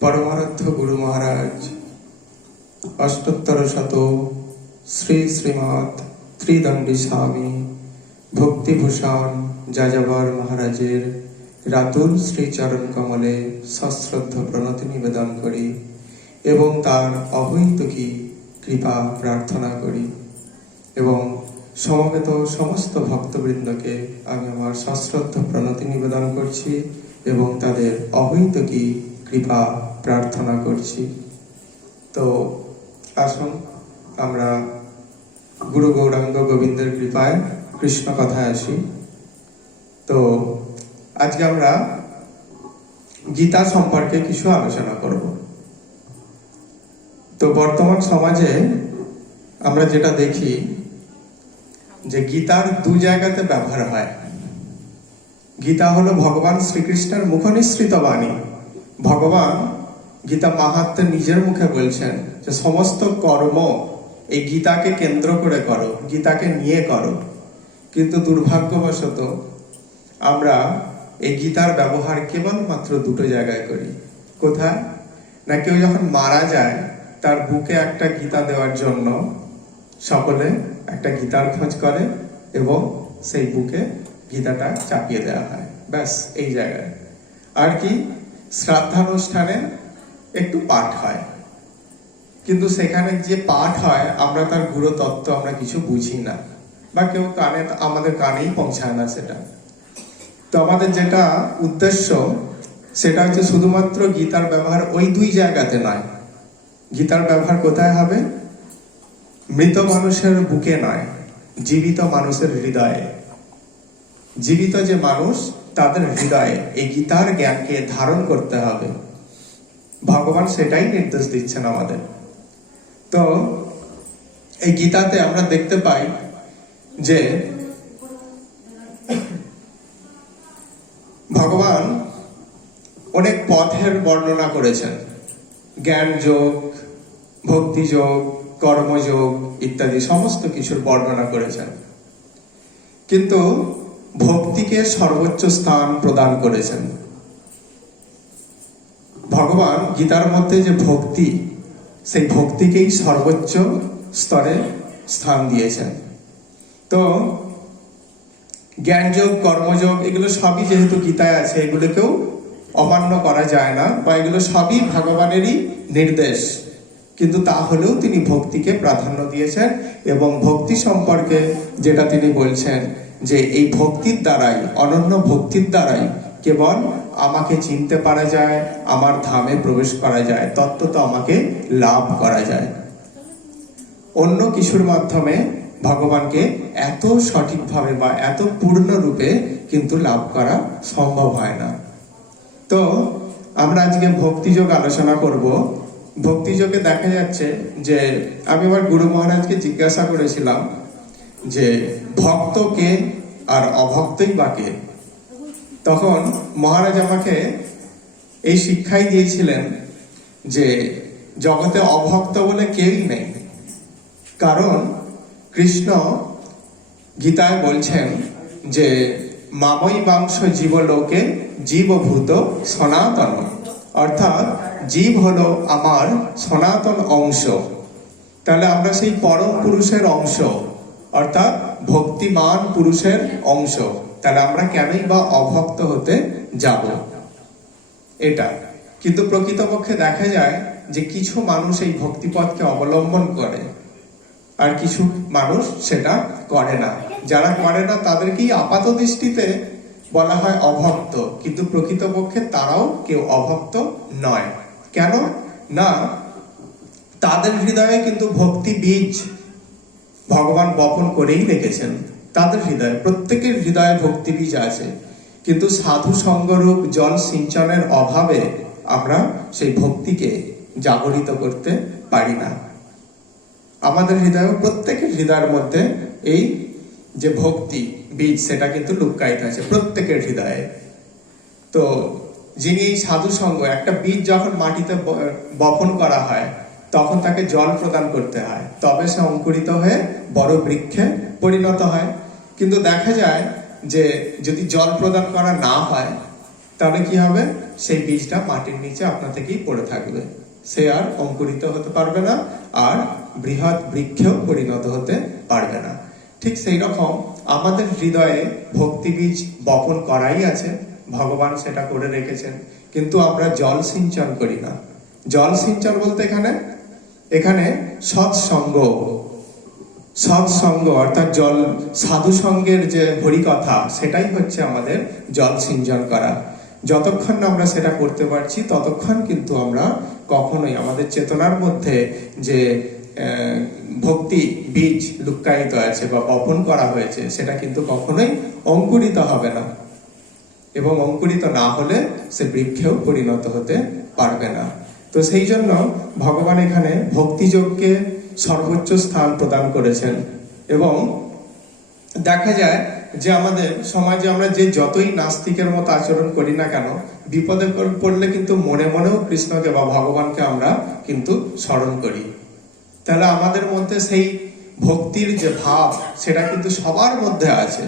परमाराध्य गुरु महाराज अष्टोत्तर शत श्री श्रीमद त्रिदंडी स्वामी भक्तिभूषण যাযাবর महाराजेर रातुल श्रीचरण कमले सश्रद्ध प्रणति निवेदन करी एवं तार अहैतुकी कृपा प्रार्थना करी एवं समवेत समस्त भक्तवृंद के आमी आमार सश्रद्ध प्रणति निवेदन करछि एवं तादेर अहैतुकी कृपा प्रार्थना करछि। तो आसुन आमरा गुरु गौरांग गोविंदेर कृपाय कृष्ण कथाय आसि। तो आज के आमरा गीता सम्पर्के किछु आलोचना करब। तो बर्तमान समाजे आमरा जेटा देखी जे गीतार दु जायगाते व्यवहार हय। गीता हलो भगवान श्रीकृष्णेर मुखनिसृत बाणी। भगवान गीता माहात्म्ये निजेर मुखे बोलছেন যে সমস্ত কর্ম এই গীতাকে কেন্দ্র করে করো, গীতাকে নিয়ে করো। কিন্তু দুর্ভাগ্যবশত আমরা এই গীতার ব্যবহার কেবলমাত্র দুটো জায়গায় করি। কোথায় না, কেউ যখন মারা যায় তার বুকে একটা গীতা দেওয়ার জন্য সকলে একটা গীতার খোঁজ করে এবং সেই বুকে গীতাটা চাপিয়ে দেওয়া হয়। ব্যাস এই জায়গায়। আর কি শ্রাদ্ধানুষ্ঠানে একটু পাঠ হয়, কিন্তু সেখানে যে পাঠ হয় আমরা তার গুরু তত্ত্ব আমরা কিছু বুঝি না বা কেউ কানে আমাদের কানেই পৌঁছায় না সেটা। তো আমাদের যেটা উদ্দেশ্য সেটা হচ্ছে শুধুমাত্র গীতার ব্যবহার ওই দুই জায়গাতে নয়। গীতার ব্যবহার কোথায় হবে? মৃত মানুষের বুকে নয়, জীবিত মানুষের হৃদয়ে। জীবিত যে মানুষ তাদের হৃদয়ে এই গীতার জ্ঞানকে ধারণ করতে হবে। ভগবান সেটাই নির্দেশ দিচ্ছেন আমাদের। তো এই গীতাতে আমরা দেখতে পাই যে ভগবান অনেক পথের বর্ণনা করেছেন। জ্ঞান যোগ, ভক্তি যোগ, কর্মযোগ ইত্যাদি সমস্ত কিছুর বর্ণনা করেছেন, কিন্তু ভক্তিকে সর্বোচ্চ স্থান প্রদান করেছেন। ভগবান গীতার মধ্যে যে ভক্তি, সেই ভক্তিকেই সর্বোচ্চ স্তরে স্থান দিয়েছেন। তো জ্ঞানযোগ, কর্মযোগ এগুলো সবই যেহেতু গীতায় আছে, এগুলোকেও অমান্য করা যায় না বা এগুলো সবই ভগবানেরই নির্দেশ। কিন্তু তা হলেও তিনি ভক্তিকে প্রাধান্য দিয়েছেন এবং ভক্তি সম্পর্কে যেটা তিনি বলছেন যে এই ভক্তির দ্বারাই, অনন্য ভক্তির দ্বারাই কেবল আমাকে চিনতে পারা যায়, আমার ধামে প্রবেশ করা যায়, তত্ত্বত আমাকে লাভ করা যায়। অন্য কিছুর মাধ্যমে ভগবানকে এত সঠিকভাবে বা এত পূর্ণ রূপে কিন্তু লাভ করা সম্ভব হয় না। তো আমরা আজকে ভক্তিযোগ আলোচনা করব। ভক্তিযোগে দেখা যাচ্ছে যে আমি আমার গুরু মহারাজকে জিজ্ঞাসা করেছিলাম যে ভক্ত কে আর অভক্তই বা কে। তখন মহারাজ আমাকে এই শিক্ষাই দিয়েছিলেন যে জগতে অভক্ত বলে কেউই নেই। কারণ কৃষ্ণ গীতায় বলছেন যে মামৈ বাংশ জীবলোকে জীবভূত সনাতন, অর্থাৎ জীব হলো আমার সনাতন অংশ। তাহলে আমরা সেই পরম পুরুষের অংশ, অর্থাৎ ভক্তিমান পুরুষের অংশ। তাহলে আমরা কেনই বা অভক্ত হতে যাব? এটা কিন্তু প্রকৃতপক্ষে দেখা যায় যে কিছু মানুষ এই ভক্তিপথকে অবলম্বন করে আর কিছু মানুষ সেটা করে না। যারা করে না তাদেরকেই আপাত দৃষ্টিতে বলা হয় অভক্ত, কিন্তু প্রকৃতপক্ষে তারাও কেউ অভক্ত নয়। কেন না, তাদের হৃদয়ে কিন্তু ভক্তি বীজ ভগবান বপন করেই রেখেছেন। তাদের হৃদয়ে, প্রত্যেকের হৃদয়ে ভক্তি বীজ আছে, কিন্তু সাধু সঙ্গরূপ জল সিঞ্চনের অভাবে আমরা সেই ভক্তিকে জাগরিত করতে পারি না। আমাদের হৃদয়ে, প্রত্যেকের হৃদয়ের মধ্যে এই যে ভক্তি বীজ সেটা কিন্তু লুক্কায়িত আছে প্রত্যেকের হৃদয়ে। তো যিনি এই সাধু সঙ্গ, একটা বীজ যখন মাটিতে বপন করা হয় তখন তাকে জল প্রদান করতে হয়, তবে সে অঙ্কুরিত হয়ে বড় বৃক্ষে পরিণত হয়। কিন্তু দেখা যায় যে যদি জল প্রদান করা না হয় তাহলে কি হবে? সেই বীজটা মাটির নিচে আপনা থেকেই পড়ে থাকবে, সে আর অঙ্কুরিত হতে পারবে না, আর বৃহৎ বৃক্ষেও পরিণত হতে পারবে না। ঠিক সেই রকম আমাদের হৃদয়ে ভক্তি বীজ বপন করাই আছে, ভগবান সেটা করে রেখেছেন, কিন্তু আমরা জল সিঞ্চন করি না। জল সিঞ্চন বলতে এখানে সৎসঙ্গ অর্থাৎ জল, সাধু সঙ্গের যে হরিকথা, সেটাই হচ্ছে আমাদের জল সিঞ্চন করা। যতক্ষণ না আমরা সেটা করতে পারছি ততক্ষণ কিন্তু আমরা কখনোই আমাদের চেতনার মধ্যে যে ভক্তি বীজ লুক্কায়িত আছে বা বপন করা হয়েছে, সেটা কিন্তু কখনোই অঙ্কুরিত হবে না, এবং অঙ্কুরিত না হলে সে বৃক্ষেও পরিণত হতে পারবে না। তো সেই জন্য ভগবান এখানে ভক্তিযোগকে সর্বোচ্চ স্থান প্রদান করেছেন। এবং দেখা যায় যে আমাদের সমাজে আমরা যে যতই নাস্তিকের মতো আচরণ করি না কেন, বিপদে পড়লে কিন্তু মনে মনেও কৃষ্ণকে বা ভগবানকে আমরা কিন্তু স্মরণ করি। তাহলে আমাদের মধ্যে সেই ভক্তির যে ভাব, সেটা কিন্তু সবার মধ্যে আছে।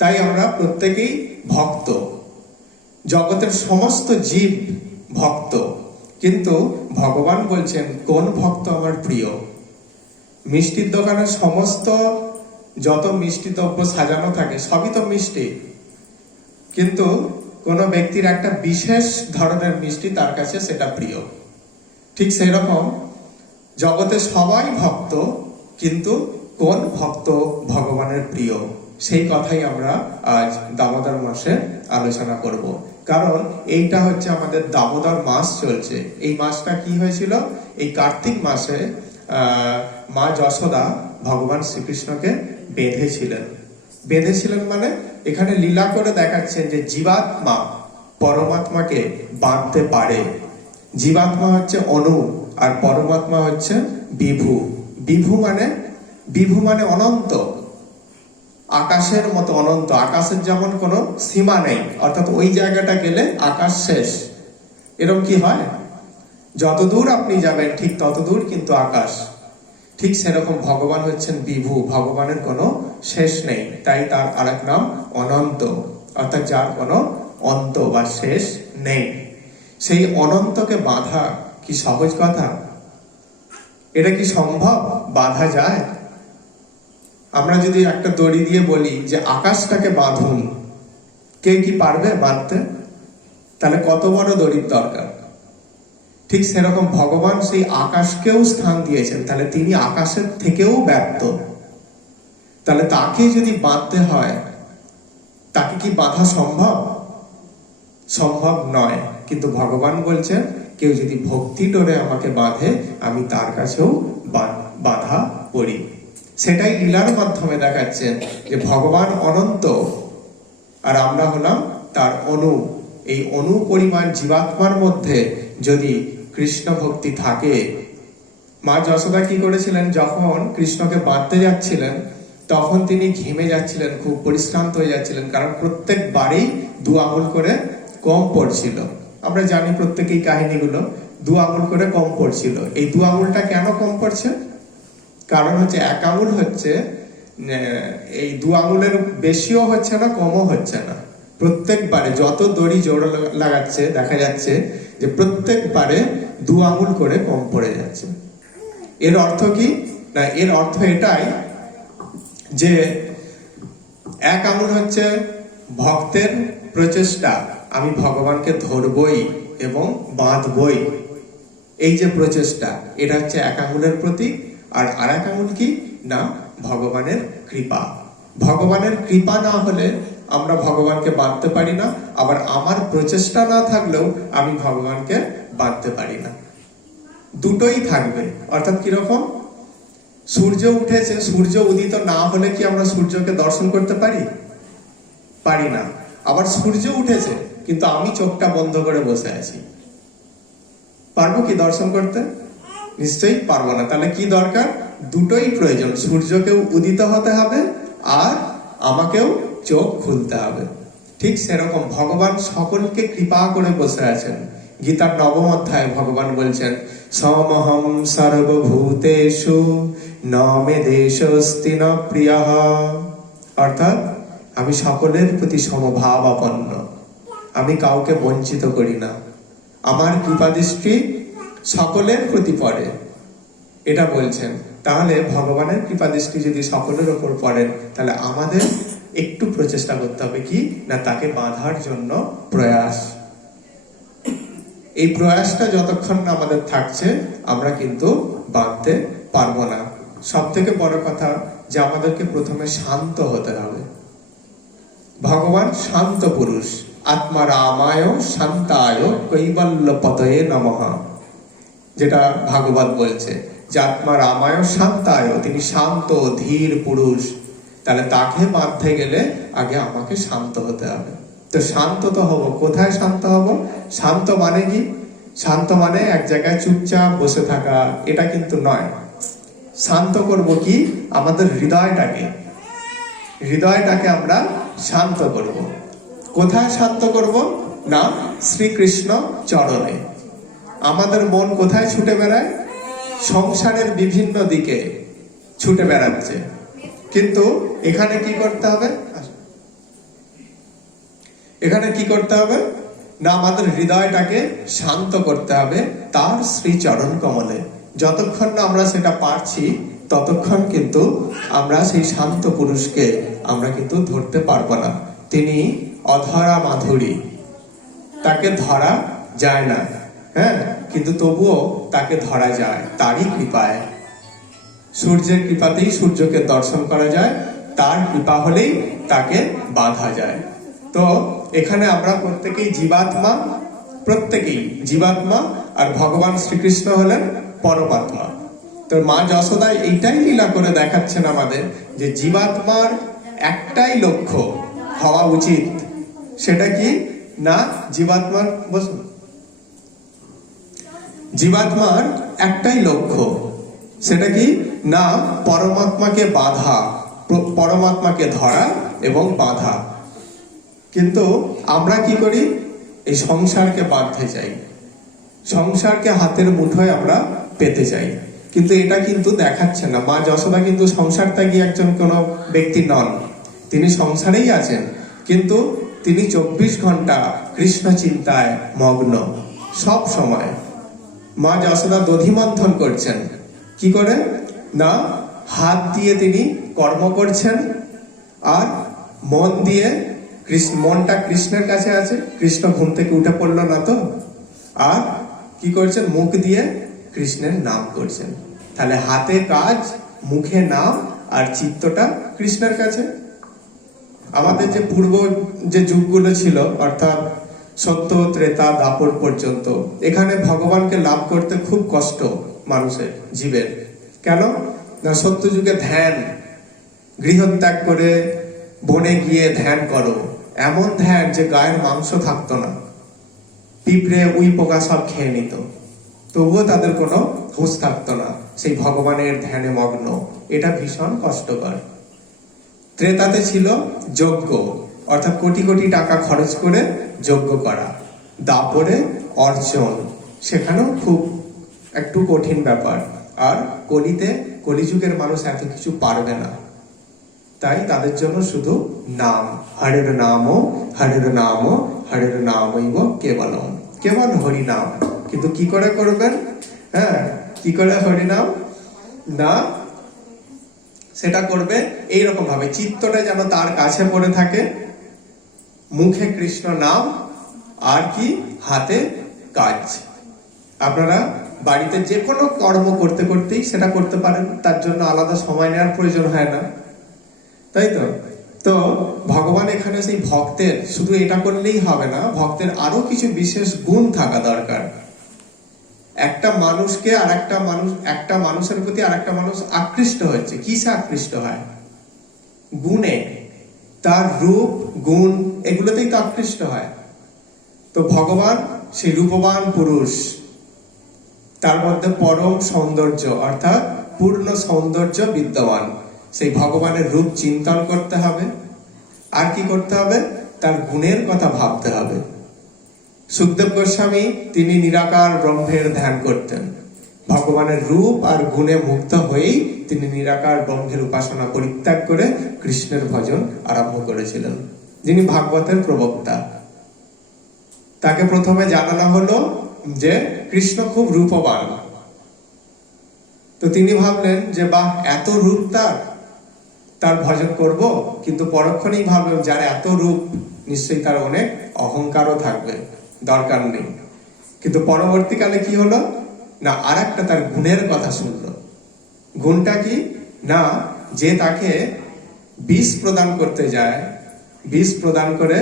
তাই আমরা প্রত্যেকেই ভক্ত, জগতের সমস্ত জীব ভক্ত, কিন্তু ভগবান বলছেন কোন ভক্ত আমার প্রিয়। মিষ্টির দোকানে সমস্ত যত মিষ্টি দ্রব্য সাজানো থাকে সবই তো মিষ্টি, কিন্তু কোন ব্যক্তির একটা বিশেষ ধরনের মিষ্টি তার কাছে সেটা প্রিয়। ঠিক সেই রকম জগতে সবাই ভক্ত, কিন্তু কোন ভক্ত ভগবানের প্রিয়, সেই কথাই আমরা আজ দামোদর মাসে আলোচনা করব। কারণ এইটা হচ্ছে আমাদের দামোদর মাস চলছে। এই মাসটা কি হয়েছিল? এই কার্তিক মাসে মা যশোদা ভগবান শ্রীকৃষ্ণকে বেঁধেছিলেন মানে এখানে লীলা করে দেখাচ্ছেন যে জীবাত্মা পরমাত্মাকে বাঁধতে পারে। জীবাত্মা হচ্ছে অনু, আর পরমাত্মা হচ্ছে বিভু। বিভু মানে অনন্ত, আকাশের মতো অনন্ত। আকাশের যেমন কোনো সীমা নেই, অর্থাৎ ওই জায়গাটা গেলে আকাশ শেষ। এরকম কি হয়? যতদূর আপনি যাবেন ঠিক ততদূর কিন্তু আকাশ। ঠিক সেরকম ভগবান হচ্ছেন বিভু, ভগবানের কোনো শেষ নেই, তাই তার আরেক নাম অনন্ত, অর্থাৎ যার কোনো অন্ত বা শেষ নেই। সেই অনন্তকে বাঁধা কি সহজ কথা? এটা কি সম্ভব? বাঁধা যায়? আমরা যদি একটা দড়ি দিয়ে বলি যে আকাশটাকে বাঁধুন, কেউ কি পারবে বাঁধতে? তাহলে কত বড় দড়ির দরকার। ঠিক সেরকম ভগবান সেই আকাশকেও স্থান দিয়েছেন, তাহলে তিনি আকাশের থেকেও ব্যাপ্ত। তাহলে তাকে যদি বাঁধতে হয়, তাকে কি বাঁধা সম্ভব? সম্ভব নয়। কিন্তু ভগবান বলছেন কেউ যদি ভক্তি ডোরে আমাকে বাঁধে, আমি তার কাছেও বাধা পড়ি। সেটাই লীলার মাধ্যমে দেখাচ্ছেন যে ভগবান অনন্ত, আর আমরা হলাম তার অনু। এই অনু পরিমাণ জীবাত্মার মধ্যে যদি কৃষ্ণ ভক্তি থাকে, মা যশোদা কি করেছিলেন? যখন কৃষ্ণকে বাঁধতে যাচ্ছিলেন তখন তিনি ঘেমে যাচ্ছিলেন, খুব পরিশ্রান্ত হয়ে যাচ্ছিলেন, কারণ প্রত্যেকবারেই 2 আঙুল করে কম পড়ছিল। আমরা জানি প্রত্যেকেই কাহিনীগুলো, 2 আঙুল করে কম পড়ছিল। এই 2 আঙুলটা কেন কম পড়ছে? কারণ হচ্ছে 1 আঙুল হচ্ছে, এই 2 আঙুলের বেশিও হচ্ছে না, কমও হচ্ছে না। প্রত্যেকবারে যত দড়ি জোর লাগাচ্ছে দেখা যাচ্ছে যে প্রত্যেকবারে 2 আঙুল করে কম পড়ে যাচ্ছে। এর অর্থ কি? না, এর অর্থ এটাই যে 1 আঙুল হচ্ছে ভক্তের প্রচেষ্টা, আমি ভগবানকে ধরবই এবং বাঁধবই, এই যে প্রচেষ্টা, এটা হচ্ছে 1 আঙুলের প্রতীক। আর আরেক আঙুল কি? না, ভগবানের কৃপা। ভগবানের কৃপা না হলে আমরা ভগবানকে বাঁধতে পারি না, আবার আমার প্রচেষ্টা না থাকলেও আমি ভগবানকে বাঁধতে পারি না। দুটোই থাকবে। অর্থাৎ কিরকম? সূর্য উঠেছে, সূর্য উদিত না হলে কি আমরা সূর্যকে দর্শন করতে পারি না। আবার সূর্য উঠেছে কিন্তু আমি চোখটা বন্ধ করে বসে আছি, পারবো কি দর্শন করতে? নিশ্চয়ই পারবো না। তাহলে কি দরকার? দুটোই প্রয়োজন। সূর্যকেও উদিত হতে হবে আর আমাকেও চোখ খুলতে হবে। ঠিক সেরকম ভগবান সকলকে কৃপা করে বসে আছেন। গীতার 9ম অধ্যায়ে ভগবান বলছেন, সমহং সর্বভূতেষু ন মে দেশস্তি ন প্রিয়ঃ। অর্থাৎ আমি সকলের প্রতি সমভাবাপন্ন, আমি কাউকে বঞ্চিত করি না, আমার কৃপাদৃষ্টি সকলের প্রতি পড়ে, এটা বলছেন। তাহলে ভগবানের কৃপাদৃষ্টি যদি সকলের ওপর পড়েন, তাহলে আমাদের একটু প্রচেষ্টা করতে হবে কি না, তাকে বাঁধার জন্য প্রয়াস। এই প্রয়াসটা যতক্ষণ না আমাদের থাকছে, আমরা কিন্তু বাঁধতে পারবো না। সব থেকে বড় কথা যে আমাদেরকে প্রথমে শান্ত হতে হবে। ভগবান শান্ত পুরুষ, আত্মা রামায় শান্তায় কৈবল্য পতয়ে নমঃ, যেটা ভাগবত বলছে যে আত্মা রামায় শান্তায়, তিনি শান্ত ধীর পুরুষ। তাহলে তাকে বাঁধতে গেলে আগে আমাকে শান্ত হতে হবে। তো শান্ত তো হব, কোথায় শান্ত হব? শান্ত মানে কি? শান্ত মানে এক জায়গায় চুপচাপ বসে থাকা, এটা কিন্তু নয়। শান্ত করব কি? আমাদের হৃদয়টাকে, হৃদয়টাকে আমরা শান্ত করব। কোথায় শান্ত করব? না, শ্রীকৃষ্ণ চরণে। আমাদের মন কোথায় ছুটে বেড়ায়? সংসারের বিভিন্ন দিকে ছুটে বেড়াচ্ছে। কিন্তু এখানে কি করতে হবে? এখানে কি করতে হবে না, আমাদের হৃদয়টাকে শান্ত করতে হবে তার শ্রীচরণ কমলে। যতক্ষণ না আমরা সেটা পারছি, ততক্ষণ কিন্তু আমরা সেই শান্ত পুরুষকে আমরা কিন্তু ধরতে পারবো না। তিনি অধরা মাধুরী, তাকে ধরা যায় না, হ্যাঁ, কিন্তু তবুও তাকে ধরা যায় তারই কৃপায়। সূর্যের কৃপাতেই সূর্যকে দর্শন করা যায়, তার কৃপা হলেই তাকে বাঁধা যায়। তো এখানে আমরা প্রত্যেকেই জীবাত্মা, প্রত্যেকেই জীবাত্মা, আর ভগবান শ্রীকৃষ্ণ হলেন পরমাত্মা। তো মা যশোদা এইটাই লীলা করে দেখাচ্ছেন আমাদের যে জীবাত্মার একটাই লক্ষ্য হওয়া উচিত। সেটা কি না, জীবাত্মার বসুন, জীবাত্মার একটাই লক্ষ্য, সেটা কি না, পরমাত্মাকে বাঁধা, পরমাত্মাকে ধরা এবং বাঁধা। কিন্তু আমরা কি করি? এই সংসারকে বাঁধতে চাই, সংসারকে হাতের মুঠোয় আমরা পেতে চাই। কিন্তু এটা কিন্তু দেখাচ্ছে না, মা যশোদা কিন্তু সংসার ত্যাগী একজন কোনো ব্যক্তি নন, তিনি সংসারেই আছেন, কিন্তু তিনি 24 ঘন্টা কৃষ্ণ চিন্তায় মগ্ন। সব সময় মা যশোদা দধিমন্থন করছেন, কি করে না, হাত দিয়ে তিনি কর্ম করছেন, আর মন দিয়ে মনটা কৃষ্ণের কাছে আছে। কৃষ্ণ ঘুম থেকে উঠে পড়লো না তো, আর কি করছেন? মুখ দিয়ে কৃষ্ণের নাম করছেন। তাহলে হাতে কাজ, মুখে নাম, আর চিত্তটা কৃষ্ণের কাছে। আমাদের যে পূর্ব যে যুগগুলো ছিল, অর্থাৎ সত্য, ত্রেতা, দাপর পর্যন্ত, এখানে ভগবানকে লাভ করতে খুব কষ্ট মানুষের, জীবের। কেন না, সত্য যুগে ধ্যান, গৃহত্যাগ করে বনে গিয়ে ধ্যান করো, এমন ধ্যান যে গায়ের মাংস থাকতো না, পিঁপড়ে উই পোকা সব খেয়ে নিত, তবুও তাদের কোনো হুঁশ থাকতো না, সেই ভগবানের ধ্যানে মগ্ন। এটা ভীষণ কষ্টকর। ত্রেতাতে ছিল যজ্ঞ, অর্থাৎ কোটি কোটি টাকা খরচ করে যজ্ঞ করা। দাপরে অর্জন, সেখানেও খুব একটু কঠিন ব্যাপার। আর কলিতে, কলিযুগের মানুষ এত কিছু পারবে না, তাই তাদের জন্য শুধু নাম, হরের নাম, হরের নাম, হরের নামৈব কেবলম, কেবল হরি নাম। কিন্তু কি করে করবেন? হ্যাঁ, কি করে হরি নাম না, সেটা করবে এইরকম ভাবে, চিত্তটা যেন তার কাছে পড়ে থাকে, মুখে কৃষ্ণ নাম, আর কি হাতে কাজ। আপনারা বাড়িতে যে কোনো কর্ম করতে করতেই সেটা করতে পারেন, তার জন্য আলাদা সময় নেওয়ার প্রয়োজন হয় না, তাই তো? তো ভগবান এখানে সেই ভক্তের শুধু এটা করলেই হবে না, ভক্তের আরো কিছু বিশেষ গুণ থাকা দরকার। একটা মানুষকে আর একটা মানুষ, একটা মানুষের প্রতি আর একটা মানুষ আকৃষ্ট হচ্ছে, কিসে আকৃষ্ট হয়? গুণে, তার রূপ গুণ, এগুলোতেই তো আকৃষ্ট হয়। তো ভগবান সেই রূপবান পুরুষ, তার মধ্যে পরম সৌন্দর্য, অর্থাৎ পূর্ণ সৌন্দর্য বিদ্যমান। সেই ভগবানের রূপ চিন্তন করতে হবে, আর কি করতে হবে? তার গুণের কথা ভাবতে হবে। সুখদেব গোস্বামী তিনি নিরাকার ব্রহ্মের ধ্যান করতেন, ভগবানের রূপ আর গুণে মুগ্ধ হয়েই তিনি নিরাকার ব্রহ্মের উপাসনা পরিত্যাগ করে কৃষ্ণের ভজন আরম্ভ করেছিলেন, যিনি ভাগবতের প্রবক্তা। তাকে প্রথমে জানানো হলো যে কৃষ্ণ খুব রূপবান। তো তিনি ভাবলেন যে বাহ, এত রূপ তার ভজন করব। কিন্তু পরক্ষণেই ভাবলেন যার এত রূপ নিশ্চয়ই তার অনেক অহংকারও থাকবে, দরকার নেই। কিন্তু পরবর্তীকালে কি হলো না, আর একটা তার গুণের কথা শুনলো। গুণটা কি না, যে তাকে বিষ প্রদান করতে যায়, বিষ প্রদান করে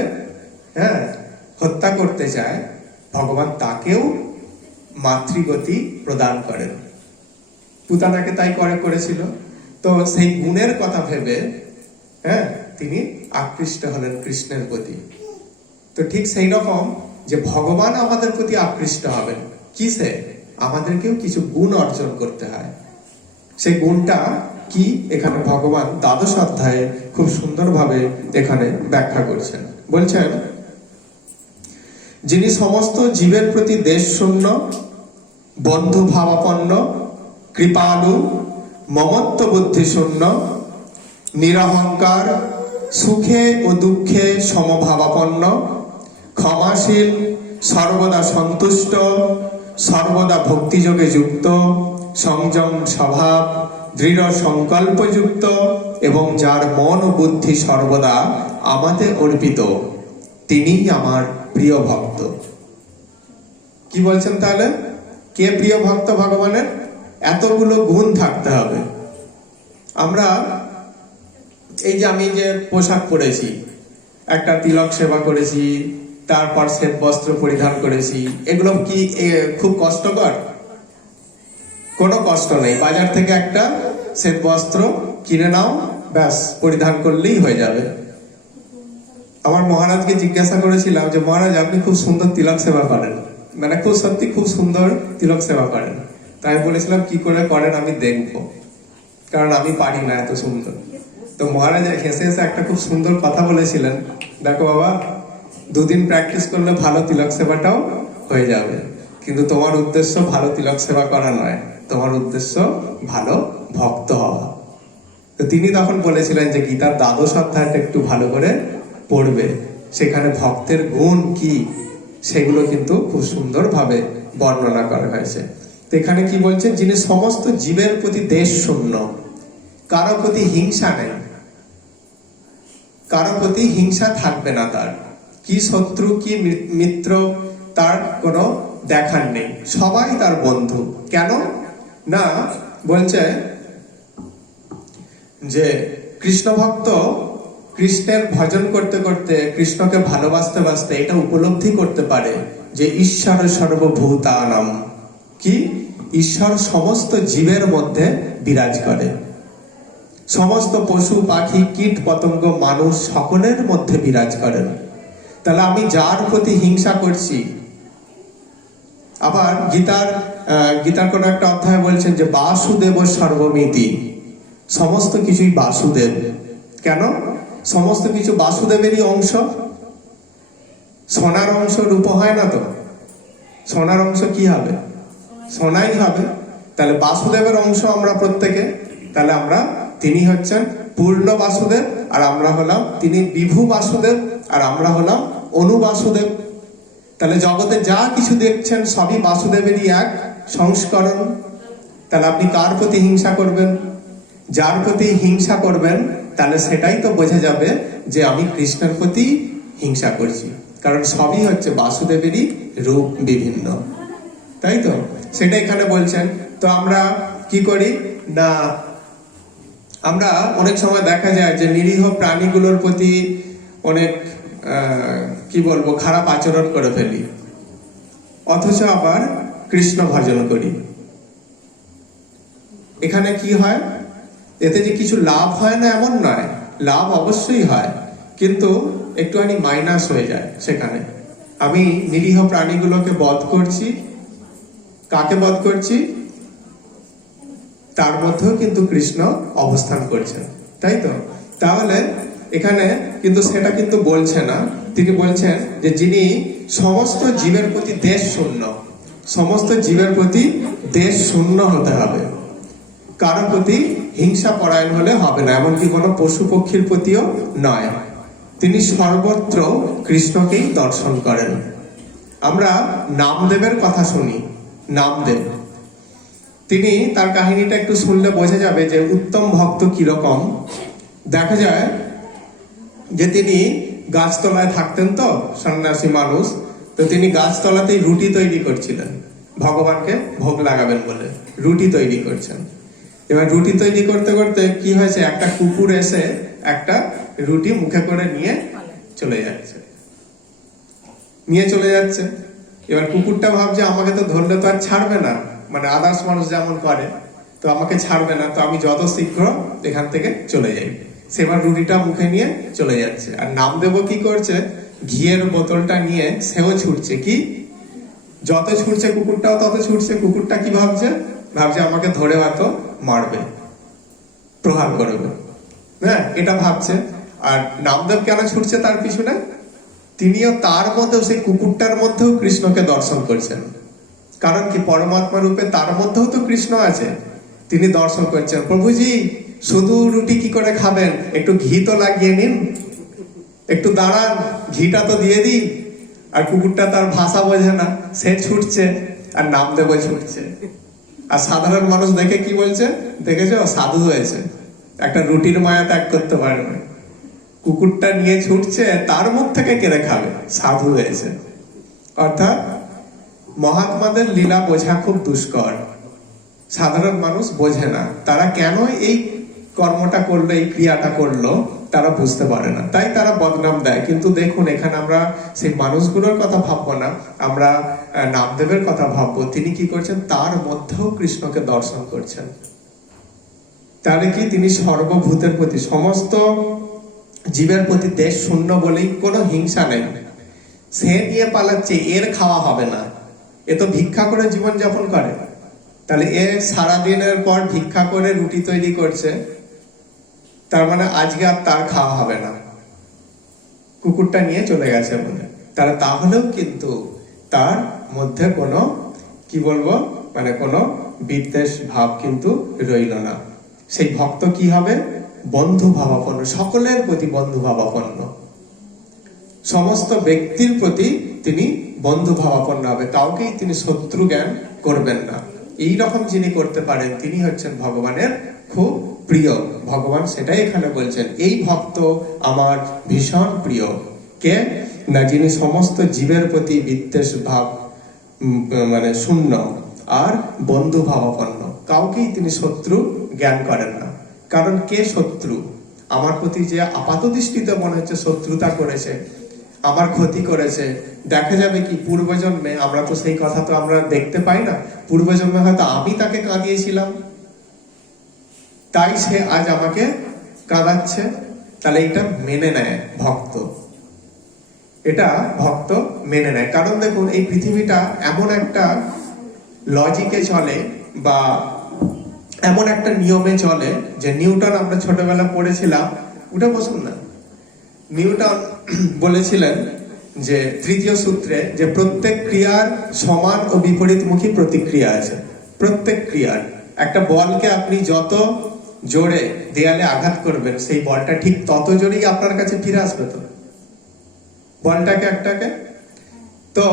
হত্যা করতে চায়, ভগবান তাকেও মাতৃগতি প্রদান করেন। পুতানাকে তাই করেছিল। তো সেই গুণের কথা ভেবে তিনি আকৃষ্ট হলেন কৃষ্ণের প্রতি। তো ঠিক সেই রকম যে ভগবান আমাদের প্রতি আকৃষ্ট হবেন কিসে, আমাদেরকেও কিছু গুণ অর্জন করতে হয়। সেই গুণটা কি এখানে ভগবান দ্বাদশ অধ্যায়ে খুব সুন্দরভাবে এখানে ব্যাখ্যা করছেন। বলছেন, যিনি সমস্ত জীবের প্রতি দেশ শূন্য, বন্ধু ভাবাপন্ন, কৃপালু, মমত্ব বুদ্ধি শূন্য, নিরহংকার, সুখে ও দুঃখে সমভাবাপন্ন, ক্ষমাশীল, সর্বদা সন্তুষ্ট, সর্বদা ভক্তিযোগে যুক্ত, সংযম স্বভাব, দৃঢ় সংকল্পযুক্ত এবং যার মন ও বুদ্ধি সর্বদা আমাতে অর্পিত, তিনিই আমার প্রিয় ভক্ত। কি বলছেন তাহলে? কে প্রিয় ভক্ত ভগবানের? এতগুলো গুণ থাকতে হবে। আমরা এই যে আমি যে পোশাক পরেছি, একটা তিলক সেবা করেছি, তারপর শ্বেত বস্ত্র পরিধান করেছি, এগুলো কি খুব কষ্টকর? কোনো কষ্ট নেই। বাজার থেকে একটা শ্বেত বস্ত্র কিনে নাও, ব্যাস পরিধান করলেই হয়ে যাবে। আমার মহারাজকে জিজ্ঞাসা করেছিলাম যে মহারাজ, আপনি খুব সুন্দর তিলক সেবা করেন, মানে সত্যি খুব সুন্দর তিলক সেবা করেন। তাই বলেছিলাম কি করে করেন আমি দেখবো, কারণ আমি পারি না এত সুন্দর। তো মহারাজ হেসে হেসে একটা খুব সুন্দর কথা বলেছিলেন, দেখো বাবা, দুদিন প্র্যাকটিস করলে ভালো তিলক সেবাটাও হয়ে যাবে, কিন্তু তোমার উদ্দেশ্য ভালো তিলক সেবা করা নয়, তোমার উদ্দেশ্য ভালো ভক্ত হওয়া। তো তিনি তখন বলেছিলেন যে গীতার দ্বাদশ অধ্যায়টা একটু ভালো করে পড়বে, সেখানে ভক্তের গুণ কি সেগুলো কিন্তু খুব সুন্দরভাবে বর্ণনা করা হয়েছে। তো এখানে কি বলছেন, যিনি সমস্ত জীবের প্রতি দেশ শূন্য, কারো প্রতি হিংসা নেই, কারো প্রতি হিংসা থাকবে না তার, কি শত্রু কি মিত্র তার কোনো দেখার নেই, সবাই তার বন্ধু। কেন না, বলছে যে কৃষ্ণ ভক্ত কৃষ্ণের ভজন করতে করতে, কৃষ্ণকে ভালোবাসতে বাসতে এটা উপলব্ধি করতে পারে যে ঈশ্বর সর্বভূতানাম, কি ঈশ্বর সমস্ত জীবের মধ্যে বিরাজ করে, সমস্ত পশু পাখি কীট পতঙ্গ মানুষ সকলের মধ্যে বিরাজ করেন। তাহলে আমি যার প্রতি হিংসা করছি, আবার গীতার কোন একটা অধ্যায় বলছেন যে বাসুদেব সর্বমিতি, সমস্ত কিছুই বাসুদেব। কেন? সমস্ত কিছু বাসুদেবেরই অংশ। সোনার অংশ রূপ হয় না তো, সোনার অংশ কি হবে? সোনাই হবে। তাহলে বাসুদেবের অংশ আমরা প্রত্যেকে, তাহলে আমরা, তিনি হচ্ছেন পূর্ণ বাসুদেব আর আমরা হলাম, তিনি বিভু বাসুদেব আর আমরা হলাম অনু বাসুদেব। তাহলে জগতে যা কিছু দেখছেন সবই বাসুদেবেরই এক সংস্করণ। তাহলে আপনি কার প্রতি হিংসা করবেন? যার প্রতি হিংসা করবেন, তাহলে সেটাই তো বোঝা যাবে যে আমি কৃষ্ণের প্রতি হিংসা করছি, কারণ সবই হচ্ছে বাসুদেবেরই রূপ বিভিন্ন, তাই তো? সেটা এখানে বলছেন। তো আমরা কি করি না, আমরা অনেক সময় দেখা যায় যে নিরীহ প্রাণীগুলোর প্রতি অনেক কি বলবো খারাপ আচরণ করে ফেলি, অথচ আবার কৃষ্ণ ভজন করি। এখানে কি হয়? এতে যে কিছু লাভ হয় না এমন নয়, লাভ অবশ্যই হয়, কিন্তু একটুখানি মাইনাস হয়ে যায় সেখানে। আমি নিরীহ প্রাণীগুলোকে বধ করছি, কাকে বধ করছি? তার মধ্যেও কিন্তু কৃষ্ণ অবস্থান করছেন, তাই তো? তাহলে এখানে কিন্তু সেটা কিন্তু বলছে না, তিনি বলছেন যে যিনি সমস্ত জীবের প্রতি দেশ শূন্য, সমস্ত জীবের প্রতি দেশ শূন্য হতে হবে, কারো প্রতি হিংসা পরায়ণ হলে হবে না, এমনকি কোনো পশু পক্ষীর প্রতিও নয়। তিনি সর্বত্র কৃষ্ণকেই দর্শন করেন। আমরা নামদেবের কথা শুনি। নামদেব, তিনি তার কাহিনীটা একটু শুনলে বোঝা যাবে যে উত্তম ভক্ত কিরকম। দেখা যায় যে তিনি গাছতলায় থাকতেন, তো সন্ন্যাসী মানুষ, তো তিনি গাছতলাতেই রুটি তৈরি করছিলেন, ভগবানকে ভোগ লাগাবেন বলে রুটি তৈরি করছেন। এবার রুটি তৈরি করতে করতে কি হয়েছে, একটা কুকুর এসে একটা রুটি মুখে করে নিয়ে চলে যাচ্ছে। এবার কুকুরটা ভাবছে আমাকে তো ধরলে তো আর ছাড়বে না, মানে আদার্স মানুষ যেমন করে, তো আমাকে ছাড়বে না, তো আমি যত শীঘ্র এখান থেকে চলে যাই। সেবার রুটিটা মুখে নিয়ে চলে যাচ্ছে। আর নামদেব কি করছে, ঘিয়ের বোতলটা নিয়ে সেও ছুটছে। কি, যত ছুটছে কুকুরটাও তত ছুটছে। কুকুরটা কি ভাবছে, আমাকে ধরে হয়তো মারবে, প্রহার করবে, হ্যাঁ, এটা ভাবছে। আর নামদেব কেন ছুটছে তার পিছনে, তিনিও তার মধ্যেও, সেই কুকুরটার মধ্যেও কৃষ্ণকে দর্শন করছেন। কারণ কি, পরমাত্মা রূপে তার মধ্যেও তো কৃষ্ণ আছে। তিনি দর্শন করছেন, প্রভুজি শুধু রুটি কি করে খাবেন, একটু ঘি তো লাগিয়ে নিন, একটু দাঁড়ান, ঘিটা তো দিয়ে দিই। আর কুকুরটা তার ভাষা বোঝে না, সে ছুটছে আর নামদেব ছুটছে। আর সাধারণ মানুষ দেখে কি বলছে, দেখেছো সাধু হয়েছে, একটা রুটির মায়া ত্যাগ করতে পারবে। কুকুরটা নিয়ে ছুটছে, তার মুখ থেকে কেড়ে খাবে, সাধু হয়েছে। অর্থাৎ মহাত্মাদের লীলা বোঝা খুব দুষ্কর, সাধারণ মানুষ বোঝে না। তারা কেন এই কর্মটা করলো, এই ক্রিয়াটা করলো, তারা বুঝতে পারে না, তাই তারা বদনাম দেয়। কিন্তু দেখুন, এখানে আমরা সেই মানুষগুলোর কথা ভাববো না, আমরা নামদেবের কথা ভাববো। তিনি কি করছেন, তার মধ্যেও কৃষ্ণকে দর্শন করছেন। তাহলে কি, তিনি সর্বভূতের প্রতি, সমস্ত জীবের প্রতি দেশ শূন্য বলেই কোনো হিংসা নেই। সে নিয়ে পালাচ্ছে, এর খাওয়া হবে না, এ তো ভিক্ষা করে জীবন যাপন করে। তাহলে এ সারাদিনের পর ভিক্ষা করে রুটি তৈরি করছে, তার মানে আজকে আর তার খাওয়া হবে না, কুকুরটা নিয়ে চলে গেছে বলে। তাহলেও কিন্তু তার মধ্যে কোনো, কি বলবো, মানে কোনো বিদ্বেষ ভাব কিন্তু রইল না। সেই ভক্ত কি হবে, বন্ধু ভাবাপন্ন, সকলের প্রতি বন্ধু ভাবাপন্ন, সমস্ত ব্যক্তির প্রতি তিনি বন্ধু ভাবাপন্ন হবে, কাউকেই তিনি শত্রু জ্ঞান করবেন না। এই রকম যিনি করতে পারেন, তিনি হচ্ছেন ভগবানের খুব প্রিয়। ভগবান সেটাই এখানে বলছেন, এই ভক্ত আমার ভীষণ প্রিয়। কে না, যিনি সমস্ত জীবের প্রতি বিদ্বেষ ভাব মানে শূন্য আর বন্ধু ভাবাপন্ন, কাউকেই তিনি শত্রু জ্ঞান করেন না। কারণ কে শত্রু, আমার প্রতি যে আপাত দৃষ্টিতে মনে হচ্ছে শত্রুতা করেছে, আমার ক্ষতি করেছে, দেখা যাবে কি পূর্বজন্মে, আমরা তো সেই কথা তো আমরা দেখতে পাই না, পূর্বজন্মে হয়তো আমি তাকে কাঁদিয়েছিলাম, তাই সে আজ আমাকে কাঁদাচ্ছে। তাহলে এটা মেনে নেয় ভক্ত, এটা ভক্ত মেনে নেয়। কারণ দেখুন, এই পৃথিবীটা এমন একটা লজিকে চলে, বা এমন একটা নিয়মে চলে, যে নিউটন, আমরা ছোটবেলা পড়েছিলাম, উঠে বসুন না, নিউটন বলেছিলেন যে তৃতীয় সূত্রে, যে প্রত্যেক ক্রিয়ার সমান ও বিপরীতমুখী প্রতিক্রিয়া আছে। প্রত্যেক ক্রিয়ার, একটা বলকে আপনি যত জোরে দেয়ালে আঘাত করবেন, সেই বলটা ঠিক তত জোরেই আপনার কাছে ফিরে আসবে। তো বলটাকে একটাকে, তো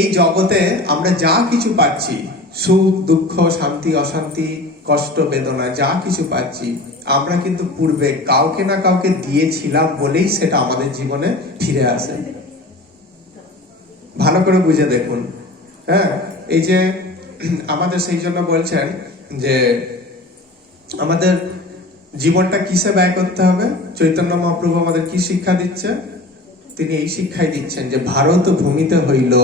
এই জগতে আমরা যা কিছু পাচ্ছি, সুখ দুঃখ, শান্তি অশান্তি, কষ্ট বেদনা, যা কিছু পাচ্ছি, আমরা কিন্তু পূর্বে কাউকে না কাউকে দিয়েছিলাম বলেই সেটা আমাদের জীবনে ফিরে আসে। ভালো করে বুঝে দেখুন। হ্যাঁ, এই যে আমাদের সেই জন্য বলছেন যে আমাদের জীবনটা কিসে ব্যয় করতে হবে। চৈতন্য মহাপ্রভু আমাদের কি শিক্ষা দিচ্ছে, তিনি এই শিক্ষাই দিচ্ছেন যে ভারত ভূমিতে হইল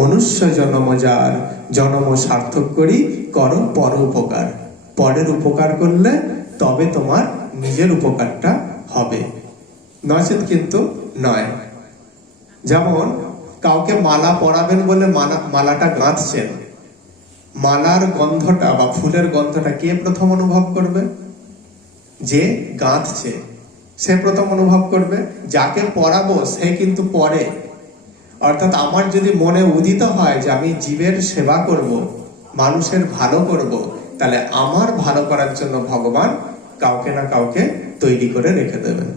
মনুষ্য জন্ম যার, জন্ম সার্থক করি কর পর উপকার। পরের উপকার করলে তবে তোমার নিজের উপকারটা হবে, নচেত কিন্তু নয়। যেমন কাউকে মালা পরাবেন বলে মালাটা গাঁথছেন, মালার গন্ধটা বা ফুলের গন্ধটা কে প্রথম অনুভব করবে, যে গাঁথছে সে প্রথম অনুভব করবে, যাকে পরাবো সে কিন্তু পরে। অর্থাৎ আমার যদি মনে উদিত হয় যে আমি জীবের সেবা করব, মানুষের ভালো করব, তাহলে আমার ভালো করার জন্য ভগবান কাউকে না কাউকে তৈরি করে রেখে দেবেন।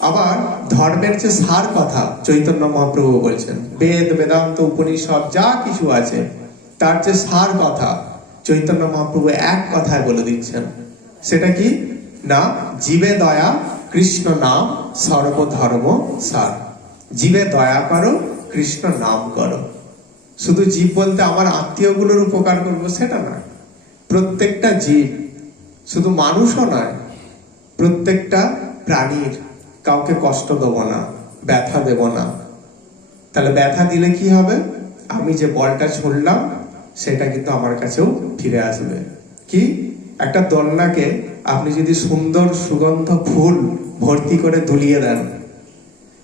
আবার ধর্মের যে সার কথা চৈতন্য মহাপ্রভু বলছেন, বেদ বেদান্ত উপনিষদ যা কিছু আছে তার যে সার কথা চৈতন্য মহাপ্রভু এক কথায় বলে দিচ্ছেন। সেটা কি না, জীবে দয়া কৃষ্ণ নাম সর্বধর্ম সার। জীবে দয়া করো, কৃষ্ণ নাম করো। শুধু জীব বলতে আমার আত্মীয়গুলোর উপকার করবো সেটা নয়, প্রত্যেকটা জীব, শুধু মানুষও নয়, প্রত্যেকটা প্রাণীর কাউকে কষ্ট দেব না, ব্যথা দেব না। তাহলে ব্যথা দিলে কি হবে? আমি যে বলটা ছুড়লাম সেটা কিন্তু আমার কাছেও ফিরে আসবে। কি, একটা দোলনাকে আপনি যদি সুন্দর সুগন্ধ ফুল ভর্তি করে দুলিয়ে দেন,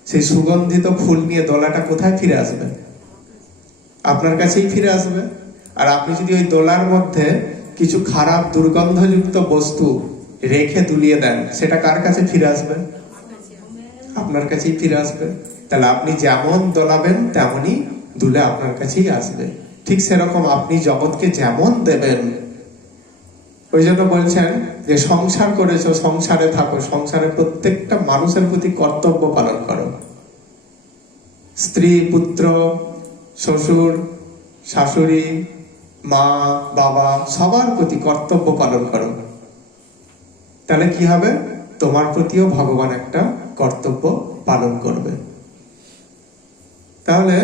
সেই সুগন্ধিত ফুল নিয়ে দোলাটা কোথায় ফিরে আসবে? আপনার কাছেই ফিরে আসবে। আর আপনি যদি ওই দোলার মধ্যে কিছু খারাপ দুর্গন্ধযুক্ত বস্তু রেখে দুলিয়ে দেন, সেটা কার কাছে ফিরে আসবে? আপনার কাছেই ফিরে আসবে। তাহলে আপনি যেমন দোলাবেন তেমনই দুলে আপনার কাছেই আসবে। ঠিক সেরকম আপনি জগৎকে যেমন দেবেন, ওই জন্য বলছেন যে সংসার করেছো, সংসারে থাকো, সংসারে প্রত্যেকটা মানুষের প্রতি কর্তব্য পালন করো। স্ত্রী, পুত্র, শ্বশুর, শাশুড়ি, মা, বাবা, সবার প্রতি কর্তব্য পালন করো। তাহলে কি হবে? তোমার প্রতিও ভগবান একটা কর্তব্য পালন করবে। তাহলে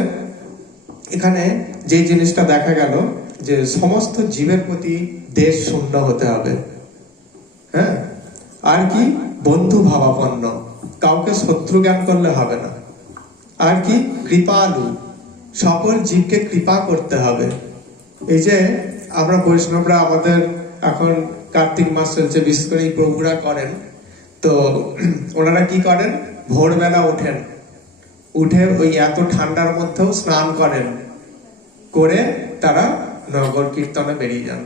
এখানে যে জিনিসটা দেখা গেল যে সমস্ত জীবের প্রতি দেশ শূন্য হতে হবে। হ্যাঁ, আর কি, বন্ধু ভাবাপন্ন, কাউকে শত্রু জ্ঞান করলে হবে না। আর কি, কৃপালু, সকল জীবকে কৃপা করতে হবে। এই যে আমরা বৈষ্ণবরা, আমাদের এখন কার্তিক মাস চলছে, বিশেষ করে এই প্রভুরা করেন, তো ওনারা কি করেন? ভোরবেলা ওঠেন, উঠে ওই এত ঠান্ডার মধ্যেও স্নান করেন, করে তারা নগর কীর্তনে বেরিয়ে যান,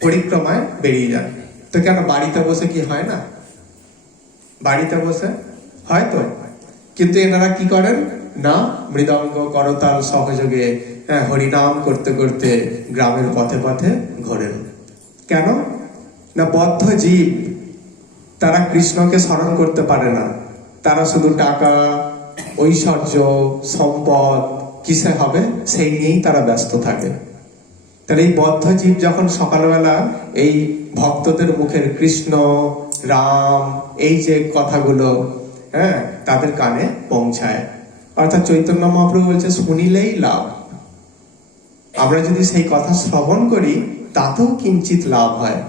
পরিক্রমায় বেরিয়ে যান। তো কেন বাড়িতে বসে কি হয় না? বাড়িতে বসে হয় তো, কিন্তু এনারা কি করেন না, মৃদঙ্গ করতাল সহযোগে হরিনাম করতে করতে গ্রামের পথে পথে ঘোরেন। কেন না, বদ্ধ জীব, তারা কৃষ্ণকে স্মরণ করতে পারে না। তারা শুধু টাকা, ঐশ্বর্য, সম্পদ কিসে হবে সেই নিয়েই তারা ব্যস্ত থাকে। তাহলে এই বদ্ধ জীব যখন সকালবেলা এই ভক্তদের মুখের কৃষ্ণ, রাম, এই যে কথাগুলো তাদের কানে পৌঁছায়, অর্থাৎ চৈতন্য মহাপ্রভু বলছে শুনিলেই লাভ। আমরা যদি সেই কথা শ্রবণ করি তাতেও কিঞ্চিত লাভ হয়।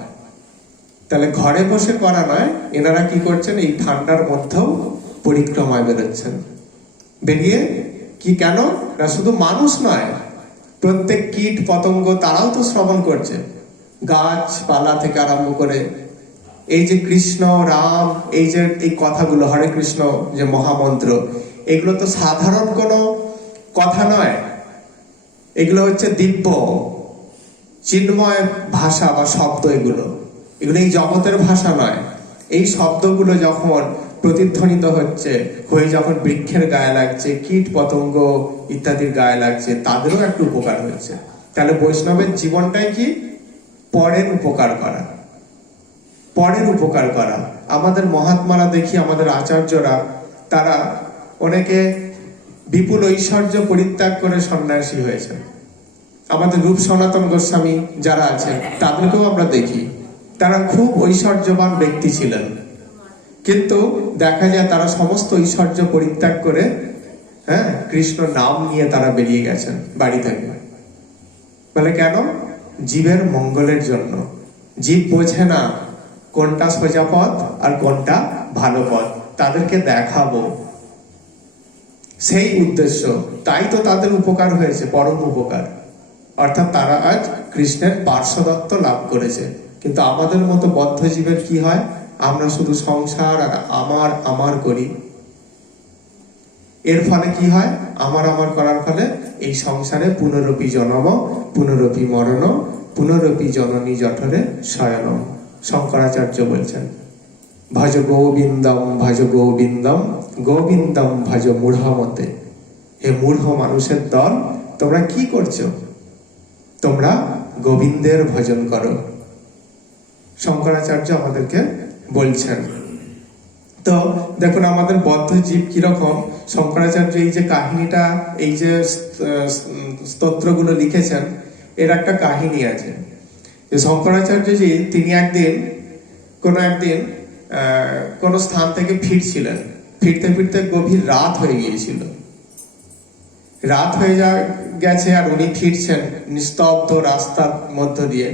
তাহলে ঘরে বসে করা নয়, এনারা কি করছেন? এই ঠান্ডার মধ্যেও পরিক্রমায় বেরোচ্ছেন। বেরিয়ে কি, কেন না, শুধু মানুষ নয়, প্রত্যেক কীট পতঙ্গ তারাও তো শ্রবণ করছে, গাছপালা থেকে আরম্ভ করে এই যে কৃষ্ণ, রাম, এই যে এই কথাগুলো, হরে কৃষ্ণ যে মহামন্ত্র, এগুলো তো সাধারণ কোনো কথা নয়, এগুলো হচ্ছে দিব্য চিন্ময় ভাষা বা শব্দ। এগুলো এই জগতের ভাষা নয়। এই শব্দগুলো যখন প্রতিধ্বনিত হচ্ছে, হয়ে যখন বৃক্ষের গায়ে লাগছে, কীট পতঙ্গ ইত্যাদির গায়ে লাগছে, তাদেরও একটু উপকার হচ্ছে। তাহলে বৈষ্ণবের জীবনটাই কি? পরের উপকার করা, পরের উপকার করা। আমাদের মহাত্মারা দেখি, আমাদের আচার্যরা, তারা অনেকে বিপুল ঐশ্বর্য পরিত্যাগ করে সন্ন্যাসী হয়েছে। আমাদের রূপ সনাতন গোস্বামী যারা আছেন তাদেরকেও আমরা দেখি, তারা খুব ঐশ্বর্যবান ব্যক্তি ছিলেন, কিন্তু দেখা যায় তারা সমস্ত ঐশ্বর্য পরিত্যাগ করে কৃষ্ণ নাম নিয়ে তারা বেরিয়ে গেছেন বাড়ি থেকে। বলে কেন? জীবের মঙ্গলের জন্য। জীব বোঝে না কোনটা সোজা পথ আর কোনটা ভালো পথ, তাদেরকে দেখাবো, সেই উদ্দেশ্য। তাই তো তাদের উপকার হয়েছে, পরম উপকার। অর্থাৎ তারা আজ কৃষ্ণের পার্শ্বদত্ত লাভ করেছে। কিন্তু আমাদের মতো বদ্ধ জীবের কি হয়? আমরা শুধু সংসার আর আমার আমার করি। এর ফলে কি হয়? আমার আমার করার ফলে এই সংসারে পুনরপি জনম, পুনরপি মরণ, পুনরপি জননী জঠরে শয়নম। শঙ্করাচার্য বলছেন, ভজ গোবিন্দম, ভজ গোবিন্দম, গোবিন্দম ভজ মূঢ়মতে। হে মূঢ় মানুষের দল, তোমরা কি করছো? তোমরা গোবিন্দের ভজন করো। শঙ্করাচার্য আমাদেরকে বলছেন। তো দেখুন আমাদের বদ্ধ জীব কিরকম, শঙ্করাচার্য এই যে কাহিনীটা, এই যে স্তোত্রগুলো লিখেছেন, এর একটা কাহিনী আছে। যে শঙ্করাচার্যজি তিনি একদিন কোন স্থান থেকে ফিরছিলেন, ফিরতে ফিরতে গভীর রাত হয়ে গিয়েছিল। রাত হয়ে গেছে আর উনি ফিরছেন নিস্তব্ধ রাস্তার মধ্য দিয়ে।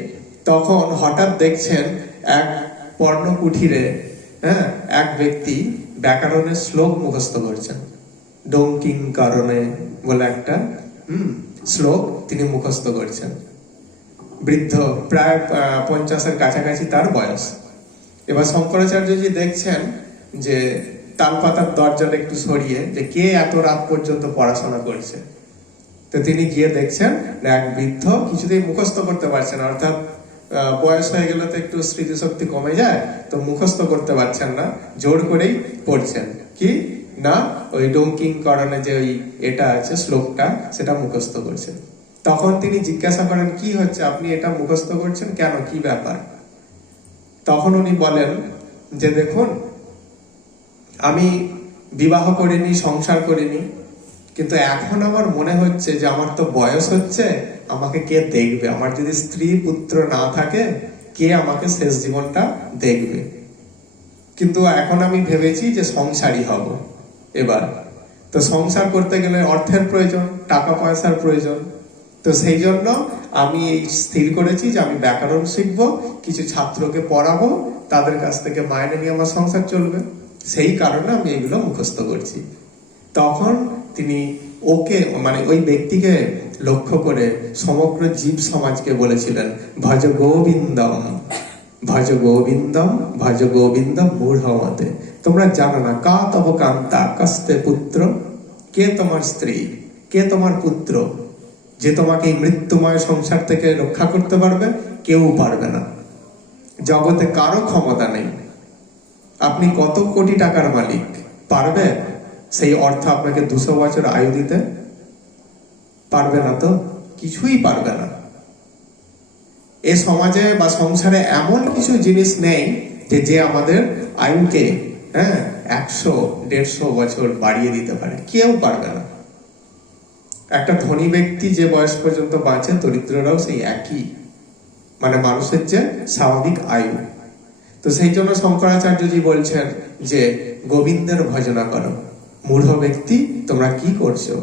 তখন হঠাৎ দেখছেন এক পর্ণকুঠিরে এক ব্যক্তি ব্যাকরণের শ্লোক মুখস্থ করছেন। ডঙ্কিং কারণে বলে একটা শ্লোক তিনি মুখস্থ করছেন। বৃদ্ধ, প্রায় 50-এর কাছাকাছি তার বয়স। এবার শঙ্করাচার্যজি দেখছেন যে তালপাতার দরজাটা একটু সরিয়ে, যে কে এত রাত পর্যন্ত পড়াশোনা করছে। তো তিনি গিয়ে দেখছেন এক বৃদ্ধ কিছুতেই মুখস্থ করতে পারছেন, অর্থাৎ বয়স হয়ে গেলে তো একটু স্মৃতিশক্তি কমে যায়, তো মুখস্থ করতে পারছেন না, জোর করেই পড়ছেন কি না ওই ডঙ্কিং করণে যে ওই এটা আছে শ্লোকটা, সেটা মুখস্থ করছেন। তখন তিনি জিজ্ঞাসা করেন, কি হচ্ছে, আপনি এটা মুখস্থ করছেন কেন, কি ব্যাপার? তখন উনি বলেন যে দেখুন, আমি বিবাহ করিনি, সংসার করিনি, কিন্তু এখন আমার মনে হচ্ছে যে আমার তো বয়স হচ্ছে, আমাকে কে দেখবে? আমার যদি স্ত্রী পুত্র না থাকে, কে আমাকে শেষ জীবনটা দেখবে? কিন্তু এখন আমি ভেবেছি যে সংসারী হব এবার। তো সংসার করতে গেলে অর্থের প্রয়োজন, টাকা পয়সার প্রয়োজন। তো সেই জন্য আমি স্থির করেছি যে আমি ব্যাকরণ শিখবো, কিছু ছাত্রকে পড়াবো, তাদের কাছ থেকে মাইনে নিয়ে আমার সংসার চলবে। সেই কারণে আমি এগুলো মুখস্থ করছি। তখন তিনি ওকে, মানে ওই ব্যক্তিকে লক্ষ্য করে সমগ্র জীব সমাজকে বলেছিলেন, ভজ গোবিন্দম, ভজ গোবিন্দম, ভজ গোবিন্দম মূঢ়মতে। তোমরা জানো না কা তব কান্তা কস্তে পুত্র, কে তোমার স্ত্রী, কে তোমার পুত্র, যে তোমাকে এই মৃত্যুময় সংসার থেকে রক্ষা করতে পারবে? কেউ পারবে না। জগতে কারো ক্ষমতা নেই। আপনি কত কোটি টাকার মালিক, পারবে সেই অর্থ আপনাকে 200 বছর আয়ু দিতে? পারবে না, তো কিছুই পারবে না। এ সমাজে বা সংসারে এমন কিছু জিনিস নেই যে আমাদের আয়ুকে 100-150 বছর বাড়িয়ে দিতে পারে, কেউ পারবে না। একটা ধনী ব্যক্তি যে বয়স পর্যন্ত বাঁচে, দরিদ্ররাও সেই একই, মানে মানুষের যে স্বাভাবিক আয়ু। তো সেই জন্য শঙ্করাচার্যজি বলছেন যে গোবিন্দের ভজনা করো। মূঢ় ব্যক্তি, তোমরা কি করছো?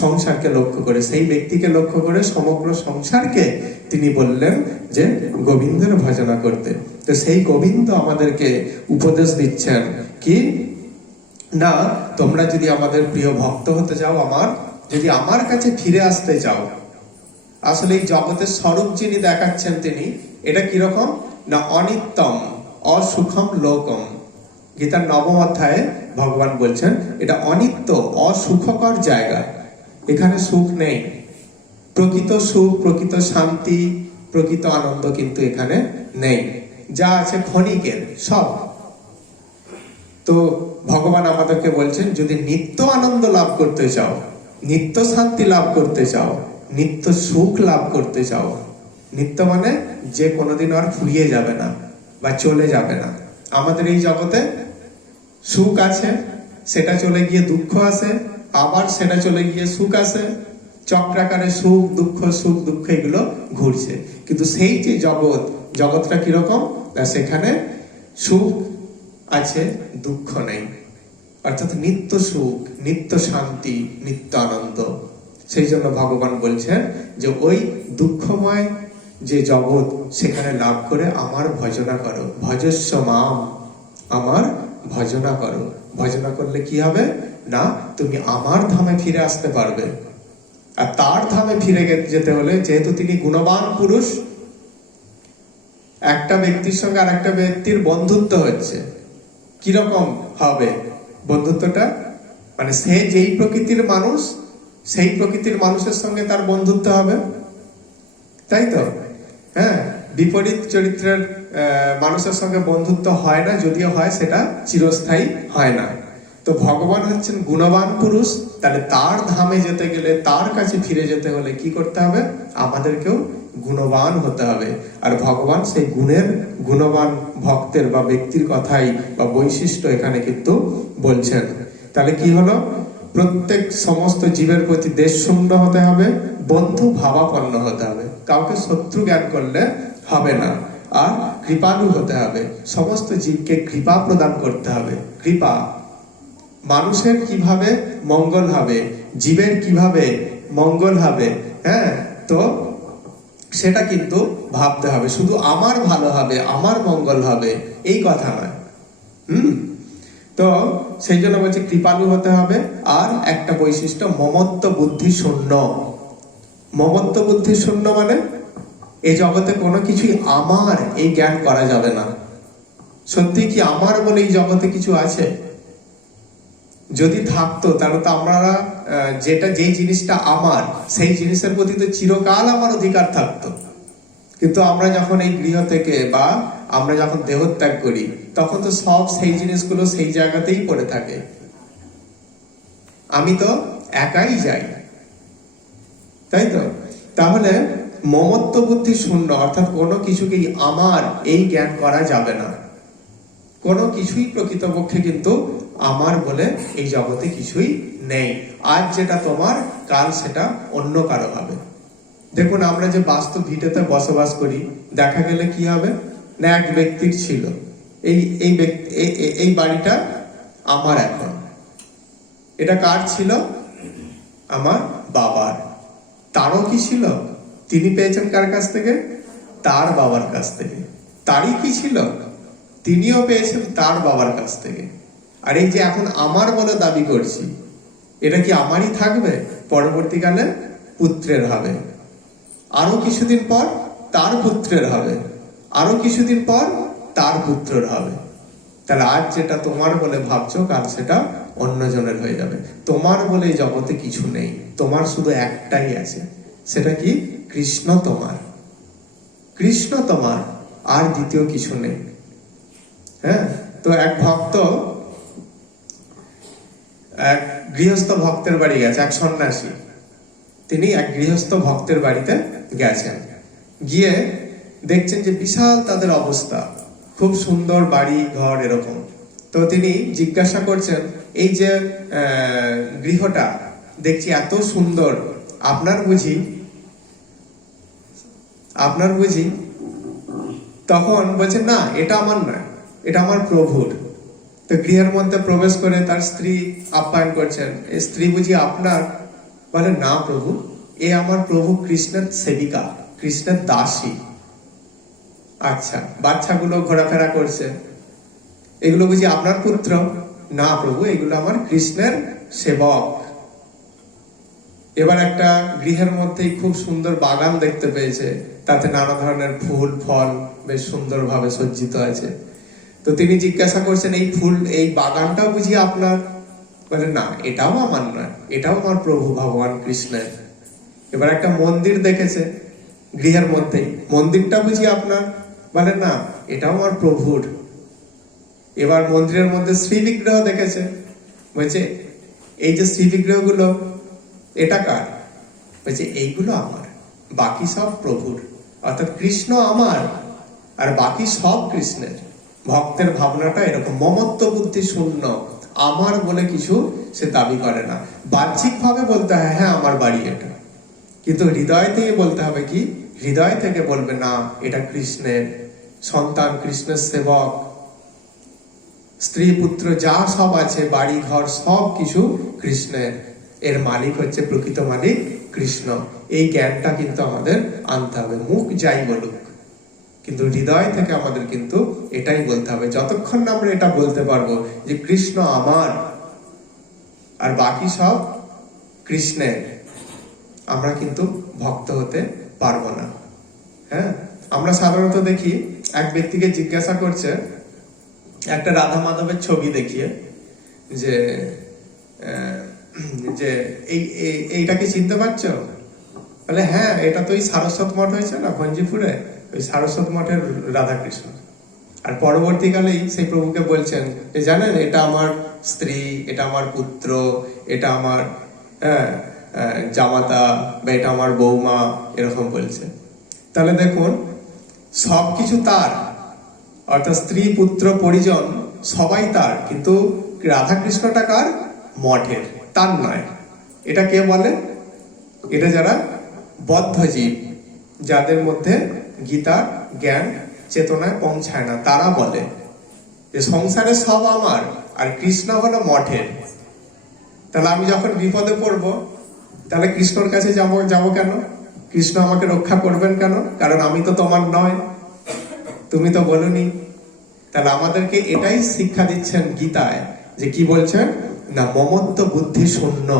সংসারকে লক্ষ্য করে, সেই ব্যক্তিকে লক্ষ্য করে সমগ্র সংসারকে তিনি বললেন যে গোবিন্দের ভজনা করতে। তো সেই গোবিন্দ আমাদেরকে উপদেশ দিচ্ছেন কি না, তোমরা যদি আমাদের প্রিয় ভক্ত হতে চাও, যদি আমার কাছে ফিরে আসতে চাও, আসলে এই জগতের স্বরূপ যিনি দেখাচ্ছেন তিনি, এটা কিরকম না অনিত্যম অসুখম লোকম। গীতার 9ম অধ্যায়ে ভগবান বলছেন এটা অনিত্য অসুখকর জায়গা, এখানে সুখ নেই। প্রকৃত সুখ, প্রকৃত শান্তি, প্রকৃত আনন্দ কিন্তু এখানে নেই। যা আছে ক্ষণিকের সব। তো ভগবান আমাদেরকে বলছেন, যদি নিত্য আনন্দ লাভ করতে চাও, নিত্য শান্তি লাভ করতে চাও, নিত্য সুখ লাভ করতে চাও, নিত্য মানে যে কোনোদিন আর ফুরিয়ে যাবে না বা চলে যাবে না। আমাদের এই জগতে সুখ আছে, সেটা চলে গিয়ে দুঃখ আসে, আবার সেটা চলে গিয়ে সুখ আসে, চক্রাকারে সুখ দুঃখ এগুলো ঘুরছে। কিন্তু সেই যে জগৎটা কিরকম, সেখানে সুখ আছে, দুঃখ নেই, অর্থাৎ নিত্য সুখ, নিত্য শান্তি, নিত্য আনন্দ। সেই জন্য ভগবান বলছেন যে ওই দুঃখময় যে জগৎ, সেখানে লাভ করে আমার ভজনা করো। ভজস্ব মাম, আমার ভজনা করো। ভজনা করলে কি হবে না, তুমি আমার ধামে ফিরে আসতে পারবে। আর তার ধামে ফিরে যেতে হলে, যেহেতু তিনি গুণবান পুরুষ, একটা ব্যক্তির সঙ্গে আর একটা ব্যক্তির বন্ধুত্ব হচ্ছে, কিরকম হবে বন্ধুত্বটা, মানে সে যেই প্রকৃতির মানুষ, সেই প্রকৃতির মানুষের সঙ্গে তার বন্ধুত্ব হবে, তাই তো? বিপরীত চরিত্রের মানুষের সঙ্গে বন্ধুত্ব হয় না, যদিও হয় সেটা চিরস্থায়ী হয় না। তো ভগবান হচ্ছেন গুণবান পুরুষ, তাহলে তার ধামে যেতে গেলে, তার কাছে ফিরে যেতে হলে কি করতে হবে? আমাদেরকেও গুণবান হতে হবে। আর ভগবান সেই গুণবান ভক্তের বা ব্যক্তির কথাই বা বৈশিষ্ট্য এখানে কিন্তু বলছেন। তাহলে কি হলো, প্রত্যেক সমস্ত জীবের প্রতি দেশশূন্য হতে হবে, বন্ধু ভাবাপন্ন হতে হবে, কাউকে শত্রু জ্ঞান করলে হবে না। আর কৃপালু হতে হবে, সমস্ত জীবকে কৃপা প্রদান করতে হবে। কৃপা, মানুষের কিভাবে মঙ্গল হবে, জীবের কিভাবে মঙ্গল হবে, হ্যাঁ, তো সেটা কিন্তু ভাবতে হবে। শুধু আমার ভালো হবে, আমার মঙ্গল হবে এই কথা নয়। তো সেই জন্য বলছে কৃপালু হতে হবে। আর একটা বৈশিষ্ট্য, মমত্ব বুদ্ধি শূন্য। মমত্ব বুদ্ধি শূন্য মানে এই জগতে কোনো কিছুই আমার এই জ্ঞান করা যাবে না। সত্যি কি আমার বলে এই জগতে কিছু আছে? যদি থাকতো তাহলে তো আমরা যেই জিনিসটা আমার, সেই জিনিসের প্রতি তো চিরকাল আমার অধিকার থাকতো। কিন্তু আমরা যখন এই গৃহ থেকে বা আমরা যখন দেহত্যাগ করি, তখন তো সব সেই জিনিসগুলো সেই জায়গাতেই পড়ে থাকে। আমি তো একাই যাই, তাই তো? তাহলে মমত্ব বুদ্ধি শূন্য, অর্থাৎ কোনো কিছুকেই আমার এই জ্ঞান করা যাবে না। কোনো কিছুই প্রকৃতপক্ষে কিন্তু আমার বলে এই জগতে কিছুই নেই। আজ যেটা তোমার, কাল সেটা অন্য কারো হবে। দেখুন, আমরা যে বাস্তব ভিটেতে বসবাস করি, দেখা গেলে কি হবে না, এক ব্যক্তির ছিল এই বাড়িটা আমার এখন। এটা কার ছিল? আমার বাবার। তারও কি ছিল? তিনি পেয়েছেন কার কাছ থেকে? তার বাবার কাছ থেকে। তারই কি ছিল? তিনিও পেয়েছেন তার বাবার কাছ থেকে। আর এই যে এখন আমার বলে দাবি করছি, এটা কি আমারই থাকবে? পরবর্তীকালে পুত্রের হবে, আরো কিছুদিন পর তার পুত্রের হবে, আরো কিছুদিন পর তার পুত্রের হবে। তাহলে আজ যেটা তোমার বলে ভাবছো, কাল সেটা অন্যজনের হয়ে যাবে। তোমার বলে এই জগতে কিছু নেই, তোমার শুধু একটাই আছে। সেটা কি? কৃষ্ণ তোমার। কৃষ্ণ তোমার, আর দ্বিতীয় কিছু নেই। হ্যাঁ, তো এক ভক্ত এক গৃহস্থ ভক্তের বাড়ি গেছে, এক সন্ন্যাসী। তিনি এক গৃহস্থ ভক্তের বাড়িতে গেছেন, গিয়ে দেখছেন যে বিশাল তাদের অবস্থা, খুব সুন্দর বাড়ি ঘর এরকম। তো তিনি জিজ্ঞাসা করছেন, এই যে গৃহটা দেখছি এত সুন্দর, আপনার বুঝি? তখন বলছে, না, এটা আমার নয়, এটা আমার প্রভুর। তো গৃহের মধ্যে প্রবেশ করে তার স্ত্রী আপ্যায়ন করছেন, এই স্ত্রী বুঝি আপনার? বলে, না প্রভু, এ আমার প্রভু কৃষ্ণের সেবিকা, কৃষ্ণের দাসী। আচ্ছা, বাচ্চাগুলো ঘোরাফেরা করছে, এগুলো বুঝি আপনার পুত্র? না প্রভু, এগুলো আমার কৃষ্ণের সেবক। এবার একটা গৃহের মধ্যেই খুব সুন্দর বাগান দেখতে পেয়েছে, তাতে নানা ধরনের ফুল ফল বেশ সুন্দরভাবে সজ্জিত আছে। তো তিনি জিজ্ঞাসা করছেন, এই ফুল, এই বাগানটাও বুঝি আপনার? বলে, না, এটাও আমার নয়, এটাও আমার প্রভু ভগবান কৃষ্ণের। এবার একটা মন্দির দেখেছে গৃহের মধ্যেই, মন্দিরটা বুঝি আপনার? বলে, না, এটাও আমার প্রভুর। এবার মন্দিরের মধ্যে শ্রী বিগ্রহ দেখেছে, বলছে, এই যে শ্রী বিগ্রহ গুলো, এটা কার? বলছে, এইগুলো আমার, বাকি সব প্রভুর। অর্থাৎ কৃষ্ণ আমার আর বাকি সব কৃষ্ণের। ভক্তের ভাবনাটা এরকম, মমত্ব বুদ্ধি শূন্য, আমার বলে কিছু সে দাবি করে না। বাহ্যিক ভাবে বলতে হয়, হ্যাঁ আমার বাড়ি এটা, কিন্তু হৃদয় থেকে বলতে হবে কি? হৃদয় থেকে বলবে, না, এটা কৃষ্ণের সন্তান, কৃষ্ণের সেবক, স্ত্রী পুত্র যা সব আছে, বাড়ি ঘর সব কিছু কৃষ্ণের। এর মালিক হচ্ছে, প্রকৃত মালিক কৃষ্ণ। এই জ্ঞানটা কিন্তু আমাদের আনতে হবে। মুখ যাই বলুক, কিন্তু হৃদয় থেকে আমাদের কিন্তু এটাই বলতে হবে। যতক্ষণ না আমরা এটা বলতে পারবো যে কৃষ্ণ আমার আর বাকি সব কৃষ্ণের, আমরা কিন্তু ভক্ত হতে পারবো না। হ্যাঁ, আমরা সাধারণত দেখি, এক ব্যক্তিকে জিজ্ঞাসা করছে একটা রাধা মাধবের ছবি দেখিয়ে, যে এইটাকে চিনতে পারছো? বলে, হ্যাঁ, এটা তো ওই সারস্বত মঠ হয়েছে না ভঞ্জিপুরে, ওই সারস্বত মঠের রাধাকৃষ্ণ। আর পরবর্তীকালেই সেই প্রভুকে বলছেন যে, জানেন, এটা আমার স্ত্রী, এটা আমার পুত্র, এটা আমার জামাতা, বা এটা আমার বৌমা, এরকম বলছে। তাহলে দেখুন সবকিছু তার, অর্থাৎ স্ত্রী পুত্র পরিজন সবাই তার, কিন্তু রাধাকৃষ্ণটা কার? মঠের, তার নয়। এটা কে বলে? এটা যারা বদ্ধ জীব, যাদের মধ্যে গীতার জ্ঞান চেতনায় পৌঁছায় না, তারা বলে যে সংসারে সব আমার আর কৃষ্ণ হলো মঠের। তাহলে আমি যখন বিপদে পড়ব, তাহলে কৃষ্ণর কাছে যাব কেন? কৃষ্ণ আমাকে রক্ষা করবেন কেন? কারণ আমি তো তোমার নয়, তুমি তো বলনি। তাহলে আমাদেরকে এটাই শিক্ষা দিচ্ছেন গীতায়, যে কি বলছেন না, মমত্ব বুদ্ধি শূন্য,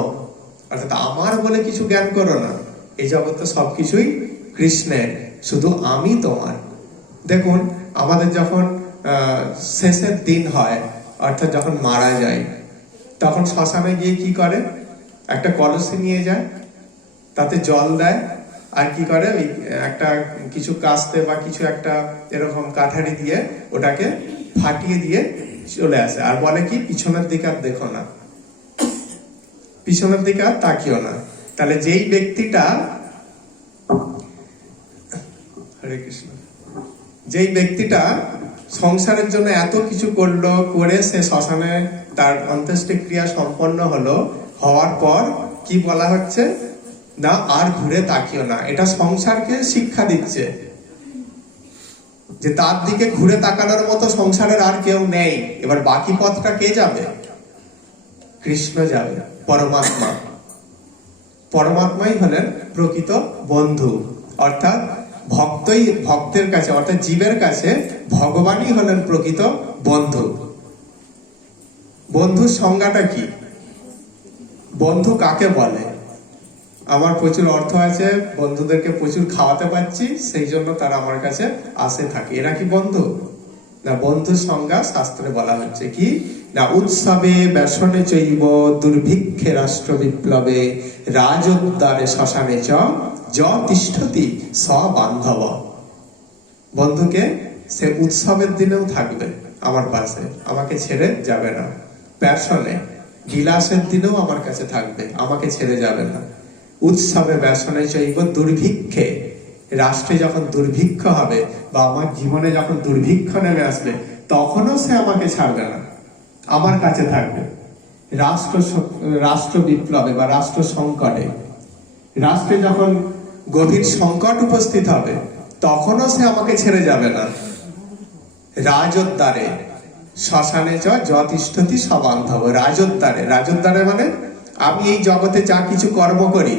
অর্থাৎ আমার বলে কিছু জ্ঞান করো না, এই জগতে সবকিছুই কৃষ্ণের, শুধু আমি তোমার। দেখুন আমাদের যখন শেষের দিন হয়, অর্থাৎ যখন মারা যায়, তখন শ্মশানে গিয়ে কি করে? একটা কলসি নিয়ে যায়, তাতে জল দেয়, আর কি করে ওই একটা কিছু কাস্তে বা কিছু একটা এরকম কাঠারি দিয়ে ওটাকে ফাটিয়ে দিয়ে চলে আসে, আর বলে কি পিছনের দিকে আর দেখো না, পিছনের দিকে আর তাকিও না। তাহলে যেই ব্যক্তিটা, হরে কৃষ্ণ, যেই ব্যক্তিটা সংসারের জন্য এত কিছু করলো, করে সে শ্মশানে তার অন্ত্যেষ্টিক্রিয়া সম্পন্ন হলো, হওয়ার পর কি বলা হচ্ছে না, আর ঘুরে তাকিও না। এটা সংসারকে শিক্ষা দিচ্ছে যে তার দিকে ঘুরে তাকানোর মতো সংসারের আর কেউ নেই। এবার বাকি পথটা কে যাবে? কৃষ্ণ যাবে, পরমাত্মা। পরমাত্মাই হলেন প্রকৃত বন্ধু, অর্থাৎ ভক্তই ভক্তের কাছে, অর্থাৎ জীবের কাছে ভগবানই হলেন প্রকৃত বন্ধু। বন্ধুর সংজ্ঞাটা কি? বন্ধু কাকে বলে? আমার প্রচুর অর্থ আছে, বন্ধুদেরকে প্রচুর খাওয়াতে পারছি, সেই জন্য তারা আমার কাছে আসে থাকে, এরা কি বন্ধু? না, বন্ধুর সংজ্ঞা শাস্ত্রে বলা হচ্ছে কি না, উৎসবে ব্যসনে চৈব দুর্ভিক্ষে রাষ্ট্র বিপ্লবে রাজোদ্দারে শ্মশানে চ য তিষ্ঠতি স বান্ধব। বন্ধুকে সে উৎসবের দিনেও থাকবে আমার পাশে, আমাকে ছেড়ে যাবে না। ব্যসনে বিলাসের দিনেও আমার কাছে থাকবে, আমাকে ছেড়ে যাবে না। উৎসবে ব্যসনে চৈব দুর্ভিক্ষে, রাষ্ট্রে যখন দুর্ভিক্ষ হবে বা আমার জীবনে যখন দুর্ভিক্ষ নেমে আসবে, তখনও সে আমাকে ছাড়বে না, আমার কাছে থাকবে। রাষ্ট্র বিপ্লবে বা রাষ্ট্র সংকটে, রাষ্ট্রে যখন গভীর সংকট উপস্থিত হবে, তখনও সে আমাকে ছেড়ে যাবে না। রাজোদ্দারে শ্মশানে চ যতিষ্ঠতি সবান্ধব। রাজোদ্দারে, রাজোদ্দারে মানে আমি এই জগতে যা কিছু কর্ম করি,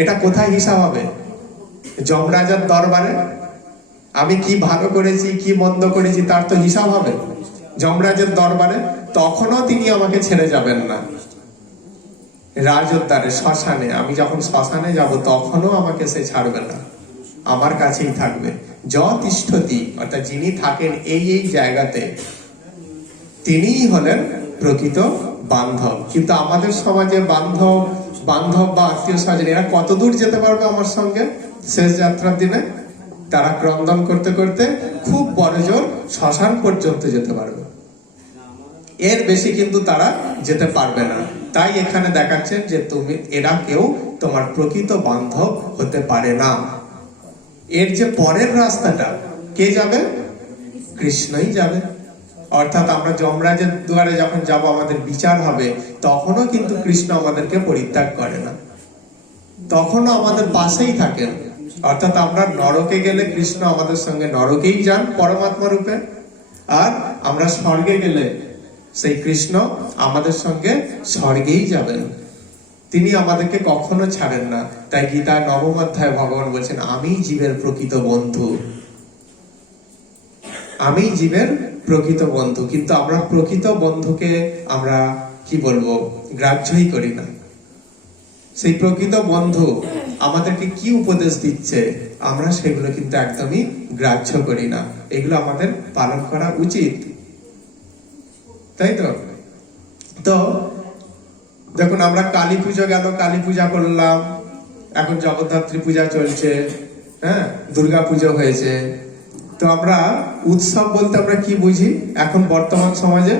এটা কোথায় হিসাব হবে? যমরাজার দরবারে। আমি কি ভালো করেছি কি মন্দ করেছি তার তো হিসাব হবে যমরাজের দরবারে, তখনও তিনি আমাকে ছেড়ে যাবেন না। রাজোদ্দারে শ্মশানে, আমি যখন শ্মশানে যাব তখনও আমাকে সে ছাড়বে না, আমার কাছেই থাকবে। যতিষ্ঠতি অর্থাৎ যিনি থাকেন এই এই জায়গাতে, তিনিই হলেন প্রকৃত বান্ধব। কিন্তু আমাদের সমাজে বান্ধব বা আত্মীয় স্বজন এরা কত দূর যেতে পারবে আমার সঙ্গে শেষ যাত্রার দিনে? তারা ক্রন্দন করতে করতে খুব বড় জোর শ্মশান পর্যন্ত যেতে পারবে, এর বেশি কিন্তু তারা যেতে পারবে না। তাই এখানে দেখাচ্ছেন যে এরা কেউ তোমার প্রকৃত বান্ধব হতে পারে না। এর যে পরের রাস্তাটা কে যাবে? কৃষ্ণই যাবে। অর্থাৎ আমরা যমরাজের দুয়ারে যখন যাব, আমাদের বিচার হবে, তখনও কিন্তু কৃষ্ণ আমাদেরকে পরিত্যাগ করে না, তখনও আমাদের পাশেই থাকেন। অর্থাৎ আমরা নরকে গেলে কৃষ্ণ আমাদের সঙ্গে নরকেই যান পরমাত্মা রূপে, আর আমরা স্বর্গে গেলে সেই কৃষ্ণ আমাদের সঙ্গে স্বর্গেই যাবেন। তিনি আমাদেরকে কখনো ছাড়েন না। তাই গীতার নবম অধ্যায়ে ভগবান বলছেন, আমি জীবের প্রকৃত বন্ধু, আমি জীবের প্রকৃত বন্ধু। কিন্তু আমরা প্রকৃত বন্ধুকে আমরা কি বলবো, গ্রাহ্যই করি না। সেই প্রকৃত বন্ধু আমাদেরকে কি উপদেশ দিচ্ছে, আমরা সেগুলো কিন্তু একদমই গ্রাহ্য করি না। এগুলো আমাদের পালন করা উচিত, তাই তো? তো দেখুন, আমরা কালী পুজো গেল, কালী পূজা করলাম, এখন জগদ্ধাত্রী পূজা চলছে, হ্যাঁ, দুর্গা পুজো হয়েছে। তো আমরা উৎসব বলতে আমরা কি বুঝি এখন বর্তমান সমাজে?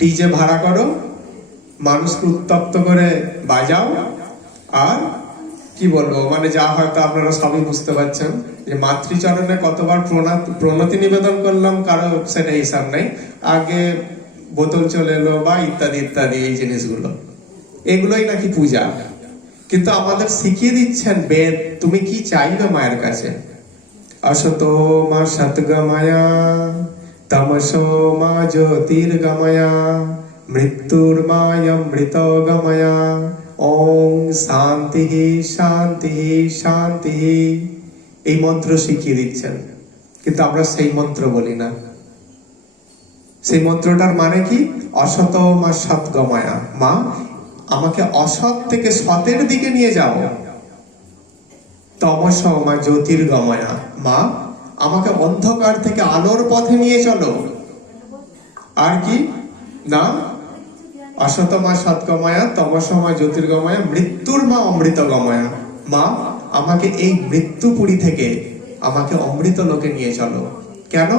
ডিজে ভাড়া করো, মানুষকে উত্তপ্ত করে বাজাও, আর কি বলবো, মানে যা হয়তো আপনারা সবই বুঝতে পারছেন যে মাতৃচরণে কতবার প্রণতি নিবেদন করলাম, কারো সেটা হিসাব নাই। আগে বোতল চলে এলো বা ইত্যাদি ইত্যাদি, এই জিনিসগুলো, এগুলোই নাকি পূজা। কিন্তু আমাদের শিখিয়ে দিচ্ছেন বেদ, তুমি কি চাইবে মায়ের কাছে। असतो मा सद्गमया तमसो मा ज्योतिर्गमया मृत्युर्मायमृतगमया ओम शांति शांति शांति। এই মন্ত্র শিখিয়ে দিচ্ছেন, কিন্তু আমরা সেই মন্ত্র বলি না। সেই মন্ত্রটার মানে কি? অসত মা সৎগময়া, মা আমাকে অসৎ থেকে সতের দিকে নিয়ে যাও। তমস মা জ্যোতির্গময়া, মা আমাকে অন্ধকার থেকে আলোর পথে নিয়ে চলো। আর কি না, অসত মা সৎগময়া, তমস মা জ্যোতির্গময়া, মৃত্যুর মা অমৃতগময়া, মা আমাকে এই মৃত্যুপুরী থেকে আমাকে অমৃত লোকে নিয়ে চলো। কেন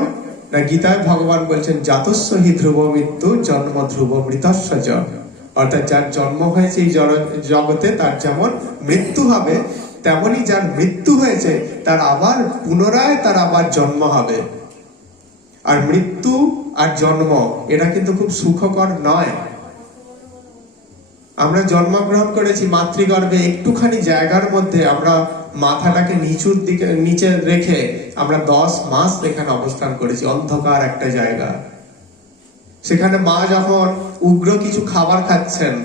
না, গীতায় ভগবান বলছেন জাতস্য হি ধ্রুব মৃত্যু জন্ম ধ্রুব মৃতস্য চ। অর্থাৎ যার জন্ম হয়েছে এই জগতে তার যেমন মৃত্যু হবে, তেমনি যার মৃত্যু হয়েছে তার আবার পুনরায় তার আবার জন্ম হবে। আর মৃত্যু আর জন্ম এটা কিন্তু খুব সুখকর নয়। আমরা জন্মগ্রহণ করেছি মাতৃগর্ভে, একটুখানি জায়গার মধ্যে আমরা মাথাটাকে নিচুর দিকে নিচে রেখে আমরা 10 মাস এখানে অবস্থান করেছি, অন্ধকার একটা জায়গা। সেখানে মা যখন উগ্র কিছু খাবার খাচ্ছেন,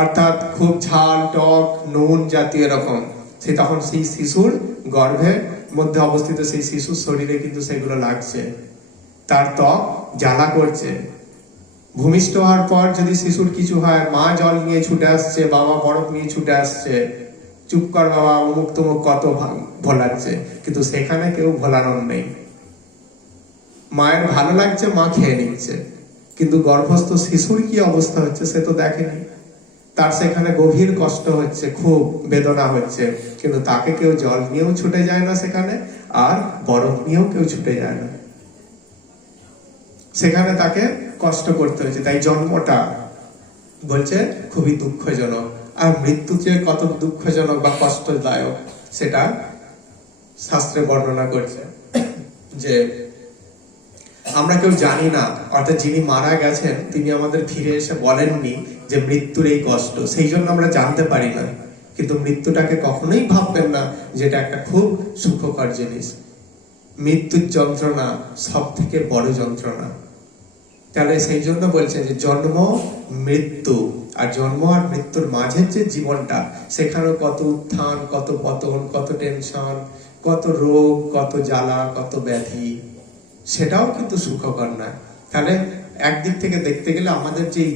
অর্থাৎ খুব ঝাল টক নুন জাতীয় এরকম, সে তখন সেই শিশুর গর্ভের মধ্যে অবস্থিত সেই শিশুর শরীরে কিন্তু সেগুলো লাগছে, তার ত্বক জ্বালা করছে। ভূমিষ্ঠ হওয়ার পর যদি শিশুর কিছু হয়, মা জল নিয়ে ছুটে আসছে, বাবা বরফ নিয়ে ছুটে আসছে, চুপ কর বাবা, অমুক তমুক কত ভোলাচ্ছে, কিন্তু সেখানে কেউ ভোলানোর নেই। মায়ের ভালো লাগছে, মা খেয়ে নিচ্ছে, কিন্তু গর্ভস্থ শিশুর কি অবস্থা হচ্ছে সে তো দেখেনি। তার সেখানে গভীর কষ্ট হচ্ছে, খুব বেদনা হচ্ছে, কিন্তু তাকে কেউ জল নিয়েও ছুটে যায় না সেখানে, আর বরফ নিয়েও কেউ ছুটে যায় না, সেখানে তাকে কষ্ট করতে হয়েছে। তাই জন্মটা বলছে খুবই দুঃখজনক। আর মৃত্যু যে কত দুঃখজনক বা কষ্টদায়ক সেটা শাস্ত্রে বর্ণনা করছে, যে আমরা কেউ জানি না, অর্থাৎ যিনি মারা গেছেন তিনি আমাদের ফিরে এসে বলেননি যে মৃত্যুর এই কষ্ট, সেই জন্য আমরা জানতে পারি না। কিন্তু মৃত্যুটাকে কখনোই ভাববেন না যেটা একটা খুব সুখকর জিনিস। মৃত্যুর যন্ত্রণা সব থেকে বড় যন্ত্রণা। তাহলে সেই জন্য বলছে যে জন্ম মৃত্যু, আর জন্ম আর মৃত্যুর মাঝের যে জীবনটা, সেখানে কত উত্থান, কত পতন, কত টেনশন, কত রোগ, কত জ্বালা, কত ব্যাধি, সেটাও কিন্তু সুখকর নয়। তাহলে একদিক থেকে দেখতে গেলে আমাদের যে এই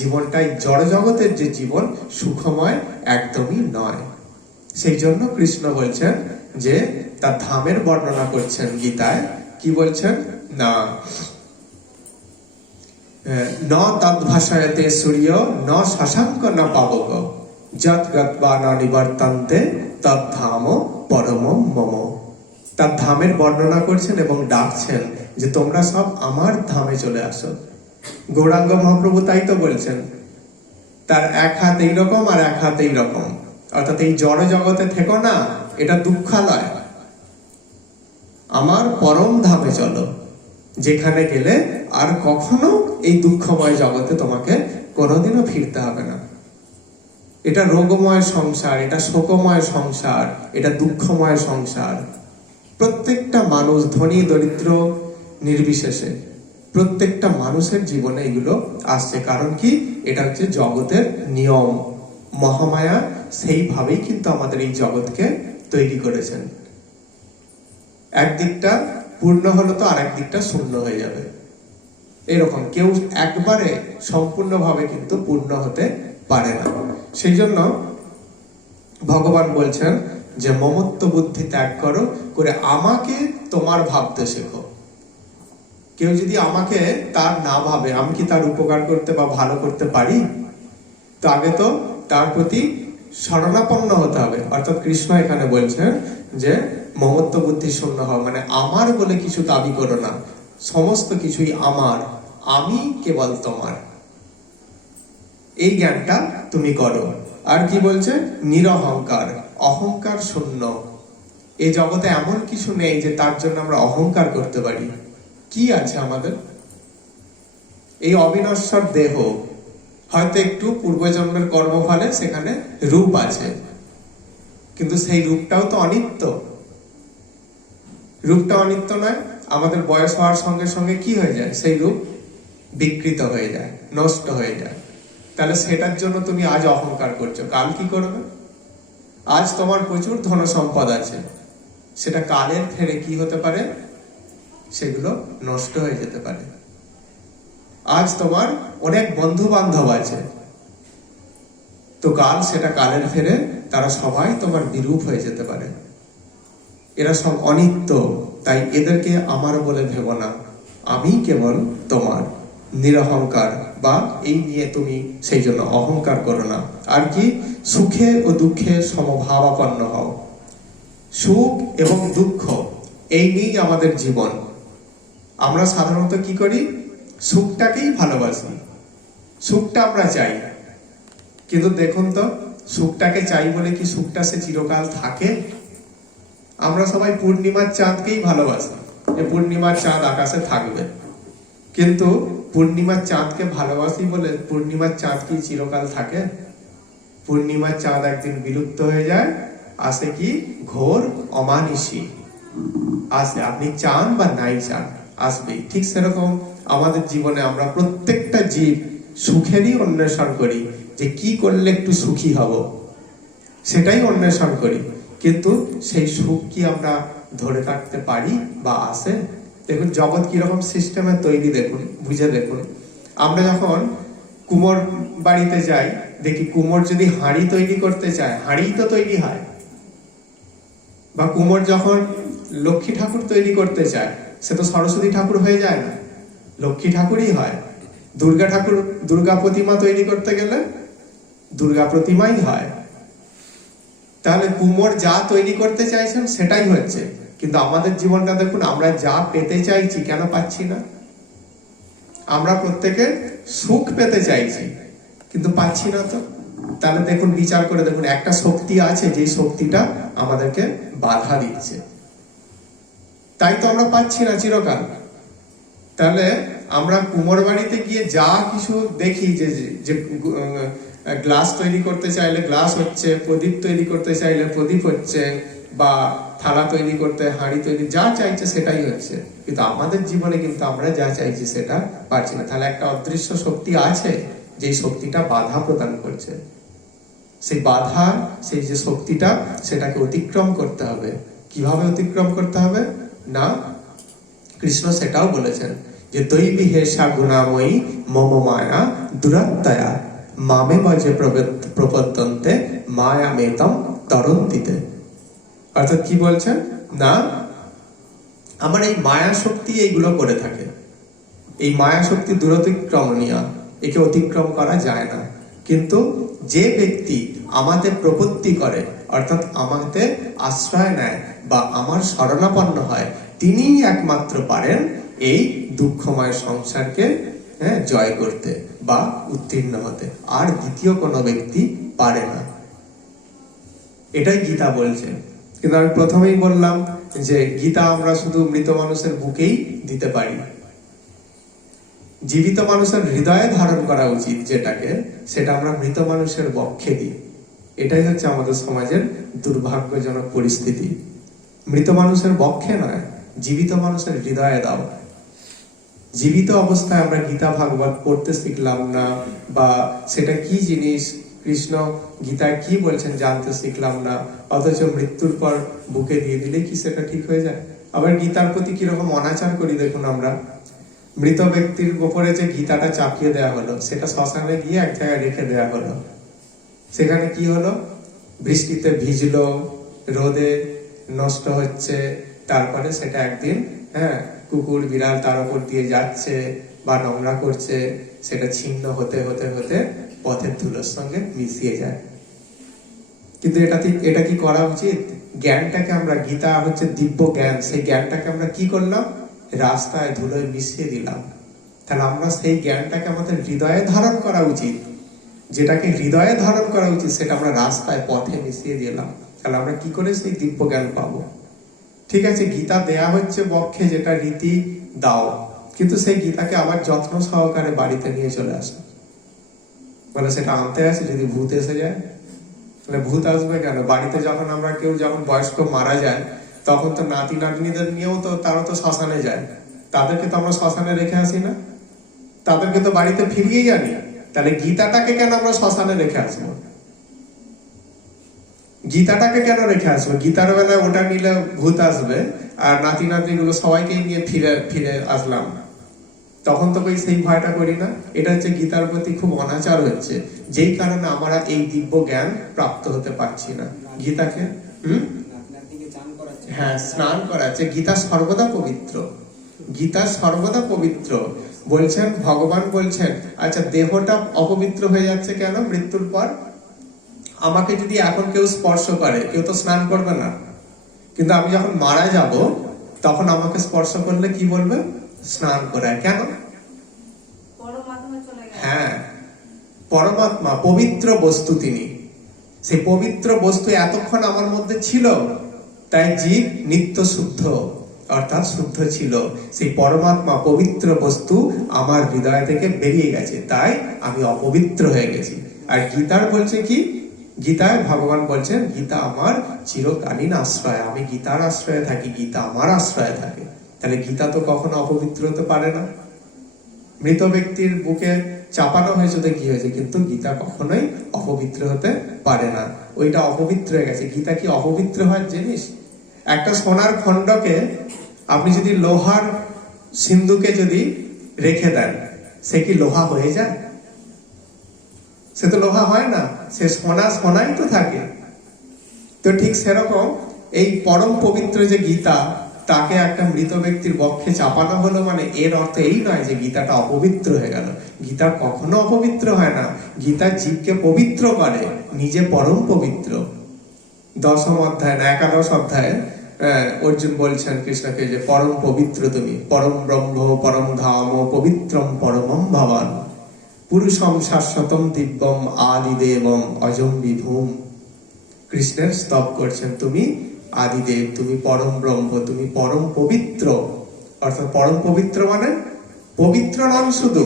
জীবনটাই জড় জগতের যে জীবন সুখময় একদমই নয়। সেই জন্য কৃষ্ণ বলছেন যে তার ধামের বর্ণনা করছেন গীতায়, কি বলছেন না, ন তদ্ভাষায়তে সূর্য ন শশাঙ্ক ন পাবক যৎ গত্বা ন নিবর্তন্তে তদ্ধাম পরমম মম। তার ধামের বর্ণনা করছেন এবং ডাকছেন যে তোমরা সব আমার ধামে চলে আসো। গৌরাঙ্গ মহাপ্রভু তাই তো বলছেন, তার এক হাত এইরকম আর এক হাত এইরকম, অর্থাৎ এই জড় জগতে থেকো না, এটা দুঃখালয়, আমার পরম ধামে চলো, যেখানে গেলে আর কখনো এই দুঃখময় জগতে তোমাকে কোনোদিনও ফিরতে হবে না। এটা রোগময় সংসার, এটা শোকময় সংসার, এটা দুঃখময় সংসার। প্রত্যেকটা মানুষ, ধনী দরিদ্র নির্বিশেষে প্রত্যেকটা মানুষের জীবনে এগুলো আসছে। কারণ কি, এটা হচ্ছে জগতের নিয়ম। মহামায়া সেইভাবেই কিন্তু আমাদের এই জগৎকে তৈরি করেছেন। একদিকটা পূর্ণ হলো তো আরেক দিকটা শূন্য হয়ে যাবে, এরকম কেউ একবারে সম্পূর্ণভাবে কিন্তু পূর্ণ হতে পারে না। সেই জন্য ভগবান বলছেন যে মমত্ব বুদ্ধি ত্যাগ করো, করে আমাকে তোমার ভাবতে শেখো। কেউ যদি আমাকে তার না ভাবে, আমি কি তার উপকার করতে বা ভালো করতে পারি? তো আগে তো তার প্রতি শরণাপন্ন হতে হবে। অর্থাৎ কৃষ্ণ এখানে বলছেন যে মমত্ব বুদ্ধি শূন্য হও, মানে আমার বলে কিছু দাবি করো না, সমস্ত কিছুই আমার, আমি কেবল তোমার, এই জ্ঞানটা তুমি করো। আর কি বলছে? নিরহংকার, অহংকার শূন্য। এই জগতে এমন কিছু নেই যে তার জন্য আমরা অহংকার করতে পারি। কি আছে আমাদের? এই অবিনশ্বর দেহ, হয়তো একটু পূর্বজন্মের কর্মফলে সেখানে রূপ আছে, কিন্তু সেই রূপটাও তো অনিত্য। রূপটা অনিত্য নয়, আমাদের বয়স হওয়ার সঙ্গে সঙ্গে কি হয়ে যায়? সেই রূপ বিকৃত হয়ে যায়, নষ্ট হয়ে যায়। তাহলে সেটার জন্য তুমি আজ অহংকার করছো, কাল কি করবে? আজ তোমার প্রচুর ধন সম্পদ আছে, সেটা কালের ফেরে কি হতে পারে? সেগুলো নষ্ট হয়ে যেতে পারে। আজ তোমার অনেক বন্ধু বান্ধব আছে, তো কাল সেটা কালের ফেরে তারা সবাই তোমার বিরূপ হয়ে যেতে পারে। এরা সব অনিত্য, তাই এদেরকে আমার বলে ভেবো না। আমি কেবল তোমার, নিরহংকার, বা এই নিয়ে তুমি সেই জন্য অহংকার করো না। আর কি? সুখে ও দুঃখে সমভাবাপন্ন হও। সুখ এবং দুঃখ এই নিয়েই আমাদের জীবন। আমরা সাধারণত কি করি? সুখটাকেই ভালোবাসি, সুখটা আমরা চাই। কিন্তু দেখুন তো, সুখটাকে চাই বলে কি সুখটা সে চিরকাল থাকে? আমরা সবাই পূর্ণিমার চাঁদকেই ভালোবাসি, যে পূর্ণিমার চাঁদ আকাশে থাকবে। কিন্তু পূর্ণিমার চাঁদকে ভালোবাসি বলে পূর্ণিমার চাঁদ কি চিরকাল থাকে? পূর্ণিমার চাঁদ একদিন বিলুপ্ত হয়ে যায়, আসে কি ঘোর অমানিসী আসে। আপনি চান বা নাই চান, আসবেই। ঠিক সেরকম আমাদের জীবনে আমরা প্রত্যেকটা জীব সুখেরই অন্বেষণ করি, যে কি করলে একটু সুখী হব, সেটাই অন্বেষণ করি। কিন্তু সেই সুখ কি আমরা ধরে রাখতে পারি বা আসে? দেখুন জগৎ কিরকম সিস্টেমে তৈরি, দেখুন, বুঝে দেখুন। আমরা যখন কুমোর বাড়িতে যাই, দেখি কুমোর যদি হাঁড়ি তৈরি করতে চায়, হাঁড়ি তো তৈরি হয়। বা কুমোর যখন লক্ষ্মী ঠাকুর তৈরি করতে চায়, সে তো সরস্বতী ঠাকুর হয়ে যায় না, লক্ষ্মী ঠাকুরই হয়। দুর্গা ঠাকুর, দুর্গা প্রতিমা তৈরি করতে গেলে দুর্গা প্রতিমাই হয়। তাহলে কুমোর যা তৈরি করতে চাইছেন সেটাই হচ্ছে। কিন্তু আমাদের জীবনটা দেখুন, আমরা যা পেতে চাইছি কেন পাচ্ছি না? আমরা প্রত্যেকে সুখ পেতে চাইছি, কিন্তু পাচ্ছি না তো। তাহলে দেখুন, বিচার করে দেখুন, একটা শক্তি আছে যে শক্তিটা আমাদেরকে বাধা দিচ্ছে, তাই তো আমরা পাচ্ছি না চিরকাল। তাহলে আমরা কুমোর বাড়িতে গিয়ে যা কিছু দেখি, যে গ্লাস তৈরি করতে চাইলে গ্লাস হচ্ছে, প্রদীপ তৈরি করতে চাইলে প্রদীপ হচ্ছে, বা থালা তৈরি করতে হাঁড়ি তৈরি, যা চাইছে সেটাই হচ্ছে। কিন্তু আমাদের জীবনে কিন্তু আমরা যা চাইছি সেটা পারছি না। তাহলে একটা অদৃশ্য শক্তি আছে, যে শক্তিটা বাধা প্রদান করছে। সেই বাধা, সেই যে শক্তিটা, সেটাকে অতিক্রম করতে হবে। কিভাবে অতিক্রম করতে হবে? না, কৃষ্ণ সেটাও বলেছেন যে দৈবী হেষা গুণাময়ী মম মায়া দুরাত্ময়া মামে বজে প্রপদ্যন্তে মায়া মেতম তরন্তিতে। অর্থাৎ কি বলছেন? না, আমার এই মায়া শক্তি এইগুলো করে থাকে। এই মায়া শক্তি দুরতিক্রমণীয়, একে অতিক্রম করা যায় না। কিন্তু যে ব্যক্তি আমাদের প্রপত্তি করে, অর্থাৎ আমাদের আশ্রয় নেয় বা আমার শরণাপন্ন হয়, তিনিই একমাত্র পারেন এই দুঃখময় সংসারকে জয় করতে বা উত্তীর্ণ হতে। আর দ্বিতীয় কোনো ব্যক্তি পারে না। এটাই গীতা বলছে। কিন্তু আমি প্রথমেই বললাম যে গীতা আমরা শুধু মৃত মানুষের বুকেই দিতে পারি। জীবিত মানুষের হৃদয়ে ধারণ করা উচিত যেটাকে, সেটা আমরা মৃত মানুষের বক্ষে দিই। এটাই হচ্ছে আমাদের সমাজের দুর্ভাগ্যজনক পরিস্থিতি। মৃত মানুষের বক্ষে নয়, জীবিত মানুষের হৃদয়ে দাও। জীবিত অবস্থায় আমরা গীতা ভাগবত পড়তে শিখলাম না, বা সেটা কি জিনিস, কৃষ্ণ গীতায় কি বলছেন জানতে শিখলাম না, অথচ মৃত্যুর পর বুকে দিয়ে দিলে কি সেটা ঠিক হয়ে যায়? আবার গীতার প্রতি কিরকম অনাচার করি দেখুন আমরা। মৃত ব্যক্তির উপরে যে গীতাটা চাপিয়ে দেওয়া হলো, সেটা শ্মশানে গিয়ে এক জায়গায় রেখে দেওয়া হলো। সেখানে কি হলো? বৃষ্টিতে ভিজলো, রোদে নষ্ট হচ্ছে, তারপরে সেটা একদিন কুকুর বিড়াল তার উপর দিয়ে যাচ্ছে বা নোংরা করছে, সেটা ছিন্ন হতে হতে হতে পথের ধুলোর সঙ্গে মিশিয়ে যায়। কিন্তু এটা কি করা উচিত? জ্ঞানটাকে আমরা, গীতা হচ্ছে দিব্য জ্ঞান, সেই জ্ঞানটাকে আমরা কি করলাম? রাস্তায় ধুলোয় মিশিয়ে দিলাম। তাহলে আমরা সেই জ্ঞানটাকে আমাদের হৃদয়ে ধারণ করা উচিত। যেটাকে হৃদয়ে ধারণ করা উচিত সেটা আমরা রাস্তায় পথে মিশিয়ে দিলাম, তাহলে আমরা কি করে সেই দিব্য জ্ঞান পাবো? ঠিক আছে, গীতা দেয়া হচ্ছে বক্ষে, যেটা রীতি দাও, কিন্তু সেই গীতাকে আবার যত্ন সহকারে বাড়িতে নিয়ে চলে আসো। মানে সেটা আনতে আছে, যদি ভূত এসে যায় তাহলে ভূত আসবে কেন? বাড়িতে যখন আমরা কেউ যখন বয়স্ক মারা যায় তখন তো নাতি নাতনিদের নিয়েও তো তারা তো শ্মশানে যায়, তাদেরকে তো আমরা শ্মশানে রেখে আসি না, তাদেরকে তো বাড়িতে ফিরিয়েই আনি। তাহলে গীতাটাকে কেন আমরা শ্মশানে রেখে আসবো? গীতাটাকে কেন রেখে আসবো? গীতার বেলায় ওটা নিলে ভূত আসবে আর নাতি নাতনি গুলো সবাইকে নিয়ে ফিরে ফিরে আসলাম, তখন তো সেই ভয়টা করি না। এটা হচ্ছে গীতার প্রতি খুব অনাচার হচ্ছে, যেই কারণে আমরা এই দিব্য জ্ঞান প্রাপ্ত হতে পারছি না। গীতাকে হ্যাঁ স্নান করাচ্ছে। গীতা সর্বদা পবিত্র, গীতা সর্বদা পবিত্র। বলছেন ভগবান বলছেন, আচ্ছা দেহটা অপবিত্র হয়ে যাচ্ছে কেন মৃত্যুর পর? আমাকে যদি এখন কেউ স্পর্শ করে, কেউ তো স্নান করবে না, কিন্তু আমি যখন মারা যাব তখন আমাকে স্পর্শ করলে কি বলবে? স্নান করায়। কেন? হ্যাঁ, পরমাত্মা পবিত্র বস্তু, তিনি সেই পবিত্র বস্তু এতক্ষণ আমার মধ্যে ছিল, তাই জীব নিত্য শুদ্ধ, অর্থাৎ শুদ্ধ ছিল। সেই পরমাত্মা পবিত্র বস্তু আমার হৃদয় থেকে বেরিয়ে গেছে, তাই আমি অপবিত্র হয়ে গেছি। আর গীতার বলছে কি? গীতায় ভগবান বলছেন, গীতা আমার চিরকালীন আশ্রয়, আমি গীতার আশ্রয়ে থাকি, গীতা আমার আশ্রয়ে থাকে। তাহলে গীতা তো কখনো অপবিত্র হতে পারে না। মৃত ব্যক্তির বুকে চাপানো হয়েছে তো কি হয়েছে, কিন্তু গীতা কখনোই অপবিত্র হতে পারে না। ওইটা অপবিত্র হয়ে গেছে। গীতা কি অপবিত্র হওয়ার জিনিস? একটা সোনার খণ্ডকে আপনি যদি লোহার সিন্ধুকে যদি রেখে দেন, সে কি লোহা হয়ে যায়? সে তো লোহা হয় না, সে সোনা সোনাই তো থাকে। তো ঠিক সেরকম এই পরম পবিত্র যে গীতা, তাকে একটা মৃত ব্যক্তির বক্ষে চাপানো হলো, মানে এর অর্থ এই নয় যে গীতাটা অপবিত্র হয়ে গেল। গীতা কখনো অপবিত্র হয় না। গীতা জীবকে পবিত্র করে, নিজে পরম পবিত্র। দশম অধ্যায় না একাদশ অধ্যায়ে অর্জুন বলছেন কৃষ্ণকে যে পরম পবিত্র তুমি, পরম ব্রহ্ম পরম ধাম পবিত্রম পরমম ভবান পুরুষম শাশ্বতম দিব্যম আদিদেবম অজম বিভূম। কৃষ্ণের স্তব করছেন, তুমি আদিদেব, তুমি পরম ব্রহ্ম, তুমি পরম পবিত্র। অর্থাৎ পরম পবিত্র মানে পবিত্র নাম, শুধু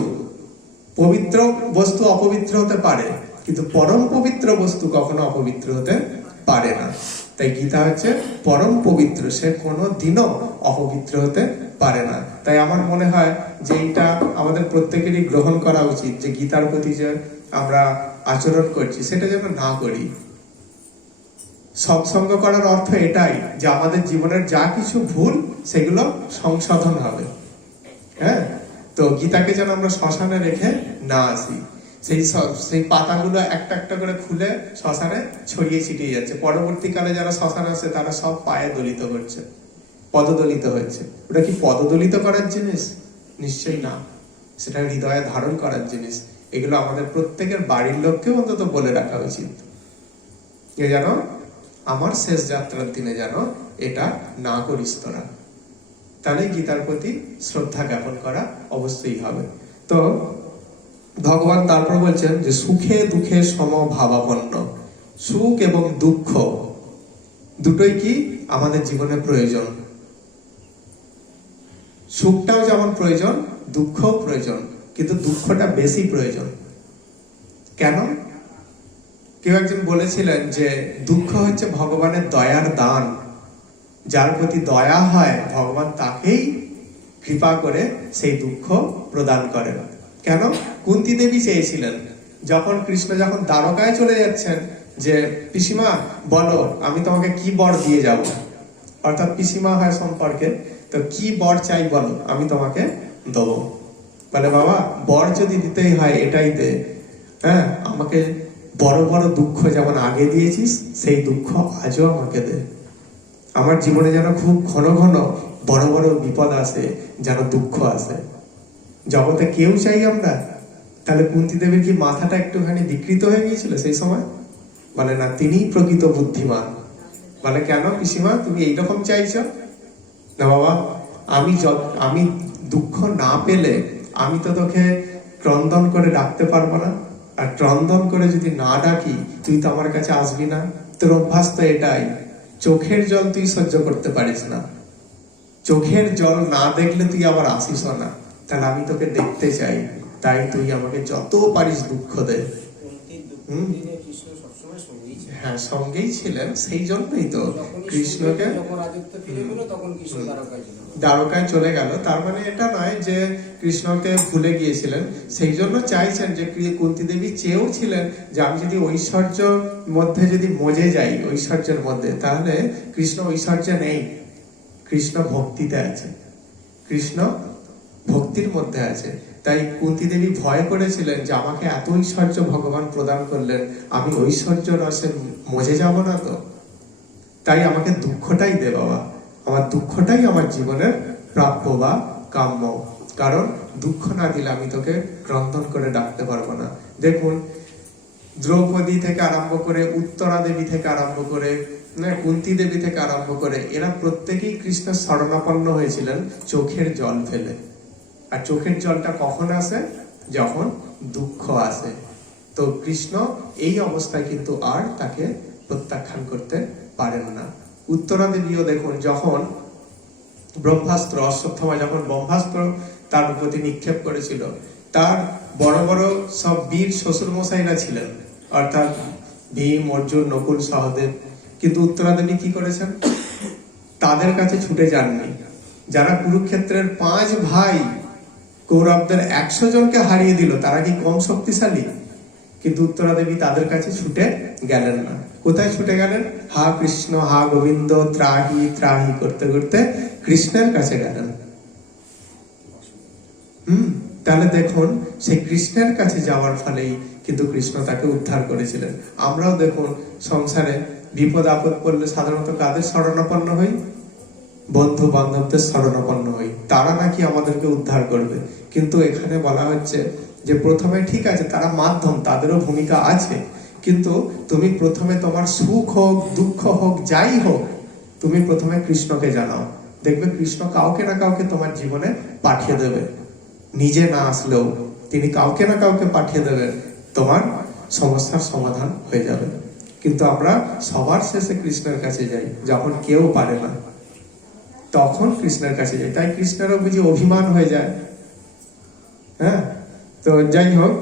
পবিত্র বস্তু অপবিত্র হতে পারে, কিন্তু পরম পবিত্র বস্তু কখনো অপবিত্র হতে পারে না। তাই গীতা হচ্ছে পরম পবিত্র, সে কোনো দিনও অপবিত্র হতে পারে না। তাই আমার মনে হয় যে এটা আমাদের প্রত্যেকেরই গ্রহণ করা উচিত, যে গীতার প্রতি যে আমরা আচরণ করছি সেটা যেন না করি। সৎসঙ্গ করার অর্থ এটাই যে আমাদের জীবনের যা কিছু ভুল সেগুলো সংশোধন হবে। হ্যাঁ, তো গীতাকে যেন আমরা শ্মশানে রেখে না আসি। সেই পাতাগুলো একটা একটা করে খুলে শ্মশানে ছড়িয়ে ছিটিয়ে যাচ্ছে। পরবর্তীকালে যারা শ্মশানে আসে তারা সব পায়ে দলিত করছে, পদদলিত হচ্ছে। ওটা কি পদদলিত করার জিনিস? নিশ্চয়ই না, সেটা হৃদয়ে ধারণ করার জিনিস। এগুলো আমাদের প্রত্যেকের বাড়ির লোককেও অন্তত বলে রাখা উচিত, যে যেন আমার শেষ যাত্রার দিনে যেন এটা না করিস তোরা। তাহলে গীতার প্রতি শ্রদ্ধা জ্ঞাপন করা অবশ্যই হবে। তো ভগবান তারপর বলছেন যে সুখে দুঃখে সমভাবাপন্ন। সুখ এবং দুঃখ দুটোই কি আমাদের জীবনে প্রয়োজন। সুখটাও যেমন প্রয়োজন, দুঃখও প্রয়োজন, কিন্তু দুঃখটা বেশি প্রয়োজন। কেন? কেউ একজন বলেছিলেন যে দুঃখ হচ্ছে ভগবানের দয়ার দান। যার প্রতি দয়া হয় ভগবান তাকেই কৃপা করে সেই দুঃখ প্রদান করেন। কেন? কুন্তী দেবী চেয়েছিলেন, যখন কৃষ্ণ যখন দ্বারকায় চলে যাচ্ছেন, যে পিসিমা বলো আমি তোমাকে কি বর দিয়ে যাব। অর্থাৎ পিসিমা হয় সম্পর্কে, তো কি বর চাই বলো, আমি তোমাকে দেবো। বলে বাবা বর যদি দিতেই হয় এটাই দে, হ্যাঁ আমাকে বড় বড় দুঃখ যেমন আগে দিয়েছিস সেই দুঃখ আজও আমাকে দে। আমার জীবনে যেন খুব ঘন ঘন বড় বড় বিপদ আসে, যেন দুঃখ আসে। জগতে কেউ চাই আমরা? তাহলে কুন্তী দেবীর কি মাথাটা একটুখানি বিকৃত হয়ে গিয়েছিল সেই সময়? বলে না, তিনিই প্রকৃত বুদ্ধিমান। বলে কেন পিসিমা তুমি এইরকম চাইছো? না বাবা, আমি দুঃখ না পেলে আমি তো তোকে ক্রন্দন করে ডাকতে পারবো না। আর ক্রন্দন করে যদি না ডাকি, তুই তো আমার কাছে আসবি না। তোর অভ্যাস তো এটাই, চোখের জল তুই সহ্য করতে পারিস না, চোখের জল না দেখলে তুই আবার আসিস না। তাহলে আমি তোকে দেখতে চাই, তাই তুই আমাকে যত পারিস দুঃখ দে। হ্যাঁ, সঙ্গেই ছিলেন, সেই জন্যই তো কৃষ্ণকে দ্বারকায় চলে গেল। তার মানে এটা নয় যে কৃষ্ণকে ভুলে গিয়েছিলেন, সেই জন্য চাইছেন যে কুন্তী দেবী চেয়েও ছিলেন যে আমি যদি ঐশ্বর্য মধ্যে যদি মজে যাই, ঐশ্বর্যের মধ্যে, তাহলে কৃষ্ণ ঐশ্বর্য নেই, কৃষ্ণ ভক্তিতে আছে, কৃষ্ণ ভক্তির মধ্যে আছে। তাই কুন্তী দেবী ভয় করেছিলেন যে আমাকে এত ঐশ্বর্য ভগবান প্রদান করলেন, আমি ঐশ্বর্য রসে মজে যাব না তো, তাই আমাকে দুঃখটাই দে বাবা, আমার দুঃখটাই আমার জীবনের প্রাপ্য বা কাম্য, কারণ দুঃখ না দিলে আমি তোকে ক্রন্দন করে ডাকতে পারবো না। দেখুন, দ্রৌপদী থেকে আরম্ভ করে, উত্তরা দেবী থেকে আরম্ভ করে, কুন্তী দেবী থেকে আরম্ভ করে, এরা প্রত্যেকেই কৃষ্ণের শরণাপন্ন হয়েছিলেন চোখের জল ফেলে। আর চোখের জলটা কখন আসে? যখন দুঃখ আসে। তো কৃষ্ণ এই অবস্থায় কিন্তু আর তাকে প্রত্যাখ্যান করতে পারেন না। উত্তরা দেবীও দেখুন, যখন ব্রহ্মাস্ত্র, অশ্বত্থামা যখন ব্রহ্মাস্ত্র তার প্রতি নিক্ষেপ করেছিল, তার বড় বড় সব বীর শ্বশুর মশাইরা ছিলেন, অর্থাৎ ভীম, অর্জুন, নকুল, সহদেব। কিন্তু উত্তরা দেবী কি করেছেন? তাদের কাছে ছুটে যাননি। যারা কুরুক্ষেত্রের 5 ভাই কৌরবদের 100 জনকে হারিয়ে দিল, তারা কি কম শক্তিশালী? কিন্তু উত্তরা দেবী তাদের কাছে ছুটে গেলেন না। কোথায় ছুটে গেলেন? হা কৃষ্ণ, হা গোবিন্দ, ত্রাহি ত্রাহি করতে করতে কৃষ্ণের কাছে গেলেন। তাহলে দেখুন, সেই কৃষ্ণের কাছে যাওয়ার ফলেই কিন্তু কৃষ্ণ তাকে উদ্ধার করেছিলেন। আমরাও দেখুন, সংসারে বিপদ আপদ পড়লে সাধারণত কাদের শরণাপন্ন হই? বন্ধু বান্ধবদের শরণাপন্ন হই, তারা নাকি আমাদেরকে উদ্ধার করবে। কিন্তু এখানে বলা হচ্ছে যে প্রথমে ঠিক আছে, তারা মাধ্যম, তাদেরও ভূমিকা আছে, কিন্তু তুমি প্রথমে তোমার সুখ হোক, দুঃখ হোক, যাই হোক, তুমি প্রথমে কৃষ্ণকে জানাও। দেখবে কৃষ্ণ কাউকে না কাউকে তোমার জীবনে পাঠিয়ে দেবে, নিজে না আসলেও তিনি কাউকে না কাউকে পাঠিয়ে দেবেন, তোমার সমস্যার সমাধান হয়ে যাবে। কিন্তু আমরা সবার শেষে কৃষ্ণের কাছে যাই, যখন কেউ পারে না তখন কৃষ্ণের কাছে যাই। তাই কৃষ্ণেরও বুঝি অভিমান হয়ে যায়। হ্যাঁ, তো যাই হোক,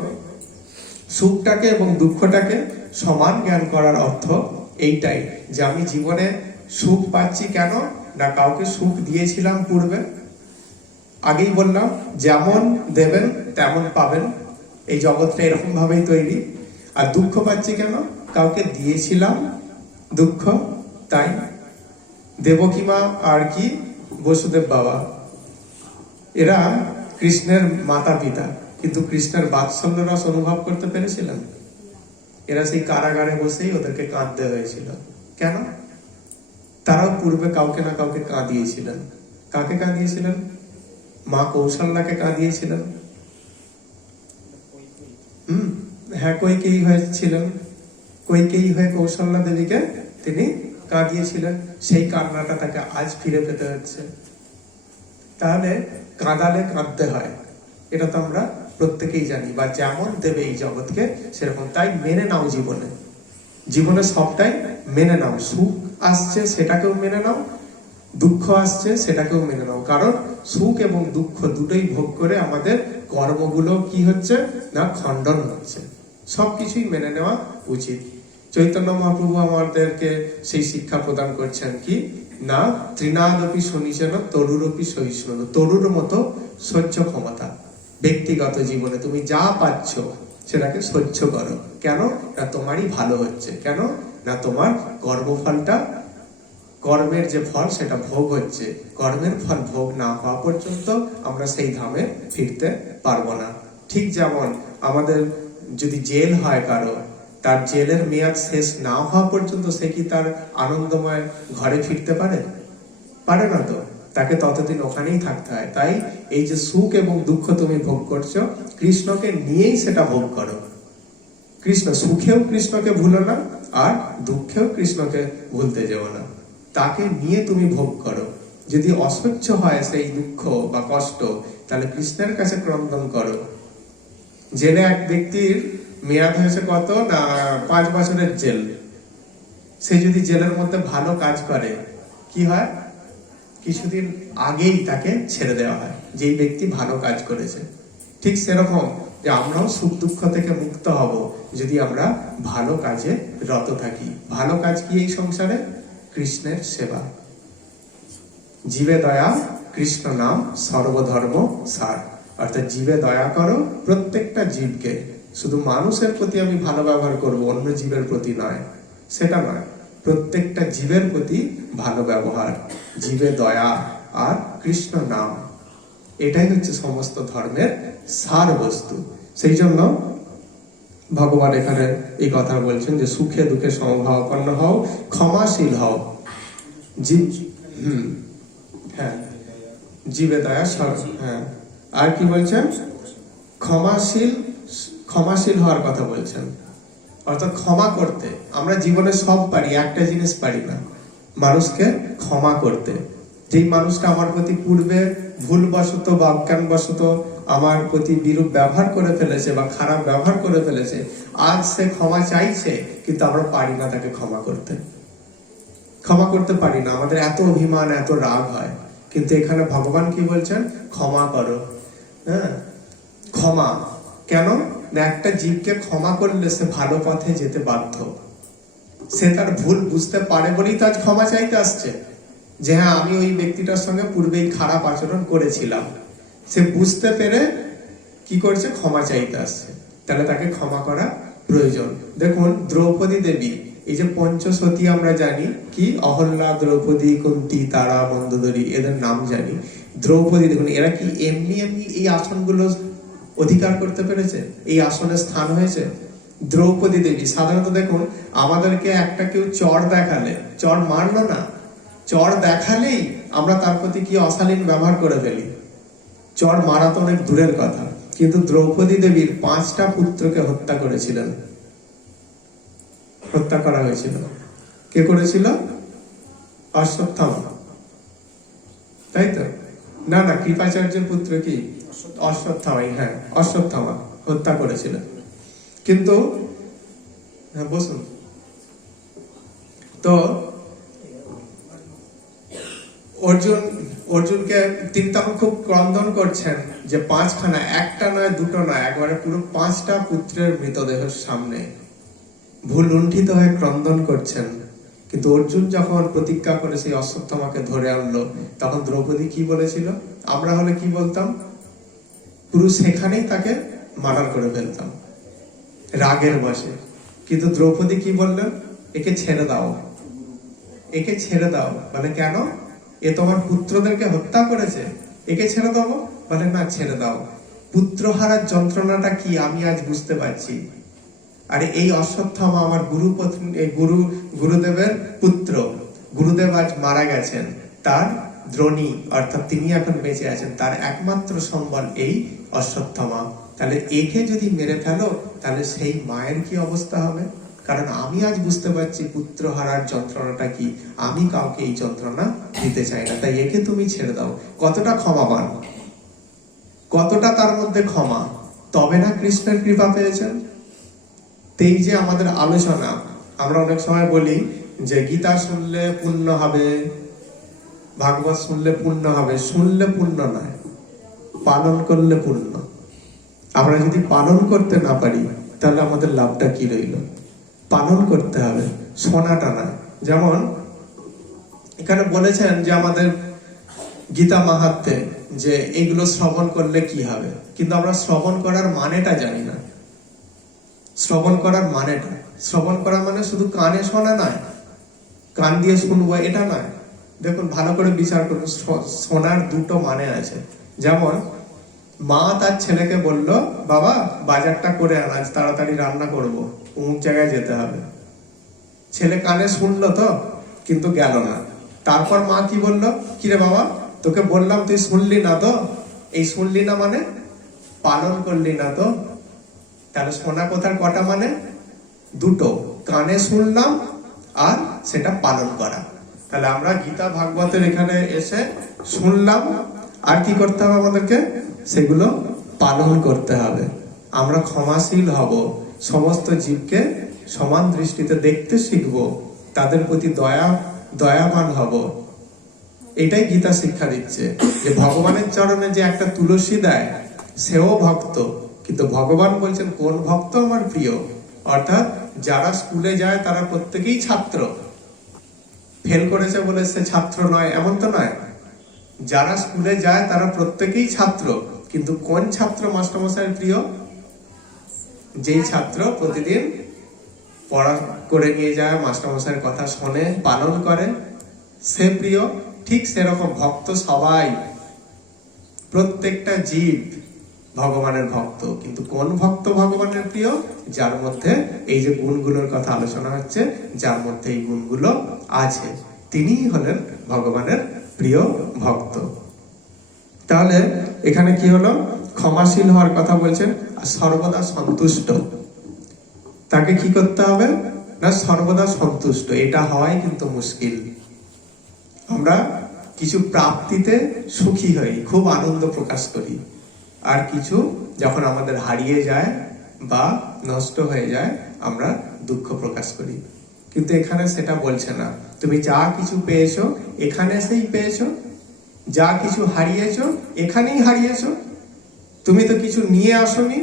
সুখটাকে এবং দুঃখটাকে সমান জ্ঞান করার অর্থ এইটাই, যে আমি জীবনে সুখ পাচ্ছি কেন না, কাউকে সুখ দিয়েছিলাম পূর্বে। আগেই বললাম, যেমন দেবেন তেমন পাবেন, এই জগৎটা এরকম ভাবেই তৈরি। আর দুঃখ পাচ্ছি কেন? কাউকে দিয়েছিলাম দুঃখ, তাই। দেবকী মা আর কি বসুদেব বাবা, এরা কৃষ্ণের মাতা পিতা, কিন্তু কৃষ্ণের বাৎসল্য রস অনুভব করতে পেরেছিলেন? এরা সেই কারাগারে বসেই ওদেরকে কাঁদতে হয়েছিল। কেন? তারাও পূর্বে কাউকে না কাউকে কাঁদিয়েছিলেন। কাকে কাঁদিয়েছিলেন? মা কৌশল্যাকে কাঁদিয়েছিলেন। হ্যাঁ, কৈকেয়ী হয়েছিলেন, কৈকেয়ী হয়ে কৌশল্যা দেবীকে তিনি কাঁদিয়েছিলেন। সেই কান্নাটা তাকে আজ ফিরে পেতে হচ্ছে। তাহলে কাঁদালে কাঁদতে হয়, এটা তো আমরা প্রত্যেকেই জানি, বা যেমন দেবে এই জগৎকে সেরকম। তাই মেনে নাও, জীবনে জীবনে সবটাই মেনে নাও। সুখ আসছে সেটাকেও মেনে নাও, দুঃখ আসছে সেটাকেও মেনে নাও, কারণ সুখ এবং দুঃখ দুটোই ভোগ করে আমাদের কর্মগুলো কি হচ্ছে না, খণ্ডন হচ্ছে। সবকিছুই মেনে নেওয়া উচিত। চৈতন্য মহাপ্রভু আমাদেরকে সেই শিক্ষা প্রদান করছেন কি না, তৃণাদপি শনিচেন তরুরপি সহিষ্ণু। তরুর মতো সহ্য ক্ষমতা। ব্যক্তিগত জীবনে তুমি যা পাচ্ছ সেটাকে সহ্য করো। কেন না, তোমারই ভালো হচ্ছে। কেন না, তোমার কর্মফলটা, কর্মের যে ফল সেটা ভোগ হচ্ছে। কর্মের ফল ভোগ না হওয়া পর্যন্ত আমরা সেই ধামে ফিরতে পারবো না। ঠিক যেমন আমাদের যদি জেল হয় কারো, তার জেলের মেয়াদ শেষ না হওয়া পর্যন্ত সে কি তার আনন্দময় ঘরে ফিরতে পারে? পারে না তো, তাকে ততদিন ওখানেই থাকতে হয়। তাই এই যে সুখ এবং দুঃখ তুমি ভোগ করছো, কৃষ্ণকে নিয়েই সেটা ভোগ করো। কৃষ্ণ সুখেও কৃষ্ণকে ভুলো না, আর দুঃখেও কৃষ্ণকে ভুলতে যেও না। তাকে নিয়ে তুমি ভোগ করো। যদি অসহ্য হয় সেই দুঃখ বা কষ্ট, তাহলে কৃষ্ণের কাছে ক্রন্দন করো। জেলে এক ব্যক্তির মেয়াদ হয়েছে কত না 5 বছরের জেল। সে যদি জেলের মধ্যে ভালো কাজ করে কি হয়, কিছুদিন আগেই তাকে ছেড়ে দেওয়া হয়, যেই ব্যক্তি ভালো কাজ করেছে। ঠিক সেরকম যে আমরাও সুখ দুঃখ থেকে মুক্ত হব যদি আমরা ভালো কাজে রত থাকি। ভালো কাজ কি এই সংসারে? কৃষ্ণের সেবা। জীবে দয়া কৃষ্ণ নাম সর্বধর্ম সার। অর্থাৎ জীবে দয়া করো, প্রত্যেকটা জীবকে। শুধু মানুষের প্রতি আমি ভালো ব্যবহার করব, অন্য জীবের প্রতি নয়, সেটা নয়। প্রত্যেকটা জীবের প্রতি ভালো ব্যবহার, জীবে দয়া আর কৃষ্ণ নাম, এটাই হচ্ছে সমস্ত ধর্মের সার বস্তু। সেই জন্য ভগবান এখানে এই কথা বলছেন যে সুখে দুঃখে সমভাবাপন্ন হও, ক্ষমাশীল হও। জীব হ্যাঁ, জীবে দয়া হ্যাঁ, আর কি বলছেন? ক্ষমাশীল হওয়ার কথা বলছেন। অর্থাৎ ক্ষমা করতে। আমরা জীবনে সব পারি, একটা জিনিস পারি না, মানুষকে ক্ষমা করতে। যেই মানুষটা আমার প্রতি পূর্বে ভুলবশত বা অজ্ঞানবশত আমার প্রতি বিরূপ ব্যবহার করে ফেলেছে বা খারাপ ব্যবহার করে ফেলেছে, আজ সে ক্ষমা চাইছে, কিন্তু আমরা পারি না তাকে ক্ষমা করতে। ক্ষমা করতে পারি না, আমাদের এত অভিমান, এত রাগ হয়। কিন্তু এখানে ভগবান কি বলছেন? ক্ষমা করো। হ্যাঁ, ক্ষমা কেন না? একটা জীবকে ক্ষমা করলে সে ভালো পথে যেতে বাধ্য। সে তার ভুল বুঝতে পারে বলেই তো আজ ক্ষমা চাইতে আসছে, যে হ্যাঁ আমি ওই ব্যক্তিটার সঙ্গে পূর্বেই খারাপ আচরণ করেছিলাম। সে বুঝতে পেরে কি করছে? ক্ষমা চাইতে আসছে। তাহলে তাকে ক্ষমা করা প্রয়োজন। দেখুন দ্রৌপদী দেবী, এই যে পঞ্চসতী আমরা জানি, কি অহল্যা, দ্রৌপদী, কুন্তী, তারা, মন্দোদরী, এদের নাম জানি। দ্রৌপদী দেখুন, এরা কি এমনি এমনি এই আসনগুলো অধিকার করতে পেরেছে? এই আসনে স্থান হয়েছে? দ্রৌপদী দেবী সাধারণত দেখুন, আমাদেরকে একটা কেউ চড় দেখালে, চড় মারলো না, চড় দেখালেই আমরা তার প্রতি কি অশালীন ব্যবহার করে ফেলি। চড় মারা তো অনেক দূরের কথা, কিন্তু দ্রৌপদী দেবীর 5টা পুত্রকে হত্যা করেছিলেন, হত্যা করা হয়েছিল। কে করেছিল? অশ্বত্থামা, তাই তো? না না, কৃপাচার্যের পুত্র কি? অশ্বত্থামাই, হ্যাঁ অশ্বত্থামা হত্যা করেছিলেন। কিন্তু হ্যাঁ বসুন। তো অর্জুনকে তিনি তখন খুব ক্রন্দন করছেন যে 5খানা, একটা নয়, দুটো নয়, একবারে পুরো 5টা পুত্রের মৃতদেহের সামনে ভুল লুণ্ঠিত হয়ে ক্রন্দন করছেন। কিন্তু অর্জুন যখন প্রতিজ্ঞা করে সেই অশ্বত্থামাকে ধরে আনলো, তখন দ্রৌপদী কি বলেছিল? আমরা হলে কি বলতাম? পুরো সেখানেই তাকে মার্ডার করে ফেলতাম রাগের বশে। কিন্তু দ্রৌপদী কি বললেন? একে ছেড়ে দাও, একে ছেড়ে দাও। বলে কেন? এ তোমার পুত্রদেরকে হত্যা করেছে, একে ছেড়ে দেবো? বলে না, ছেড়ে দাও। পুত্র হারার যন্ত্রণাটা কি আমি আজ বুঝতে পারছি। আরে এই অশ্বত্থামা আমার গুরুদেবের পুত্র। গুরুদেব আজ মারা গেছেন, তার দ্রোণী অর্থাৎ তিনি এখন বেঁচে আছেন, তার একমাত্র সম্বল এই অশ্বত্থামা। তাহলে একে যদি মেরে ফেলো, তাহলে সেই মায়ের কি অবস্থা হবে? কারণ আমি আজ বুঝতে পারছি পুত্র হারার যন্ত্রণাটা কি। আমি কাউকে এই যন্ত্রণা দিতে চাই না, তাই একে তুমি ছেড়ে দাও। কতটা ক্ষমাবান, কতটা তার মধ্যে ক্ষমা, তবে না কৃষ্ণের কৃপা পেয়েছেন। এই যে আমাদের আলোচনা, আমরা অনেক সময় বলি যে গীতা শুনলে পুণ্য হবে, ভাগবত শুনলে পুণ্য হবে। শুনলে পুণ্য নয়, পালন করলে পুণ্য। আমরা যদি পালন করতে না পারি, তাহলে আমাদের লাভটা কি রইল? পালন করতে হবে, শোনাটা না। যেমন এখানে বলেছেন যে আমাদের গীতা মাহাত্ম্যে যে এগুলো শ্রবণ করলে কি হবে, কিন্তু আমরা শ্রবণ করার মানেটা জানি না। শ্রবণ করার মানেটা, শ্রবণ করা মানে শুধু কানে শোনা নয়, কান দিয়ে শুনবো এটা নয়। দেখুন ভালো করে বিচার করুন, শোনার দুটো মানে আছে। যেমন মা তার ছেলেকে বলল, বাবা বাজারটা করে আন, আজ তাড়াতাড়ি রান্না করব, অমুক জায়গায় যেতে হবে। ছেলে কানে শুনলো তো, কিন্তু গেল না। তারপর মা কি বলল, কিরে বাবা তোকে বললাম, তুই শুনলি না তো? এই শুনলি না মানে পালন করলি না তো। তাহলে শোনা কথার কটা মানে? দুটো, কানে শুনলাম আর সেটা পালন করা। তাহলে আমরা গীতা ভাগবতের এখানে এসে শুনলাম, আর কি করতে হবে আমাদেরকে? সেগুলো পালন করতে হবে। আমরা ক্ষমাশীল হব, সমস্ত জীবকে সমান দৃষ্টিতে দেখতে শিখবো, তাদের প্রতি দয়াবান হব। এটাই গীতা শিক্ষা দিচ্ছে, যে ভগবানের চরণে যে একটা তুলসী দেয় সেও ভক্ত, কিন্তু ভগবান বলছেন কোন ভক্ত আমার প্রিয়। অর্থাৎ যারা স্কুলে যায় তারা প্রত্যেকেই ছাত্র, ফেল করেছে বলে সে ছাত্র নয় এমন তো নয়। যারা স্কুলে যায় তারা প্রত্যেকেই ছাত্র, কিন্তু কোন ছাত্র মাস্টারমশাইয়ের প্রিয়? যেই ছাত্র প্রতিদিন পড়া করে নিয়ে যায়, মাস্টারমশাইয়ের কথা শোনে, পালন করে, সে প্রিয়। ঠিক সেরকম ভক্ত সবাই, প্রত্যেকটা জীব ভগবানের ভক্ত, কিন্তু কোন ভক্ত ভগবানের প্রিয়? যার মধ্যে এই যে গুণগুলোর কথা আলোচনা হচ্ছে, যার মধ্যে এই গুণগুলো আছে, তিনিই হলেন ভগবানের প্রিয় ভক্ত। তাহলে এখানে কি হলো? ক্ষমাশীল হওয়ার কথা বলছেন, আর সর্বদা সন্তুষ্ট। তাকে কি করতে হবে না? সর্বদা সন্তুষ্ট। এটা হওয়াই কিন্তু মুশকিল। আমরা কিছু প্রাপ্তিতে সুখী হই, খুব আনন্দ প্রকাশ করি, আর কিছু যখন আমাদের হারিয়ে যায় বা নষ্ট হয়ে যায় আমরা দুঃখ প্রকাশ করি। কিন্তু এখানে সেটা বলছে না। তুমি যা কিছু পেয়েছো এখানে এসেই পেয়েছো, যা কিছু হারিয়েছো এখানেই হারিয়েছো। তুমি তো কিছু নিয়ে আসোনি,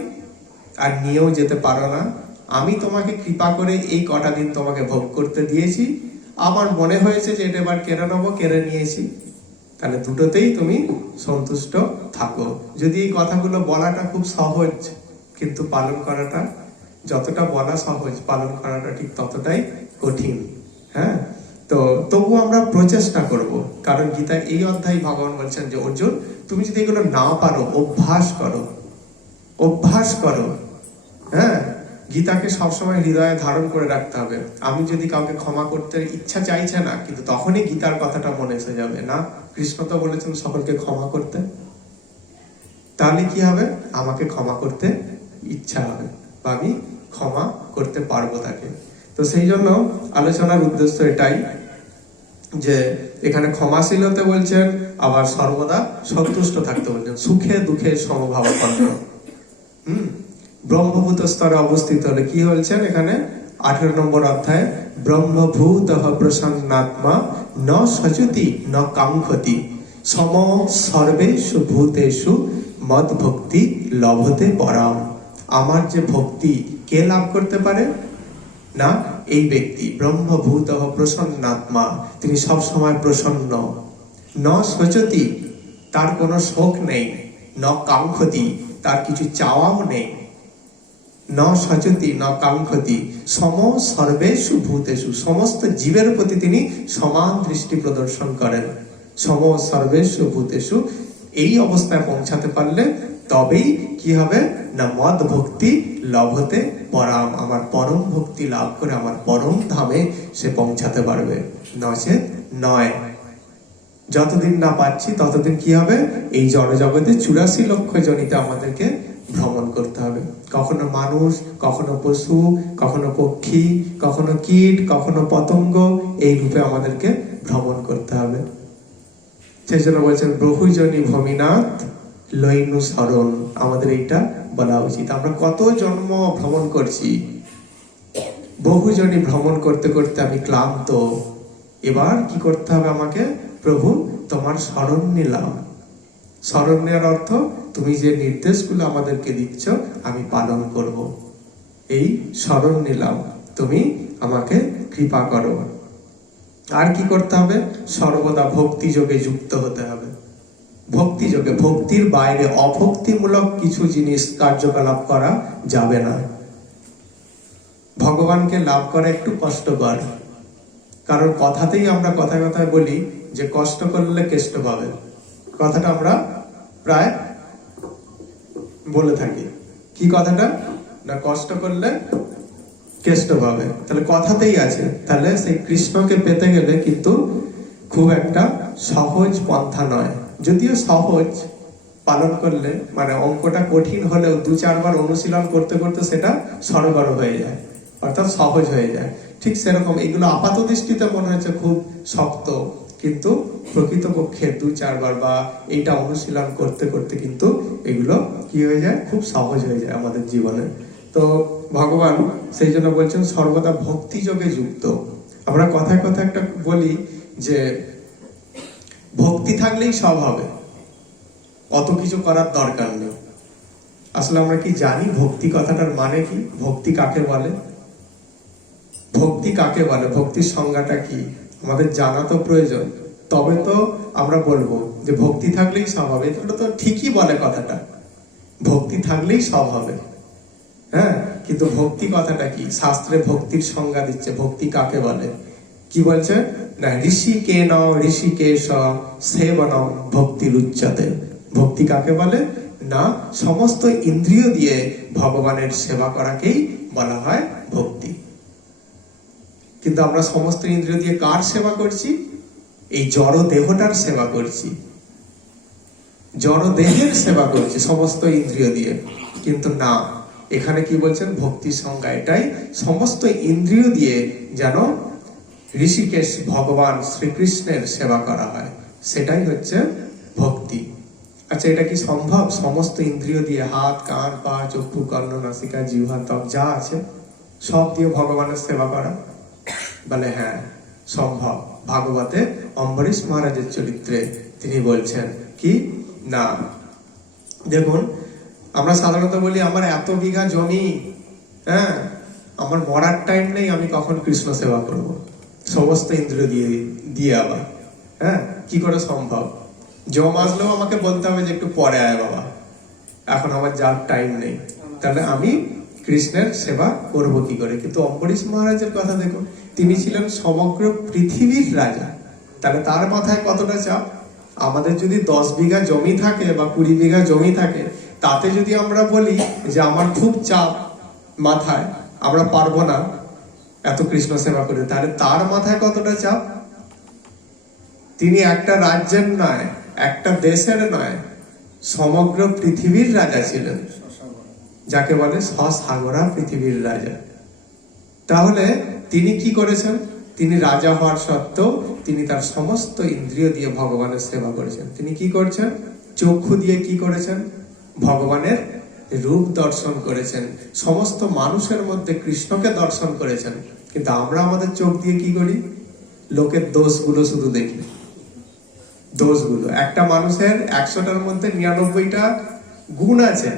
আর নিয়েও যেতে পারো না। আমি তোমাকে কৃপা করে এই কটা দিন তোমাকে ভোগ করতে দিয়েছি, আমার মনে হয়েছে যে এটা এবার কেড়ে নেবো, কেড়ে নিয়েছি। তাহলে দুটোতেই তুমি সন্তুষ্ট থাকো। যদি এই কথাগুলো বলাটা খুব সহজ, কিন্তু পালন করাটা, যতটা বলা সহজ পালন করাটা ঠিক ততটাই কঠিন। হ্যাঁ, তো তবু আমরা প্রচেষ্টা করব, কারণ গীতায় এই অধ্যায় ভগবান বলছেন যে অর্জুন, তুমি যদি এগুলো না পারো, অভ্যাস করো, অভ্যাস করো। হ্যাঁ, গীতাকে সবসময় হৃদয়ে ধারণ করে রাখতে হবে। আমি যদি কাউকে ক্ষমা করতে ইচ্ছা চাইছে না, কিন্তু তখনই গীতার কথাটা মনে এসে যাবে, না কৃষ্ণ তো বলেছেন সকলকে ক্ষমা করতে, তাহলে কি হবে? আমাকে ক্ষমা করতে ইচ্ছা হবে, বা আমি ক্ষমা করতে পারবো তাকে। তো সেই জন্য আলোচনার উদ্দেশ্য এটাই, যে এখানে ক্ষমাশীল হতে বলছেন, আবার সর্বদা সন্তুষ্ট থাকতে বলছেন, সুখে দুঃখে সমভাবাপন্ন। ব্রহ্মভূত স্তরে অবস্থিত হলে কি বলছেন এখানে 18 নম্বর অধ্যায়ে, ব্রহ্মভূত প্রসন্নাত্মা ন সচুতি ন কাঙ্ক্ষতি সম সর্বেষু ভূতেষু মদ ভক্তি লভতে পরাম। আমার যে ভক্তি কে লাভ করতে পারে? না, এই ব্যক্তি ব্রহ্মভূত প্রসন্নাত্মা, তিনি সব সময় প্রসন্ন। ন সচতি, তার কোনো শোক নেই। ন কাঙ্ক্ষতি, তার কিছু চাওয়াও নেই। ন সচতি ন কাঙ্ক্ষতি সম সর্বেষু ভূতেষু, সমস্ত জীবের প্রতি তিনি সমান দৃষ্টি প্রদর্শন করেন। সম সর্বেষু ভূতেষু, এই অবস্থায় পৌঁছাতে পারলে তবেই কি হবে না, মদ ভক্তি লভতে পরাম, আমার পরম ভক্তি লাভ করে আমার পরম ধামে সে পৌঁছাতে পারবে। নচেত নয়। যতদিন না পাচ্ছি ততদিন কি হবে? এই জড়জগতে 84 লক্ষ জনিতে আমাদেরকে ভ্রমণ করতে হবে। কখনো মানুষ, কখনো পশু, কখনো পক্ষী, কখনো কীট, কখনো পতঙ্গ, এই রূপে আমাদেরকে ভ্রমণ করতে হবে। সেই জন্য বলছেন বহুজনী ভূমিনাথ লইনু শরণ, আমাদের এইটা বলা উচিত। আমরা কত জন্ম ভ্রমণ করছি, বহুজনী ভ্রমণ করতে করতে আমি ক্লান্ত। এবার কি করতে হবে আমাকে? প্রভু তোমার শরণ নিলাম। শরণ নেওয়ার অর্থ, তুমি যে নির্দেশগুলো আমাদেরকে দিচ্ছ আমি পালন করব। এই শরণ নিলাম, তুমি আমাকে কৃপা করো। আর কি করতে হবে? সর্বদা ভক্তি যোগে যুক্ত হতে হবে। ভক্তি যোগে, ভক্তির বাইরে অভক্তিমূলক কিছু জিনিস কার্যকলাপ করা যাবে না। ভগবানকে লাভ করা একটু কষ্টকর, কারণ কথাতেই আমরা কথায় কথায় বলি যে কষ্ট করলে কেষ্ট পাবে। কথাটা আমরা প্রায় বলে থাকি। কি কথাটা? না, কষ্ট করলে কেষ্ট পাবে। তাহলে কথাতেই আছে। তাহলে সেই কৃষ্ণকে পেতে গেলে কিন্তু খুব একটা সহজ পন্থা নয়। যদিও সহজ, পালন করলে মানে অঙ্কটা কঠিন হলেও 2-4 বার অনুশীলন করতে করতে সেটা সরগর হয়ে যায়, অর্থাৎ সহজ হয়ে যায়। ঠিক সেরকম এগুলো আপাত দৃষ্টিতে মনে হচ্ছে খুব শক্ত, কিন্তু প্রকৃতপক্ষে 2-4 বার বা এইটা অনুশীলন করতে করতে কিন্তু এগুলো কি হয়ে যায়? খুব সহজ হয়ে যায় আমাদের জীবনে। তো ভগবান সেই জন্য বলছেন সর্বদা ভক্তি যোগে যুক্ত। আমরা কথায় কথায় একটা বলি যে ভক্তি থাকলেই সব হবে, অত কিছু করার দরকার নেই। আসলে আমরা কি জানি ভক্তি কথাটার মানে কি? ভক্তি কাকে বলে? ভক্তি কাকে বলে? ভক্তির সংজ্ঞাটা কি আমাদের জানা তো প্রয়োজন, তবে তো আমরা বলবো যে ভক্তি থাকলেই সব হবে। এটা তো ঠিকই বলে কথাটা, ভক্তি থাকলেই সব হবে, হ্যাঁ। কিন্তু ভক্তি কথাটা কি? শাস্ত্রে ভক্তির সংজ্ঞা দিচ্ছে ভক্তি কাকে বলে। কি বলছে না, ঋষিকেন ঋষিকেশ সেবনম ভক্তির উচ্চতে। ভক্তি কাকে বলে না, সমস্ত ইন্দ্রিয় দিয়ে ভগবানের সেবা করাকেই বলা হয় ভক্তি। কিন্তু আমরা সমস্ত ইন্দ্রিয় দিয়ে কার সেবা করছি? এই জড় দেহটার সেবা করছি, জড় দেহের সেবা করছি সমস্ত ইন্দ্রিয় দিয়ে। কিন্তু না, এখানে কি বলছেন? ভক্তির সংজ্ঞা এটাই, সমস্ত ইন্দ্রিয় দিয়ে যেন ঋষিকেশ ভগবান শ্রীকৃষ্ণের সেবা করা হয়, সেটাই হচ্ছে ভক্তি। আচ্ছা, এটা কি সম্ভব সমস্ত ইন্দ্রিয় দিয়ে, হাত কান পা চক্ষু কর্ণ নাসিকা জিহ্বা ত্বক যা আছে সব দিয়ে ভগবানের সেবা করা? বলে হ্যাঁ সম্ভব। ভাগবতে অম্বরীশ মহারাজের চরিত্রে তিনি বলছেন কি না, দেখুন আমরা সাধারণত বলি আমার এত বিঘা জমি, হ্যাঁ আমার মরার টাইম নেই, আমি কখন কৃষ্ণ সেবা করব, সমস্ত ইন্দ্রিয় দিয়ে দিয়ে আবার, হ্যাঁ কি করে সম্ভব? জম আসলেও আমাকে বলতে হবে যে একটু পরে আয় বাবা, এখন আমার যার টাইম নেই, তাহলে আমি কৃষ্ণের সেবা করব কি করে? কিন্তু অম্বরীশ মহারাজের কথা দেখুন, তিনি ছিলেন সমগ্র পৃথিবীর রাজা, তাহলে তার মাথায় কতটা চাপ। আমাদের যদি 10 বিঘা জমি থাকে বা 20 বিঘা জমি থাকে, তাতে যদি আমরা বলি যে আমার খুব চাপ মাথায়, আমরা পারবো না এত কৃষ্ণ সেবা করে, তাহলে তার মাথায় কতটা চাপ। তিনি একটা রাজ্যের নয়, একটা দেশের নয়, সমগ্র পৃথিবীর রাজা ছিলেন, যাকে বলে সসাগরা পৃথিবীর রাজা। তাহলে তিনি কি করেছেন? তিনি রাজা হওয়ার সত্ত্বেও তিনি তার সমস্ত ইন্দ্রিয় দিয়ে ভগবানের সেবা করেছেন। তিনি কি করছেন? চক্ষু দিয়ে কি করেছেন? ভগবানের রূপ দর্শন করেছেন, সমস্ত মানুষের মধ্যে কৃষ্ণকে দর্শন করেছেন। কিন্তু আমরা আমাদের চোখ দিয়ে কি করি? লোকের দোষগুলো শুধু দেখি, দোষগুলো। একটা মানুষের 100টার মধ্যে 99টা গুণ আছে,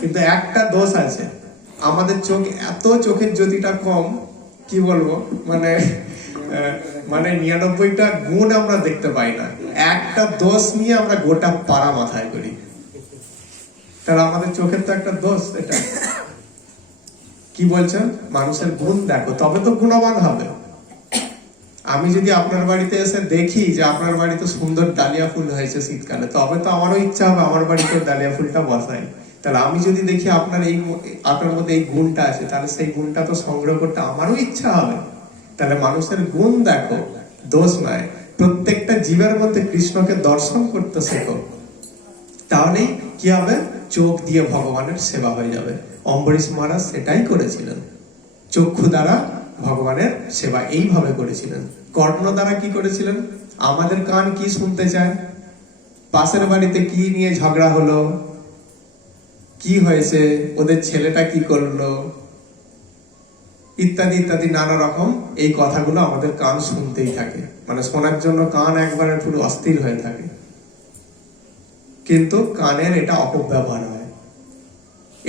কিন্তু একটা দোষ আছে। আমাদের চোখ এত, চোখের জ্যোতিটা কম, কি বলবো, মানে 99টা গুণ আমরা দেখতে পাই না, একটা দোষ নিয়ে আমরা গোটা পাড়া মাথায় করি। তাহলে আমাদের চোখের তো একটা দোষ। এটা কি বলছেন? মানুষের গুণ দেখো, তবে তো গুণবান হবে। আমি যদি আপনার বাড়িতে এসে দেখি যে আপনার বাড়িতে সুন্দর ডালিয়া ফুল হয়েছে শীতকালে, তবে তো আমারও ইচ্ছা হবে আমার বাড়িতে ডালিয়া ফুলটা বসাই। তাহলে আমি যদি দেখি আপনার মধ্যে এই গুণটা আছে, তাহলে সেই গুণটা তো সংগ্রহ করতে আমারও ইচ্ছা হবে। তাহলে মানুষের গুণ দেখো, দোষ নয়। প্রত্যেকটা জীবের মধ্যে কৃষ্ণকে দর্শন করতে শেখো, তাহলেই কি হবে? চোখ দিয়ে ভগবানের সেবা হয়ে যাবে। অম্বরীশ মহারাজ সেটাই করেছিলেন, চক্ষু দ্বারা ভগবানের সেবা এইভাবে করেছিলেন। কর্ণ দ্বারা কি করেছিলেন? আমাদের কান কি শুনতে চায়, পাশের বাড়িতে কি নিয়ে ঝগড়া হলো, কি হয়েছে, ওদের ছেলেটা কি করলো, ইত্যাদি ইত্যাদি নানা রকম এই কথাগুলো আমাদের কান শুনতেই থাকে, মানে শোনার জন্য কান একবারে পুরো অস্থির হয়ে থাকে। কিন্তু কানের এটা অপব্যবহার হয়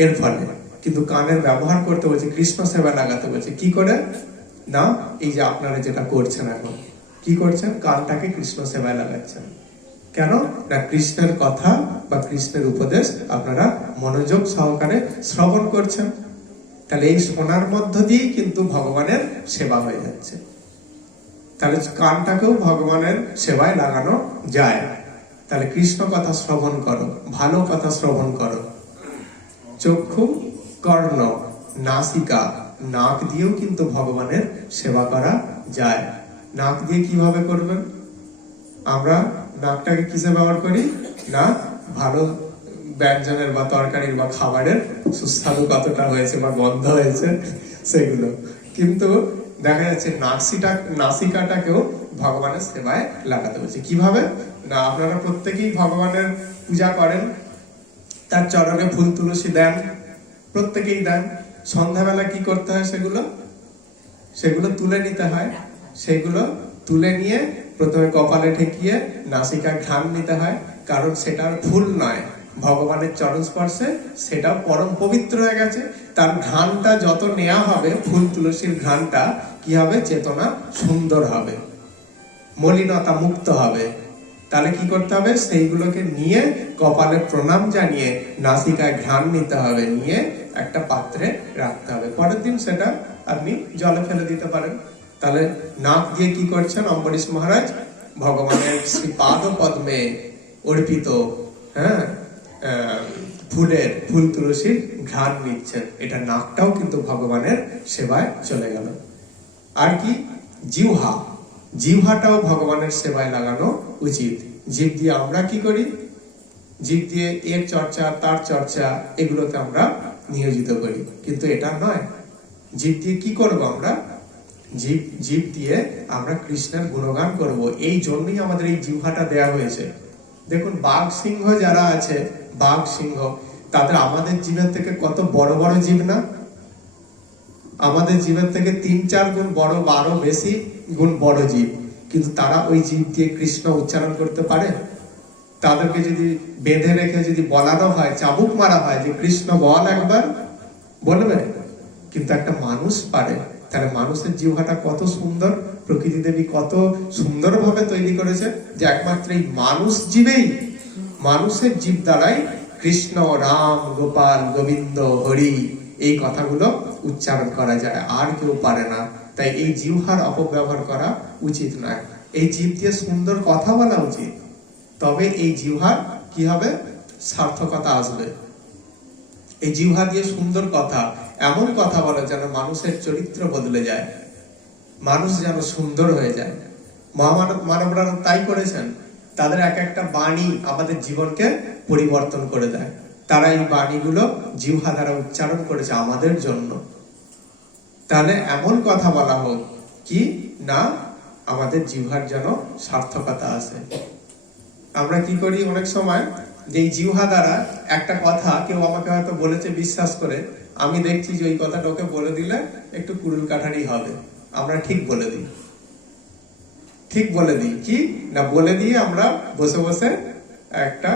এর ফলে। কিন্তু কানের ব্যবহার করতে বলছে, কৃষ্ণ সেবা লাগাতে বলছে। কি করে না, এই যে আপনারা যেটা করছেন এখন, কি করছেন? কানটাকে কৃষ্ণ সেবায় লাগাচ্ছেন। কেন না, কৃষ্ণের কথা বা কৃষ্ণের উপদেশ আপনারা মনোযোগ সহকারে শ্রবণ করছেন। তাহলে এই শোনার মধ্য দিয়েই কিন্তু ভগবানের সেবা হয়ে যাচ্ছে। তাহলে কানটাকেও ভগবানের সেবায় লাগানো যায়। তাহলে কৃষ্ণ কথা শ্রবণ করো, ভালো কথা শ্রবণ করো। চক্ষু, কর্ণ, নাসিকা, নাক দিয়েও কিন্তু ভগবানের সেবা করা যায়। নাক দিয়ে কিভাবে করবেন? আমরা নাকটাকে কিসে ব্যবহার করি না, ভালো ব্যঞ্জনের বা তরকারির বা খাবারের সুস্বাদু কতটা হয়েছে বা গন্ধ হয়েছে সেগুলো। কিন্তু দেখা যাচ্ছে নাসিকাটাকেও ভগবানের সেবায় লাগাতে হচ্ছে। কিভাবে না, আপনারা প্রত্যেকেই ভগবানের পূজা করেন, তার চরণে ফুল তুলসী দেন, প্রত্যেকেই দেন। সন্ধ্যাবেলা কি করতে হয়? সেগুলো তুলে নিতে হয়। সেগুলো তুলে নিয়ে প্রথমে কপালে ঠেকিয়ে নাসিকা ঘ্রাণ নিতে হয়, কারণ সেটার ফুল নয়, ভগবানের চরণ স্পর্শে সেটা পরম পবিত্র হয়ে গেছে। তার ঘ্রাণটা যত নেওয়া হবে, ফুল তুলসীর ঘ্রাণটা কি হবে? চেতনা সুন্দর হবে, মলিনতা মুক্ত হবে। তাহলে কি করতে হবে? সেইগুলোকে নিয়ে কপালে প্রণাম জানিয়ে নাসিকায় ঘ্রাণ নিতে হবে, নিয়ে একটা পাত্রে রাখতে হবে। পরের দিন সেটা আপনি জলে ফেলে দিতে পারেন। তাহলে নাক দিয়ে কি করছেন অম্বরীশ মহারাজ? ভগবানের শ্রীপাদ পদ্মে অর্পিত ফুল তুলসীর ঘ্রাণ নিচ্ছেন। এটা নাকটাও কিন্তু ভগবানের সেবায় চলে গেল। আর কি? জিহ্বাটাও ভগবানের সেবায় লাগানো উচিত। জিভ দিয়ে আমরা কি করি? জিভ দিয়ে এর চর্চা, তার চর্চা, এগুলোতে আমরা নিয়োজিত করি, কিন্তু এটা নয়। জিভ দিয়ে কি করব আমরা? জিভ দিয়ে আমরা কৃষ্ণের গুণগান করব। এই জন্যই আমাদের এই জিহ্বাটা দেয়া হয়েছে। দেখুন, বাঘ সিংহ যারা আছে, বাঘ সিংহ, তাদের আমাদের জীবের থেকে কত বড় বড় জীব না? আমাদের জীবের থেকে 3-4 গুণ বড়, 12 বেশি গুণ বড় জীব, কিন্তু তারা ওই জীব দিয়ে কৃষ্ণ উচ্চারণ করতে পারে? তাদেরকে যদি বেঁধে রেখে যদি বলানো হয়, চাবুক মারা হয় যে কৃষ্ণ বল একবার, বলবে? কিন্তু একটা মানুষ পারে। তাহলে মানুষের জিহ্বাটা কত সুন্দর, প্রকৃতি দেবী কত সুন্দরভাবে তৈরি করেছে যে একমাত্র এই মানুষ জীবেই, মানুষের জীব দ্বারাই কৃষ্ণ, রাম, গোপাল, গোবিন্দ, হরি এই কথাগুলো উচ্চারণ করা যায়, আর কেউ পারে না। তাই এই জিহ্বার অপব্যবহার করা উচিত নয়। এই জীব দিয়ে সুন্দর কথা বলা উচিত, তবে এই জিহ্বার কি হবে? সার্থকতা আসবে। এই জিহ্বা দিয়ে সুন্দর কথা, এমন কথা বলে যেন মানুষের চরিত্র বদলে যায়, মানুষ যেন সুন্দর হয়ে যায়। মানবরা তাই করেছেন। তাদের এক একটা বাণী আমাদের জীবনকে পরিবর্তন করে দেয়। তারা এই বাণীগুলো জিহ্বা দ্বারা উচ্চারণ করেছে আমাদের জন্য। তাহলে এমন কথা বলা হোক কি না আমাদের জিহ্বার যেন সার্থকতা আসে। আমরা কি করি অনেক সময়, যে এই জিহ্বা দ্বারা একটা কথা কেউ আমাকে হয়তো বলেছে বিশ্বাস করে, আমি দেখছি যে ওই কথাটা ওকে বলে দিলে একটু কুড়ুল কাঠারি হবে, আমরা ঠিক বলে দিই কি না, বলে দিয়ে আমরা বসে বসে একটা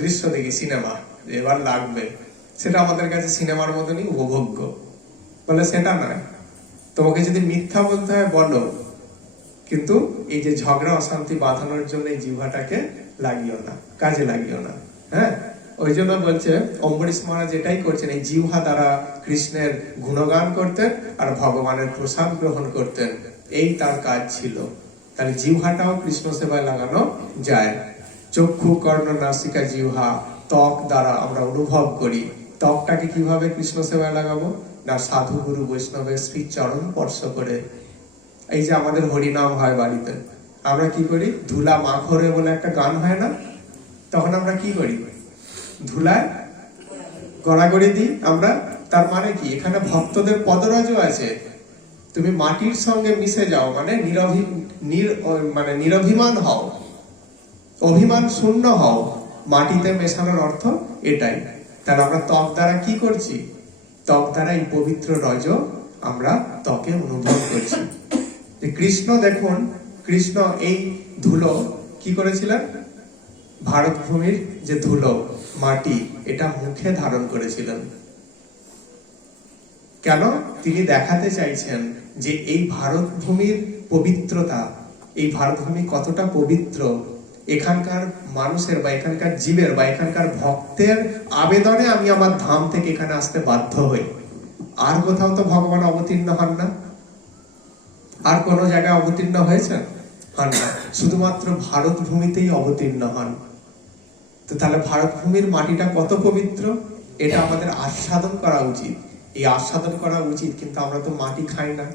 দৃশ্য দেখি, সিনেমা এবার লাগবে, সেটা আমাদের কাছে সিনেমার মতনই উপভোগ্য। বলে সেটা নয়, তোমাকে যদি মিথ্যা বলতে হয় বলো, কিন্তু এই যে ঝগড়া অশান্তি বাঁধানোর জন্য এই জিহ্বাটাকে লাগিও না, কাজে লাগিও না। হ্যাঁ, ওই জন্য বলছে অম্বরীশ মহারাজ এটাই করছেন, এই জিহ্বা দ্বারা কৃষ্ণের গুণগান করতেন আর ভগবানের প্রসাদ গ্রহণ করতেন, এই তার কাজ ছিল। তাহলে জিহ্বাটাও কৃষ্ণ সেবায় লাগানো যায়। চক্ষু, কর্ণ, নাসিকা, জিহ্বা, ত্বক দ্বারা আমরা অনুভব করি। ত্বকটাকে কিভাবে কৃষ্ণ সেবায় লাগাবো? না সাধু গুরু বৈষ্ণবের শ্রী চরণ স্পর্শ করে। এই যে আমাদের হরিনাম হয় বাড়িতে, আমরা কি করি? ধুলা মাখরে বলে একটা গান হয় না, তখন আমরা কি করি? ধুলায় গড়াগড়ি দিই আমরা। তার মানে কি? এখানে ভক্তদের পদরাজও আছে। তুমি মাটির সঙ্গে মিশে যাও, নিরভিমান হও, অভিমান শূন্য হও। মাটিতে মেশানোর অর্থ এটাই। তাহলে আমরা ত্বক দ্বারা কি করছি? ত্বক দ্বারা এই পবিত্র রজ আমরা ত্বকে অনুভব করছি। কৃষ্ণ দেখুন, কৃষ্ণ এই ধুলো কি করেছিলেন? ভারত ভূমির যে ধুলো, মাটি, এটা মুখে ধারণ করেছিলেন। কেন? তিনি দেখাতে চাইছেন যে এই ভারত ভূমির পবিত্রতা, এই ভারত ভূমি কতটা পবিত্র। এখানকার মানুষের বা এখানকার জীবের বা এখানকার ভক্তের আবেদনে আমি আমার ধাম থেকে এখানে আসতে বাধ্য হই। আর কোথাও তো ভগবান অবতীর্ণ হন না, আর কোন জায়গায় অবতীর্ণ হয়েছেন? হন না, শুধুমাত্র ভারত ভূমিতেই অবতীর্ণ হন। তো তাহলে ভারত ভূমির মাটিটা কত পবিত্র, এটা আমাদের আস্বাদন করা উচিত। এই আস্বাদন করা উচিত, কিন্তু আমরা তো মাটি খাই না,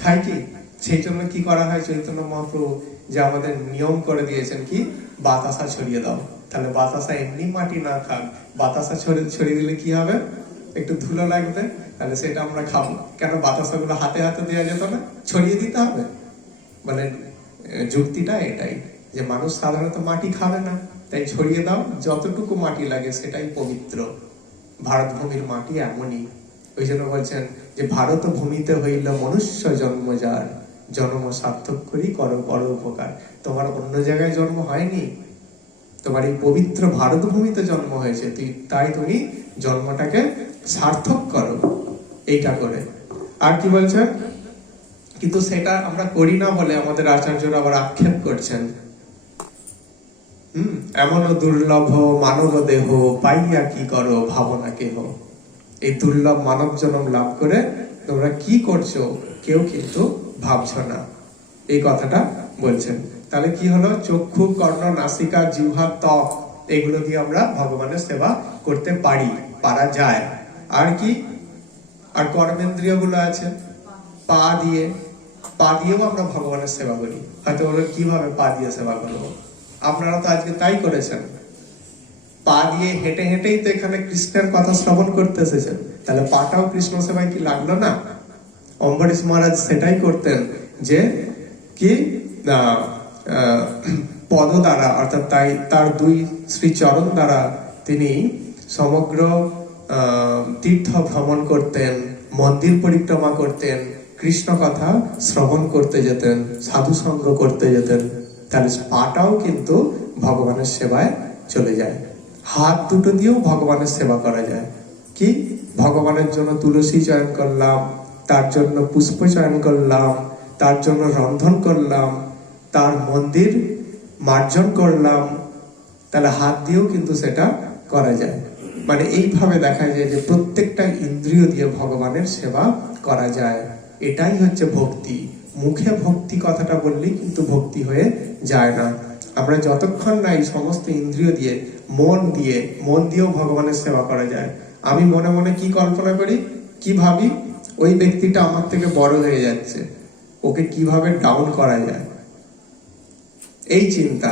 খাই কি? সেই জন্য কি করা হয়? চৈতন্য মহাপ্রভু যে আমাদের নিয়ম করে দিয়েছেন কি, বাতাসা ছড়িয়ে দাও। তাহলে বাতাসা এমনি মাটি না খাক, বাতাসা ছড়িয়ে দিলে কি হবে? একটু ধুলো লাগবে, তাহলে সেটা আমরা খাবো। কেন বাতাসা গুলো হাতে হাতে দেওয়া যেত না, ছড়িয়ে দিতে হবে? মানে যুক্তিটা এটাই যে মানুষ সাধারণত মাটি খাবে না, তাই ছড়িয়ে দাও, যতটুকু মাটি লাগে সেটাই পবিত্র। ভারত ভূমির মাটি এমনই। ওই জন্য বলছেন যে ভারত ভূমিতে হইল মনুষ্য জন্ম যার, জন্ম সার্থক করি করো বড় উপকার। তোমার অন্য জায়গায় জন্ম হয়নি, তোমার এই পবিত্র ভারত ভূমিতে জন্ম হয়েছে, তাই তুমি জন্মটাকে সার্থক করো এইটা করে। আর কি বলছেন, কিন্তু সেটা আমরা করি না বলে আমাদের আচার্যরা আবার আক্ষেপ করছেন। এমনও দুর্লভ মানব দেহ পাইয়া কি করো ভাবনা কেহ। এই দুর্লভ মানব জন্ম লাভ করে তোমরা কি করছো কেউ কিন্তু ভাবছো না, এই কথাটা বলছেন। তাহলে কি হলো, চক্ষু কর্ণ নাসিকা জিহ্বা ত্বক এগুলো দিয়ে আমরা ভগবানের সেবা করতে পারা যায়। আর কি, আর কর্মেন্দ্রিয় গুলো আছে, পা দিয়েও আমরা ভগবানের সেবা করি। হয়তো বলো কিভাবে পা দিয়ে সেবা করবো, আপনারা তো আজকে তাই করেছেন, পা দিয়ে হেঁটে হেঁটেই তো এখানে কৃষ্ণের কথা শ্রবণ করতে এসেছেন, তাহলে পাটাও কৃষ্ণ সেবায় কি লাগলো না? অম্বরীশ মহারাজ সেটাই করতেন, যে কি পদ দ্বারা অর্থাৎ তার দুই শ্রীচরণ দ্বারা তিনি সমগ্র তীর্থ ভ্রমণ করতেন, মন্দির পরিক্রমা করতেন, কৃষ্ণ কথা শ্রবণ করতে যেতেন, সাধু সঙ্গ করতে যেতেন। তাহলে পাটাও কিন্তু ভগবানের সেবায় চলে যায়। হাত দুটো দিয়েও ভগবানের সেবা করা যায়। কি, ভগবানের জন্য তুলসী চয়ন করলাম, তার জন্য পুষ্প চয়ন করলাম, তার জন্য রন্ধন করলাম, তার মন্দির মার্জন করলাম, তাহলে হাত দিয়েও কিন্তু সেটা করা যায়। মানে এইভাবে দেখা যায় যে প্রত্যেকটা ইন্দ্রিয় দিয়ে ভগবানের সেবা করা যায়। এটাই হচ্ছে ভক্তি। মুখে ভক্তি কথাটা বললেই কিন্তু ভক্তি হয়ে যায় না। আমরা যতক্ষণ না এই সমস্ত ইন্দ্রিয় দিয়ে মন দিয়েও ভগবানের সেবা করা যায়। আমি মনে মনে কি কল্পনা করি, কি ভাবি, ওই ব্যক্তিটা আমার থেকে বড় হয়ে যাচ্ছে, ওকে কিভাবে ডাউন করা যায়, এই চিন্তা।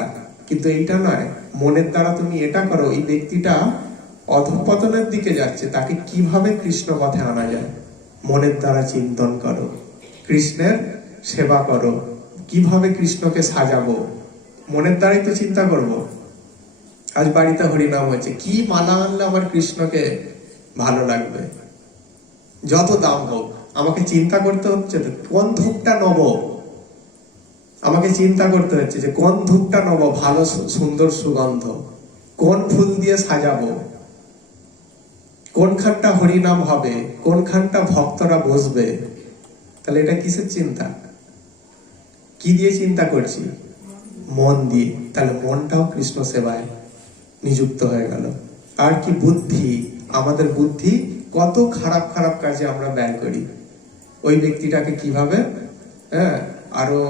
কিন্তু এইটা নয়, মনের দ্বারা তুমি এটা করো, এই ব্যক্তিটা অধঃপতনের দিকে যাচ্ছে, তাকে কিভাবে কৃষ্ণ পথে আনা যায়, মনের দ্বারা চিন্তন করো, কৃষ্ণের সেবা করো, কিভাবে কৃষ্ণকে সাজাবো, মনের দ্বারাই তো চিন্তা করব। আজ বাড়িতে হরিনাম হয়েছে, কি মালা আনলে আমার কৃষ্ণকে ভালো লাগবে, যত দাম হোক আমাকে চিন্তা করতে হচ্ছে কোন ধূপটা নেব, আমাকে চিন্তা করতে হচ্ছে যে কোন ধূপটা নেব, ভালো সুন্দর সুগন্ধ, কোন ফুল দিয়ে সাজাবো, কোনখানটা হরিনাম হবে, কোনখানটা ভক্তরা বসবে। তাহলে এটা কিসের চিন্তা, কি দিয়ে চিন্তা করছি, মন দিয়ে। তাহলে মনটাও কৃষ্ণ সেবায় নিযুক্ত হয়ে গেল। আর কি, বুদ্ধি, আমাদের বুদ্ধি কত খারাপ খারাপ কাজে আমরা ব্যয় করি, ওই ব্যক্তিটাকে কিভাবে আরো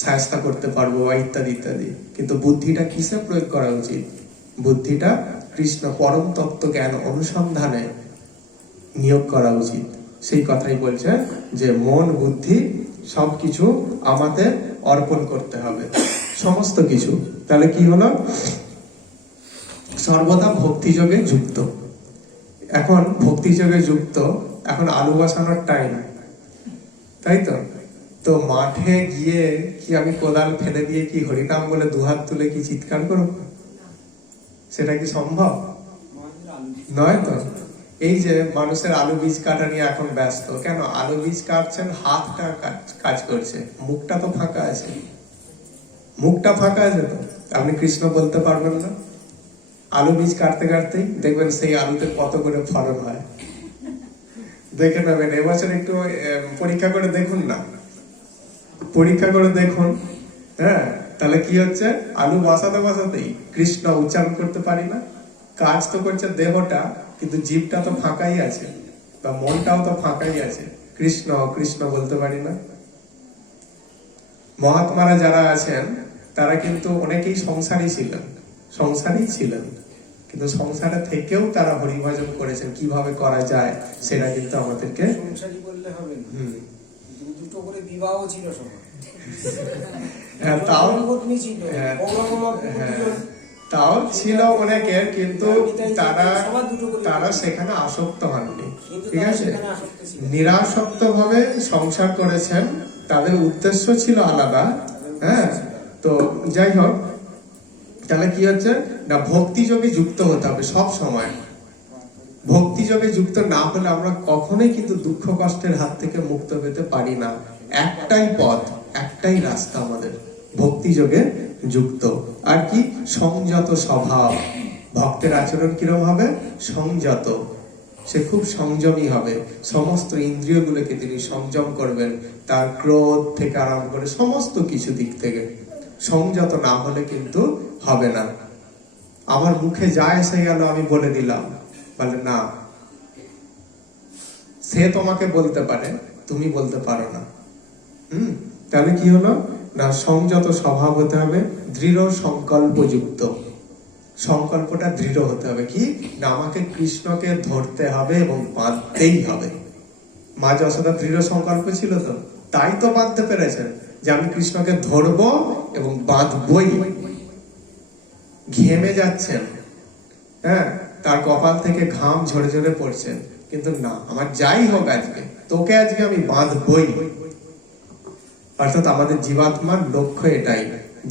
শায়েস্তা করতে পারবো ইত্যাদি ইত্যাদি। কিন্তু বুদ্ধিটা কিসে প্রয়োগ করা উচিত, বুদ্ধিটা কৃষ্ণ পরম তত্ত্ব জ্ঞান অনুসন্ধানে নিয়োগ করা উচিত। সেই কথাই বলছে যে মন বুদ্ধি সবকিছু আমাদের অর্পণ করতে হবে, সমস্ত কিছু। তাহলে কি হলো, সর্বদা ভক্তিযোগে যুক্ত। এখন ভক্তিযোগে যুক্ত, এখন আলু বসানোর টাইম, তাই তো। তো মাঠে গিয়ে কি আমি কোদাল ফেলে দিয়ে কি হরিনাম বলে দুহাত তুলে কি চিৎকার করব, সেটা কি সম্ভব নয় তো। এই যে মানুষের আলু বীজ কাটা নিয়ে এখন ব্যস্ত, কেন আলু বীজ কাটছেন, হাতটা কাজ করছে, মুখটা তো ফাঁকা আছে, মুখটা ফাঁকা আছে, তো আপনি কৃষ্ণ বলতে পারবেন না। আলু বীজ কাটতে কাটতেই দেখবেন সেই আলুতে কত করে ফলন হয়, দেখে নেবেন। এবছর একটু পরীক্ষা করে দেখুন না, পরীক্ষা করে দেখুন। তাহলে কি হচ্ছে, আলু বসাতেই কৃষ্ণ উচ্চারণ করতে পারি না। কাজ তো করছে দেহটা, কিন্তু জীবটা তো ফাঁকাই আছে, বা মনটাও তো ফাঁকাই আছে, কৃষ্ণ কৃষ্ণ বলতে পারি না। মহাত্মারা যারা আছেন তারা কিন্তু অনেকেই সংসারী ছিলেন, কিন্তু সংসারে থেকেও তারা হরিভজন করেছেন। কিভাবে করা যায় সেটা কিন্তু আমাদেরকে সংসারী বললে হবে না, দুটো করে বিবাহ ছিল সবার। তাও ছিল অনেকের, কিন্তু তারা সেখানে আসক্ত হননি, ঠিক আছে, নিরাসক্ত ভাবে সংসার করেছেন, তাদের উদ্দেশ্য ছিল আলাদা। তো যাই হোক, তাহলে কি হচ্ছে না, ভক্তি যোগে যুক্ত হতে হবে সব সময়। ভক্তিযোগে যুক্ত না হলে আমরা কখনোই কিন্তু দুঃখ কষ্টের হাত থেকে মুক্ত পেতে পারি না। একটাই পথ, একটাই রাস্তা আমাদের, ভক্তিযোগে যুক্ত। আর কি? সংযত স্বভাব। ভক্তের আচরণ কিরকম হবে? সংযত। সে খুব সংযমী হবে, সমস্ত ইন্দ্রিয়গুলোকে তিনি সংযম করবেন, তার ক্রোধ থেকে আরম্ভ করে সমস্ত কিছু দিক থেকে। সংযত না হলে কিন্তু হবে না। আমার মুখে যা এসে গেল আমি বলে দিলাম, বলে না, সে তোমাকে বলতে পারে, তুমি বলতে পারো না। তাহলে কি হলো না, সংযত স্বভাব হতে হবে, দৃঢ় সংকল্পযুক্ত। সংকল্পটা দৃঢ় হতে হবে। কি না, আমাকে কৃষ্ণকে ধরতে হবে এবং বাঁধতেই হবে। মা যশোদা দৃঢ় সংকল্প ছিল, তো তাই তো বাঁধতে পেরেছেন যে আমি কৃষ্ণকে ধরবো এবং বাঁধবই। ঘেমে যাচ্ছেন, হ্যাঁ, তার কপাল থেকে ঘাম ঝরে ঝরে পড়ছে, কিন্তু না, আমার যাই হোক আজকে তোকে আজকে আমি বাঁধবই। অর্থাৎ আমাদের জীবাত্মার লক্ষ্য এটাই,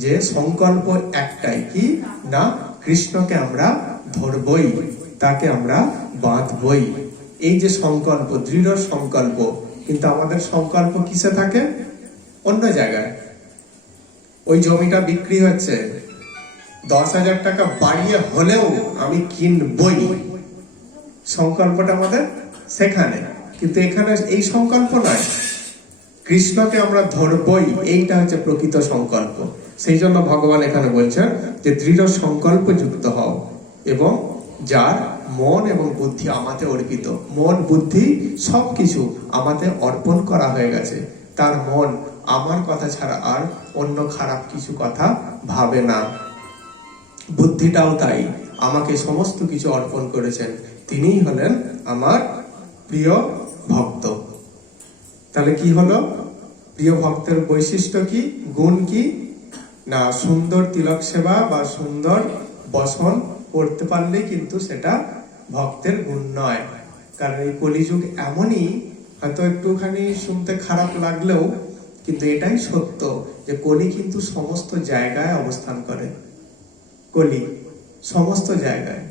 যে সংকল্প একটাই, কি না, কৃষ্ণকে আমরা ধরবই, তাকে আমরা বাঁধবই। এই যে সংকল্প, দৃঢ় সংকল্প। কিন্তু আমাদের সংকল্প কিসে থাকে? অন্য জায়গায়। ওই জমিটা বিক্রি হচ্ছে, 10,000 টাকা বাড়িয়ে হলেও আমি কিনবই, সংকল্পটা আমাদের সেখানে। কিন্তু এখানে এই সংকল্প নয়, কৃষ্ণকে আমরা ধরবই, এইটা হচ্ছে প্রকৃত সংকল্প। সেই জন্য ভগবান এখানে বলছেন যে দৃঢ় সংকল্প যুক্ত হও, এবং যার মন এবং বুদ্ধি আমাতে অর্পিত। মন বুদ্ধি সবকিছু আমাতে অর্পণ করা হয়ে গেছে। তার মন আমার কথা ছাড়া আর অন্য খারাপ কিছু কথা ভাবে না। বুদ্ধিটাও তাই, আমাকে সমস্ত কিছু অর্পণ করেছেন। তিনিই হলেন আমার প্রিয় ভক্ত। তাহলে কি হলো? প্রিয় ভক্তের বৈশিষ্ট্য কি, গুণ কি না, সুন্দর তিলক সেবা বা সুন্দর বসন করতে পারলে কিন্তু সেটা ভক্তের গুণ নয়। কারণ এই কলিযুগ এমনই, হয়তো একটুখানি শুনতে খারাপ লাগলেও কিন্তু এটাই সত্য, যে কলি কিন্তু সমস্ত জায়গায় অবস্থান করে। কলি সমস্ত জায়গায়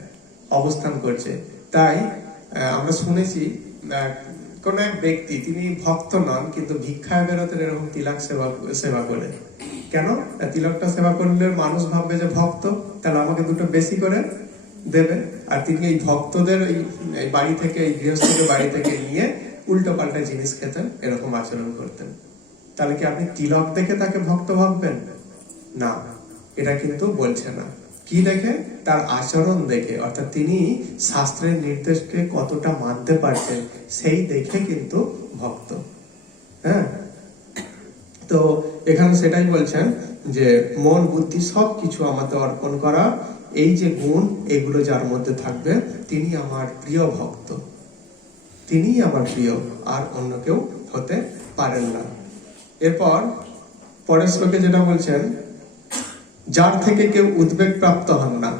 অবস্থান করছে। তাই আমরা শুনেছি কোন এক ব্যক্তি, তিনি ভক্ত নন, কিন্তু ভিক্ষায় বেরোতেন এরকম তিলক সেবা করে। কেন? তিলকটা সেবা করলে মানুষ ভাববে যে ভক্ত, তাহলে আমাকে দুটো বেশি করে দেবে। আর তিনি এই ভক্তদের এই বাড়ি থেকে, এই গৃহস্থদের বাড়ি থেকে নিয়ে উল্টো পাল্টা জিনিস খেতেন, এরকম আচরণ করতেন। তাহলে কি আপনি তিলক দেখে তাকে ভক্ত ভাববেন? না, এটা কিন্তু বলছে না। কি দেখে? তার আচরণ দেখে, অর্থাৎ তিনি শাস্ত্রের নির্দেশকে কতটা মানতে পারছেন সেই দেখে কিন্তু ভক্ত। হ্যাঁ, তো এখানে সেটাই বলছেন যে মন বুদ্ধি সবকিছু আমাদের অর্পণ করা, এই যে গুণ, এগুলো যার মধ্যে থাকবে তিনি আমার প্রিয় ভক্ত, তিনিই আমার প্রিয়, আর অন্য কেউ হতে পারেন না। এরপর পরের শ্লোকে যেটা বলছেন, যার থেকে কেউ উদ্বেগ প্রাপ্ত হন না,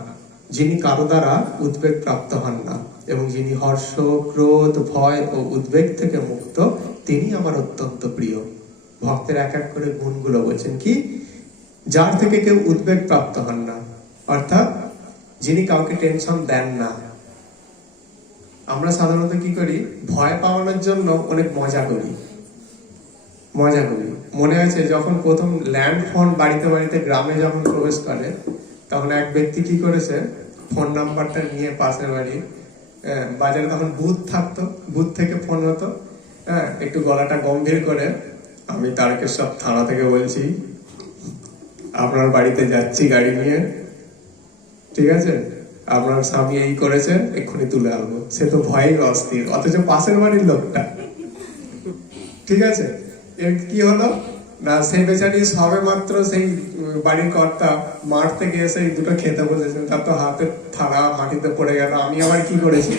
যিনি কারো দ্বারা উদ্বেগ প্রাপ্ত হন না, এবং যিনি হর্ষ, ক্রোধ, ভয় ও উদ্বেগ থেকে মুক্ত, তিনি আমার অত্যন্ত প্রিয়। ভক্তের এক এক করে গুণগুলো বলছেন। কি? যার থেকে কেউ উদ্বেগ প্রাপ্ত হন না, অর্থাৎ যিনি কাউকে টেনশন দেন না। আমরা সাধারণত কি করি? ভয় পাওয়ানোর জন্য অনেক মজা করি। মনে আছে যখন প্রথম ল্যান্ড ফোন বাড়িতে বাড়িতে গ্রামে যখন প্রবেশ করে, তখন এক ব্যক্তি কি করেছে, ফোন নাম্বারটা নিয়ে পাশের বাড়ি বাজারে তখন বুথ থাকতো, বুথ থেকে ফোন হতো, হ্যাঁ, একটু গলাটা গম্ভীর করে, আমি তারকেশ্বর থানা থেকে বলছি, আপনার বাড়িতে যাচ্ছি গাড়ি নিয়ে, ঠিক আছে, আপনার স্বামী এই করেছে, এক্ষুনি তুলে আনবো। সে তো ভয়ে অস্থির, অথচ পাশের বাড়ির লোকটা। ঠিক আছে, এর কি হলো না, সেই বেচারি সবে মাত্র সেই বাড়ির কর্তা মাঠ থেকে এসে দুটো খেতে বসেছেন, তার তো হাতে থালা মাটিতে পড়ে গেল। আমি আবার কি করেছি?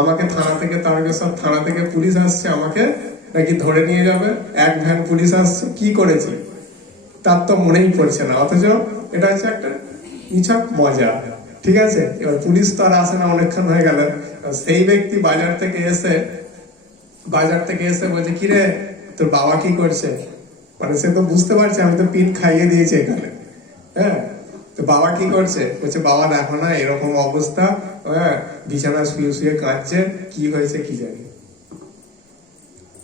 আমাকে থানা থেকে, তারকেশ্বর থানা থেকে পুলিশ আসছে, আমাকে নাকি ধরে নিয়ে যাবে, এক ভ্যান পুলিশ আসছে, কি করেছি তার তো মনেই পড়ছে না। অথচ এটা হচ্ছে একটা নিছক মজা। ঠিক আছে, এবার পুলিশ তো আর আসে না, অনেকক্ষণ হয়ে গেল। সেই ব্যক্তি বাজার থেকে এসে বলছে, কিরে তোর বাবা কি করছে? মানে সে তো বুঝতে পারছে আমি তো পিন খাইয়ে দিয়েছি এখানে। হ্যাঁ, তো বাবা কি করছে? বলছে বাবা দেখো না এরকম অবস্থা, হ্যাঁ, বিছানা শুয়ে শুয়ে কাঁদছে, কি হয়েছে কি জানি।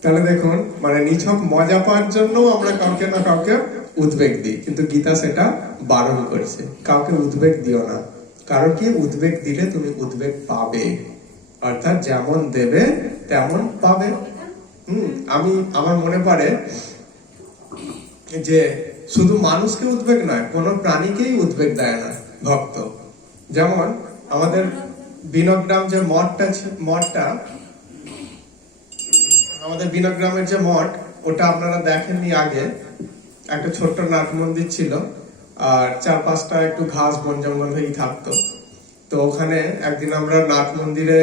তাহলে দেখুন, মানে নিছক মজা পাওয়ার জন্য আমরা কাউকে না কাউকে উদ্বেগ দিই, কিন্তু গীতা সেটা বারণ করছে, কাউকে উদ্বেগ দিও না। কারণ কি, উদ্বেগ দিলে তুমি উদ্বেগ পাবে, অর্থাৎ যেমন দেবে তেমন পাবে। আমার মনে পড়ে যে শুধু মানুষকে উদ্বেগ নয়, কোনো প্রাণীকেই উদ্বেগ দেয় না ভক্ত। যেমন আমাদের বিনগ্রাম যে মঠটা আমাদের বিনগ্রামের যে মঠ, ওটা আপনারা দেখেননি আগে, একটা ছোট্ট নাট মন্দির ছিল, আর চারপাশটা একটু ঘাস বন জঙ্গল হয়েই থাকতো। তো ওখানে একদিন আমরা নাট মন্দিরে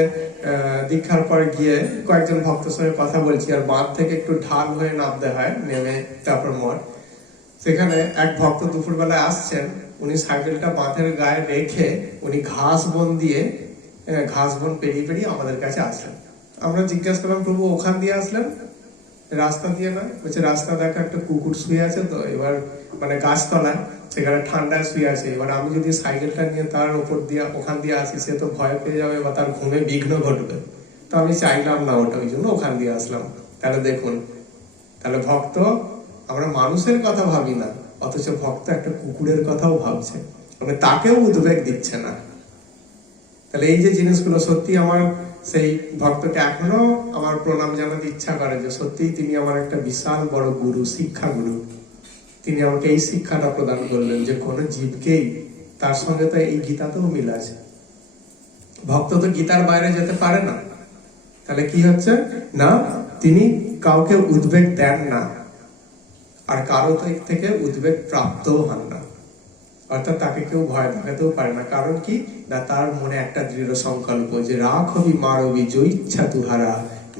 দীক্ষার পর গিয়ে কয়েকজন ভক্তের সঙ্গে কথা বলছি, আর বাঁধ থেকে একটু ঢাল হয়ে নামতে হয়, নেমে তারপর মঠ। সেখানে এক ভক্ত দুপুরবেলায় আসছেন, উনি সাইকেলটা বাঁধের গায়ে রেখে উনি ঘাস বন পেরিয়ে পেরিয়ে আমাদের কাছে আসলেন। আমরা জিজ্ঞাসা করলাম, প্রভু ওখান দিয়ে আসলেন, রাস্তা দিয়ে না? বলছে রাস্তা দেখা একটা কুকুর শুয়ে আছে, তো এবার মানে গাছতলায়, সেখানে ঠান্ডায় শুয়ে আছে, এবার আমি যদি সাইকেলটা নিয়ে তার উপর দিয়ে ওখান দিয়ে আসি, সে তো ভয় পেয়ে যাবে বা তার ঘুমে বিঘ্ন ঘটবে। তো আমি চাইলাম না ওটা, ওই জন্য ওখান দিয়ে আসলাম। তাহলে দেখুন, তাহলে ভক্ত, আমরা মানুষের কথা ভাবি না, অথচ ভক্ত একটা কুকুরের কথাও ভাবছে, মানে তাকেও উদ্বেগ দিচ্ছে না। তাহলে এই যে জিনিসগুলো সত্যি আমার সেই ভক্তকে এখনো আমার প্রণাম জানাতে ইচ্ছা করে, যে সত্যিই তিনি আমার একটা বিশাল বড় গুরু, শিক্ষা গুরু। তিনি আমাকে এই শিক্ষাটা প্রদান করলেন যে কোনো জীবকেই, তার সঙ্গে তো এই গীতাতেও মিল আছে, ভক্ত তো গীতার বাইরে যেতে পারে না। তাহলে কি হচ্ছে না, তিনি কাউকে উদ্বেগ দেন না, আর কারো থেকে উদ্বেগ প্রাপ্তও হন না, অর্থাৎ তাকে কেউ ভয় দেখাতেও পারে না। কারণ কি না, তার মনে একটা দৃঢ় সংকল্প যে রাখবি মারবি জয় ইচ্ছা তুহারা,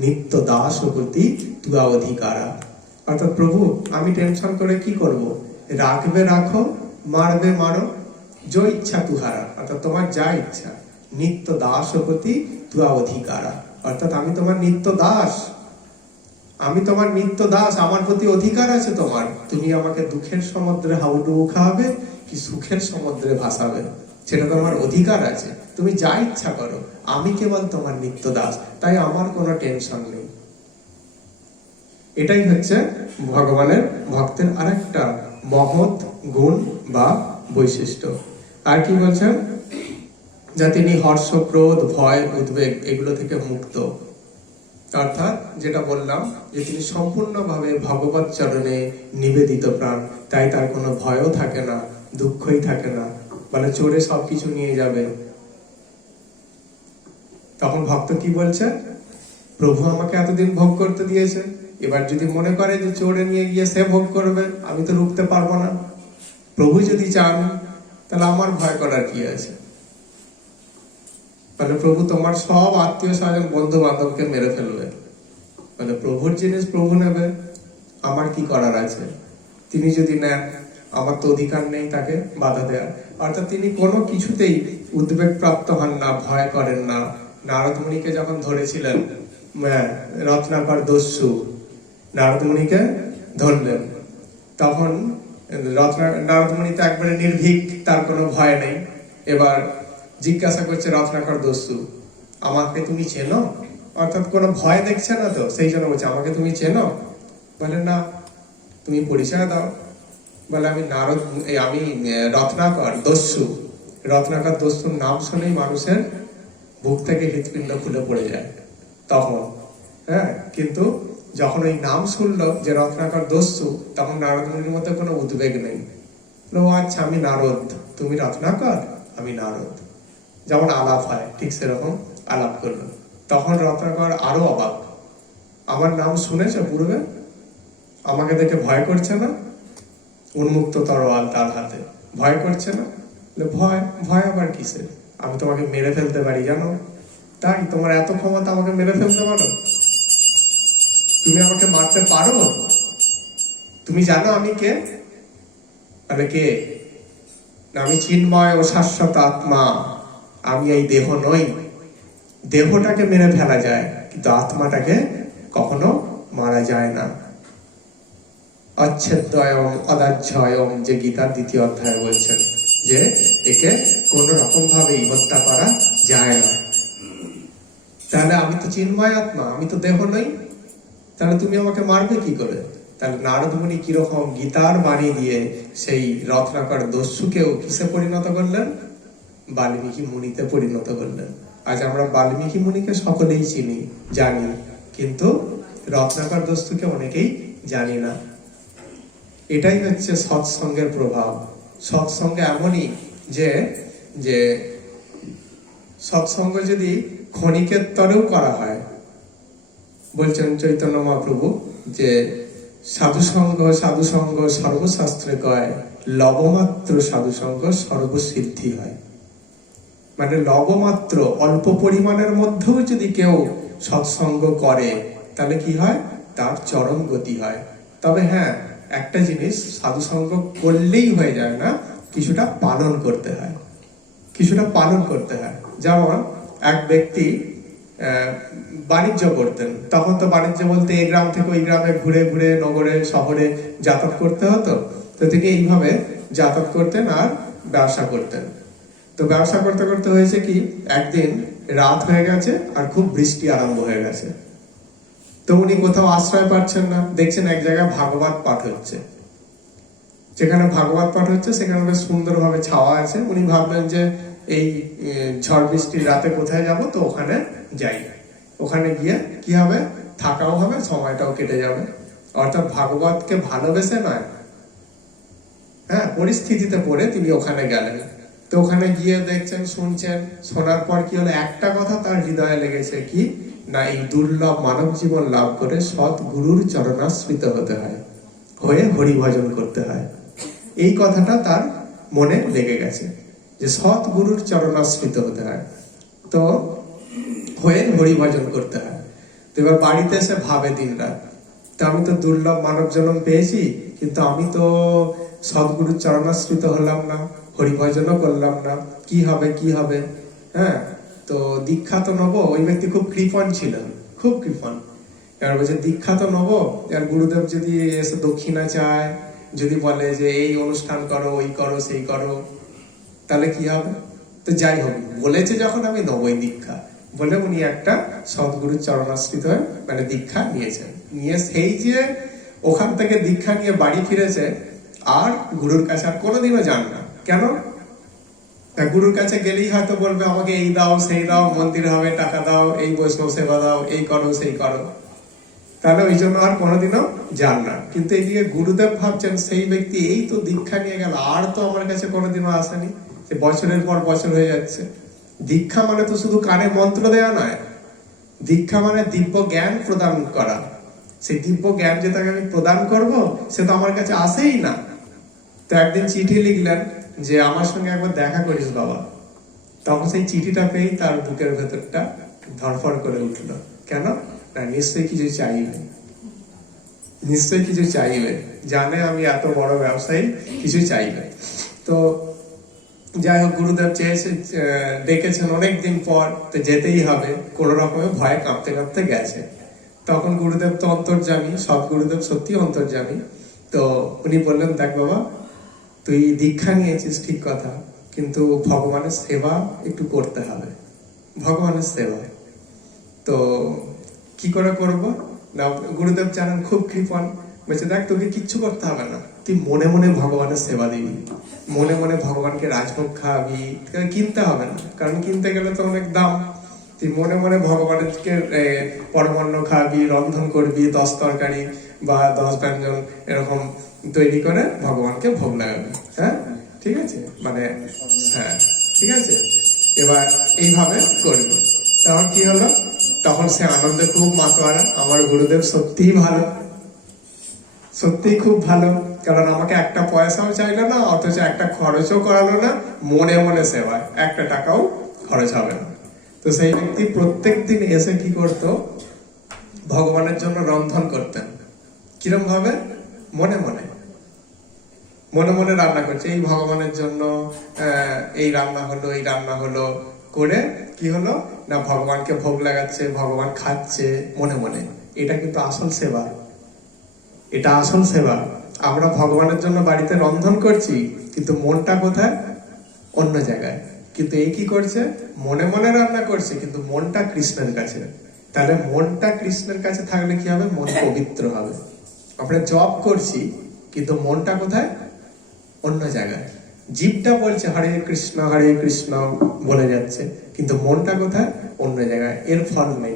নিত্য দাস প্রতি তুয়া অধিকারা। অর্থাৎ প্রভু, আমি টেনশন করে কি করব, রাখবে রাখো, মারবে মারো, জয় ইচ্ছা তুহারা, অর্থাৎ তোমার যা ইচ্ছা, নিত্য দাস প্রতি তুয়া অধিকারা, অর্থাৎ আমি তোমার নিত্য দাস, আমার প্রতি অধিকার আছে তোমার। তুমি আমাকে দুঃখের সমুদ্রে হাউডুবু খাওয়াবে কি সুখের সমুদ্রে ভাসাবে, সেটা তোমার অধিকার আছে, তুমি যা ইচ্ছা করো, আমি কেবল তোমার নিত্য দাস, তাই আমার কোনো টেনশন নেই। এটাই হচ্ছে ভগবানের ভক্তের আরেকটা মহৎ গুণ বা বৈশিষ্ট্য। আর কি বলছেন, যা তিনি হর্ষ, ক্রোধ, ভয়, উদ্বেগ এগুলো থেকে মুক্ত, অর্থাৎ যেটা বললাম যে তিনি সম্পূর্ণভাবে ভগবত চরণে নিবেদিত প্রাণ, তাই তার কোনো ভয়ও থাকে না, দুঃখই থাকে না, মানে চোরে সবকিছু নিয়ে যাবে। তখন ভক্ত কি বলছে, প্রভু আমাকে এতদিন ভোগ করতে দিয়েছে, এবার যদি মনে করে যে চোরে নিয়ে গিয়ে সে ভোগ করবে, আমি তো রুখতে পারবো না। প্রভু যদি চান, তাহলে আমার ভয় করার কি আছে। মানে প্রভু তোমার সব আত্মীয় স্বজন বন্ধু বান্ধবকে মেরে ফেলবে, মানে প্রভুর জিনিস প্রভু নেবে, আমার কি করার আছে। তিনি যদি নেন, আমার তো অধিকার নেই তাকে বাধা দেওয়ার। অর্থাৎ তিনি কোনো কিছুতেই উদ্বেগ প্রাপ্ত হন না, ভয় করেন না। নারদ মুনিকে যখন ধরেছিলেন রত্নাকর দস্যু, নারদ মুনিকে ধরলেন, তখন নারদ মুনি তো একবারে নির্ভীক, তার কোনো ভয় নেই। এবার জিজ্ঞাসা করছে রত্নাকর দস্যু, আমাকে তুমি চেনো? অর্থাৎ কোনো ভয় দেখছে না তো, সেই জন্য বলছে আমাকে তুমি চেনো? বলে না। তুমি পরিচয় দাও। বলে আমি রত্নাকর দস্যু। রত্নাকর দস্যুর নাম শুনেই মানুষের বুক থেকে হৃৎপিণ্ড খুলে পড়ে যায় তখন। কিন্তু যখন ওই নাম শুনলো যে রত্নাকর দস্যু, তখন নারদ মুনির মধ্যে কোনো উদ্বেগ নেই। আচ্ছা, আমি নারদ, তুমি রত্নাকর, আমি নারদ। যেমন আলাপ হয় ঠিক সেরকম আলাপ করলো। তখন রত্নাকর আরো অবাক, আমার নাম শুনেছে পূর্বে, আমাকে দেখে ভয় করছে না? উন্মুক্ত তরোয়াল তার হাতে, ভয় করছে না? ভয় আবার কিসের, আমি তোমাকে মেরে ফেলতে পারি জানো? তাই তোমার এত ক্ষমতা আমাকে মেরে ফেলতে পারো? তুমি আমাকে মারতে পারো? তুমি জানো আমি কে? কে? আমি চিন্ময় ও শাশ্বত আত্মা, আমি এই দেহ নই। দেহটাকে মেরে ফেলা যায়, কিন্তু আত্মাটাকে কখনো মারা যায় না। অচ্ছেদ্যয়ম অদাহ্যয়ম, যে গীতার 2য় অধ্যায়ে বলছেন যে একে কোন রকম ভাবেই হত্যা করা যায় না। তাহলে আমি তো চিন্ময় আত্মা, আমি তো দেহ নই, তাহলে তুমি আমাকে মারবে কি করে? তাহলে নারদ মুনি কিরকম গীতার বাণী দিয়ে সেই রত্নাকর দস্যুকেও কিসে পরিণত করলেন? বাল্মীকি মুনিতে পরিণত করলেন। আজ আমরা বাল্মীকি মুনিকে সকলেই চিনি, জানি, কিন্তু রত্নাকর দস্যুকে অনেকেই জানি না। এটাই হচ্ছে সৎসঙ্গের প্রভাব। সৎসঙ্গ এমনই যে যে সৎসঙ্গ যদি ক্ষণিকের তরেও করা হয়, বলছেন চৈতন্য মহাপ্রভু যে সাধুসঙ্গ সাধুসঙ্গ সর্বশাস্ত্রে কয়, লবমাত্র সাধুসঙ্গ সর্বসিদ্ধি হয়। মানে লবমাত্র, অল্প পরিমাণের মধ্যেও যদি কেউ সৎসঙ্গ করে তাহলে কি হয়? তার চরম গতি হয়। তবে হ্যাঁ, একটা জিনিস, সাধুসঙ্গ করলেই হয়ে যায় না, কিছুটা পালন করতে হয়, কিছুটা পালন করতে হয়। যেমন এক ব্যক্তি বাণিজ্য করতেন, তখন তো বাণিজ্য বলতে এই গ্রাম থেকে ওই গ্রামে ঘুরে ঘুরে নগরে শহরে যাতায়াত করতে হতো। তো তিনি এইভাবে যাতায়াত করতেন আর ব্যবসা করতেন। তো ব্যবসা করতে করতে হয়েছে কি, একদিন রাত হয়ে গেছে আর খুব বৃষ্টি আরম্ভ হয়ে গেছে। তো উনি কোথাও আশ্রয় পাচ্ছেন না, দেখছেন এক জায়গায় ভাগবত পাঠ হচ্ছে। যেখানে ভাগবত পাঠ হচ্ছে সেখানে বেশ সুন্দরভাবে ছাওয়া আছে। উনি ভাবলেন যে এই ঝড় বৃষ্টির রাতে কোথায় যাব, তো ওখানে যাই, ওখানে গিয়ে কি হবে, থাকাও হবে, সময়টাও কেটে যাবে। অর্থাৎ ভাগবতকে ভালোবেসে নয়, হ্যাঁ, পরিস্থিতিতে পড়ে তিনি ওখানে গেলেন। তো ওখানে গিয়ে দেখছেন, শুনছেন, শোনার পর কি হলো, একটা কথা তার হৃদয়ে লেগেছে, কি না, এই দুর্লভ মানব জীবন লাভ করে সৎ গুরুর চরণাশ্রিত হতে হয়, হয়ে হরিভজন করতে হয়। এই কথাটা তার মনে লেগে গেছে যে সৎ গুরুর চরণাশ্রিত হতে হয়, তো হয়ে হরিভজন করতে হয়। তো এবার বাড়িতে এসে ভাবে দিনরাত, তো আমি তো দুর্লভ মানব জন্ম পেয়েছি, কিন্তু আমি তো সদ্গুরুর চরণাশ্রিত হলাম না, হরিভজনও করলাম না, কি হবে কি হবে। হ্যাঁ, তো দীক্ষা তো নেবো। ওই ব্যক্তি খুব কৃপণ ছিলেন, খুব কৃপণ। এবার বলছে দীক্ষা তো নেবো, আর গুরুদেব যদি এসে দক্ষিণা চায়, যদি বলে যে এই অনুষ্ঠান করো, ওই করো, সেই করো, তাহলে কি হবে? তো যাই হোক, বলেছে যখন আমি নেবই দীক্ষা বলে উনি একটা সদ্গুরুর চরণাশ্রিত হয়ে মানে দীক্ষা নিয়েছেন। নিয়ে সেই যে ওখান থেকে দীক্ষা নিয়ে বাড়ি ফিরেছে, আর গুরুর কাছে আর কোনোদিনও যান না। কেন? গুরুর কাছে গেলেই হয়তো বলবে আমাকে এই দাও সেই দাও, মন্দির হবে, টাকা দাও, এই বৈষ্ণব সেবা দাও, এই করো সেই করো, তাহলে ওই জন্য আর কোনোদিনও যান না। কিন্তু এইদিকে গুরুদেব ভাবছেন সেই ব্যক্তি এই তো দীক্ষা নিয়ে গেল, আর তো আমার কাছে কোনোদিনও আসেনি, যে বছরের পর বছর হয়ে যাচ্ছে। দীক্ষা মানে তো শুধু কানে মন্ত্র দেওয়া নয়, দীক্ষা মানে দিব্য জ্ঞান প্রদান করা। সেই দিব্য জ্ঞান যে তাকে আমি প্রদান করব, সে তো আমার কাছে আসেই না। তো একদিন চিঠি লিখলেন যে আমার সঙ্গে একবার দেখা করিস বাবা। তখন সেই চিঠিটা পেয়েই তার বুকের ভেতরটা ধড়ফড় করে উঠলো। কেন না, নিশ্চয়ই কিছু চাইবে, নিশ্চয়ই কিছু চাইবে, জানে আমি এত বড় ব্যবসায়ী, কিছু চাইবে। তো যাই হোক, গুরুদেব চেয়েছে, ডেকেছেন অনেকদিন পর, তো যেতেই হবে। কোন রকমের ভয়ে কাঁপতে কাঁপতে গেছে। তখন গুরুদেব তো অন্তর্যামী, সব গুরুদেব সত্যি অন্তর্যামী। তো উনি বললেন, দেখ বাবা, তুই দীক্ষা নিয়েছিস ঠিক কথা, কিন্তু ভগবানের সেবা একটু করতে হবে, ভগবানের সেবা। তো কি করে করব না, গুরুদেব জানেন খুব কৃপণ। বলছে দেখ, তোকে কিচ্ছু করতে হবে না, তুই মনে মনে ভগবানের সেবা দিবি, মনে মনে ভগবানকে রাজভোগ খাওয়াবি, কিনতে হবে না, কারণ কিনতে গেলে তো অনেক দাম। তুই মনে মনে ভগবানকে পরমান্ন খাওয়াবি, রন্ধন করবি, 10 তরকারি বা 10 ব্যঞ্জন এরকম তৈরি করে ভগবানকে ভোগ লাগাবি। হ্যাঁ, ঠিক আছে, মানে হ্যাঁ ঠিক আছে। এবার এইভাবে করবি। তখন কি হলো, তখন সে আনন্দে খুব মাতোয়ারা, আমার গুরুদেব সত্যিই ভালো, সত্যিই খুব ভালো, কারণ আমাকে একটা পয়সাও চাইলো না, অথচ একটা খরচও করালো না, মনে মনে সেবায়, একটা টাকাও খরচ হবে না। তো সেই ব্যক্তি প্রত্যেক দিন এসে কি করত, ভগবানের জন্য রন্ধন করতেন। কিরম ভাবে? মনে মনে, মনে মনে রান্না করছে, এই ভগবানের জন্য এই রান্না হলো, এই রান্না হলো করে কি হলো না, ভগবানকে ভোগ লাগাচ্ছে, ভগবান খাচ্ছে মনে মনে। এটা কিন্তু আসল সেবা, এটা আসল সেবা। আমরা ভগবানের জন্য বাড়িতে রন্ধন করছি, কিন্তু মনটা কোথায়? অন্য জায়গায়। কিন্তু এই কি করছে, মনে মনে রান্না করছে, কিন্তু মনটা কৃষ্ণের কাছে। তাহলে মনটা কৃষ্ণের কাছে থাকলে কি হবে, মন পবিত্র হবে। আমরা জব করছি কিন্তু মনটা কোথায়, অন্য জায়গায়। জীবটা বলছে হরে কৃষ্ণ বলে যাচ্ছে, কিন্তু মনটা কোথায়, অন্য জায়গায়। এর ফল নেই।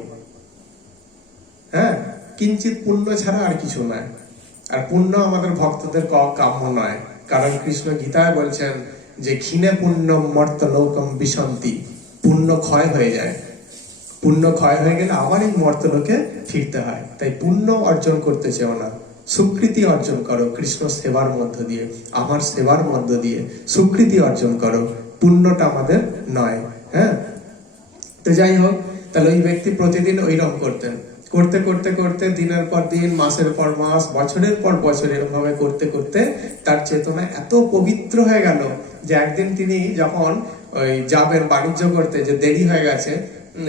হ্যাঁ, কিঞ্চিত পুণ্য ছাড়া আর কিছু নয়। আর পুণ্য আমাদের ভক্তদের কাম্য নয়, কারণ কৃষ্ণ গীতায় বলছেন যে ক্ষীণে পুণ্য মর্ত লোকম বিশন্তি, পুণ্য ক্ষয় হয়ে যায়। পুণ্য ক্ষয় হয়ে গেলে আবার এই মর্তলোকে ফিরতে হয়। তাই পুণ্য অর্জন করতে চেও না, স্বীকৃতি অর্জন করো কৃষ্ণ সেবার মধ্য দিয়ে, আমার সেবার মধ্য দিয়ে স্বীকৃতি অর্জন করো। পুণ্যটা আমাদের নয়। হ্যাঁ, তো যাই হোক, তাহলে ওই ব্যক্তি প্রতিদিন ওইরকম করতেন। করতে করতে করতে দিনের পর দিন, মাসের পর মাস, বছরের পর বছর এরকম ভাবে করতে করতে তার চেতনা এত পবিত্র হয়ে গেল যে একদিন তিনি যখন ওই যাবেন বাণিজ্য করতে, যে দেরি হয়ে গেছে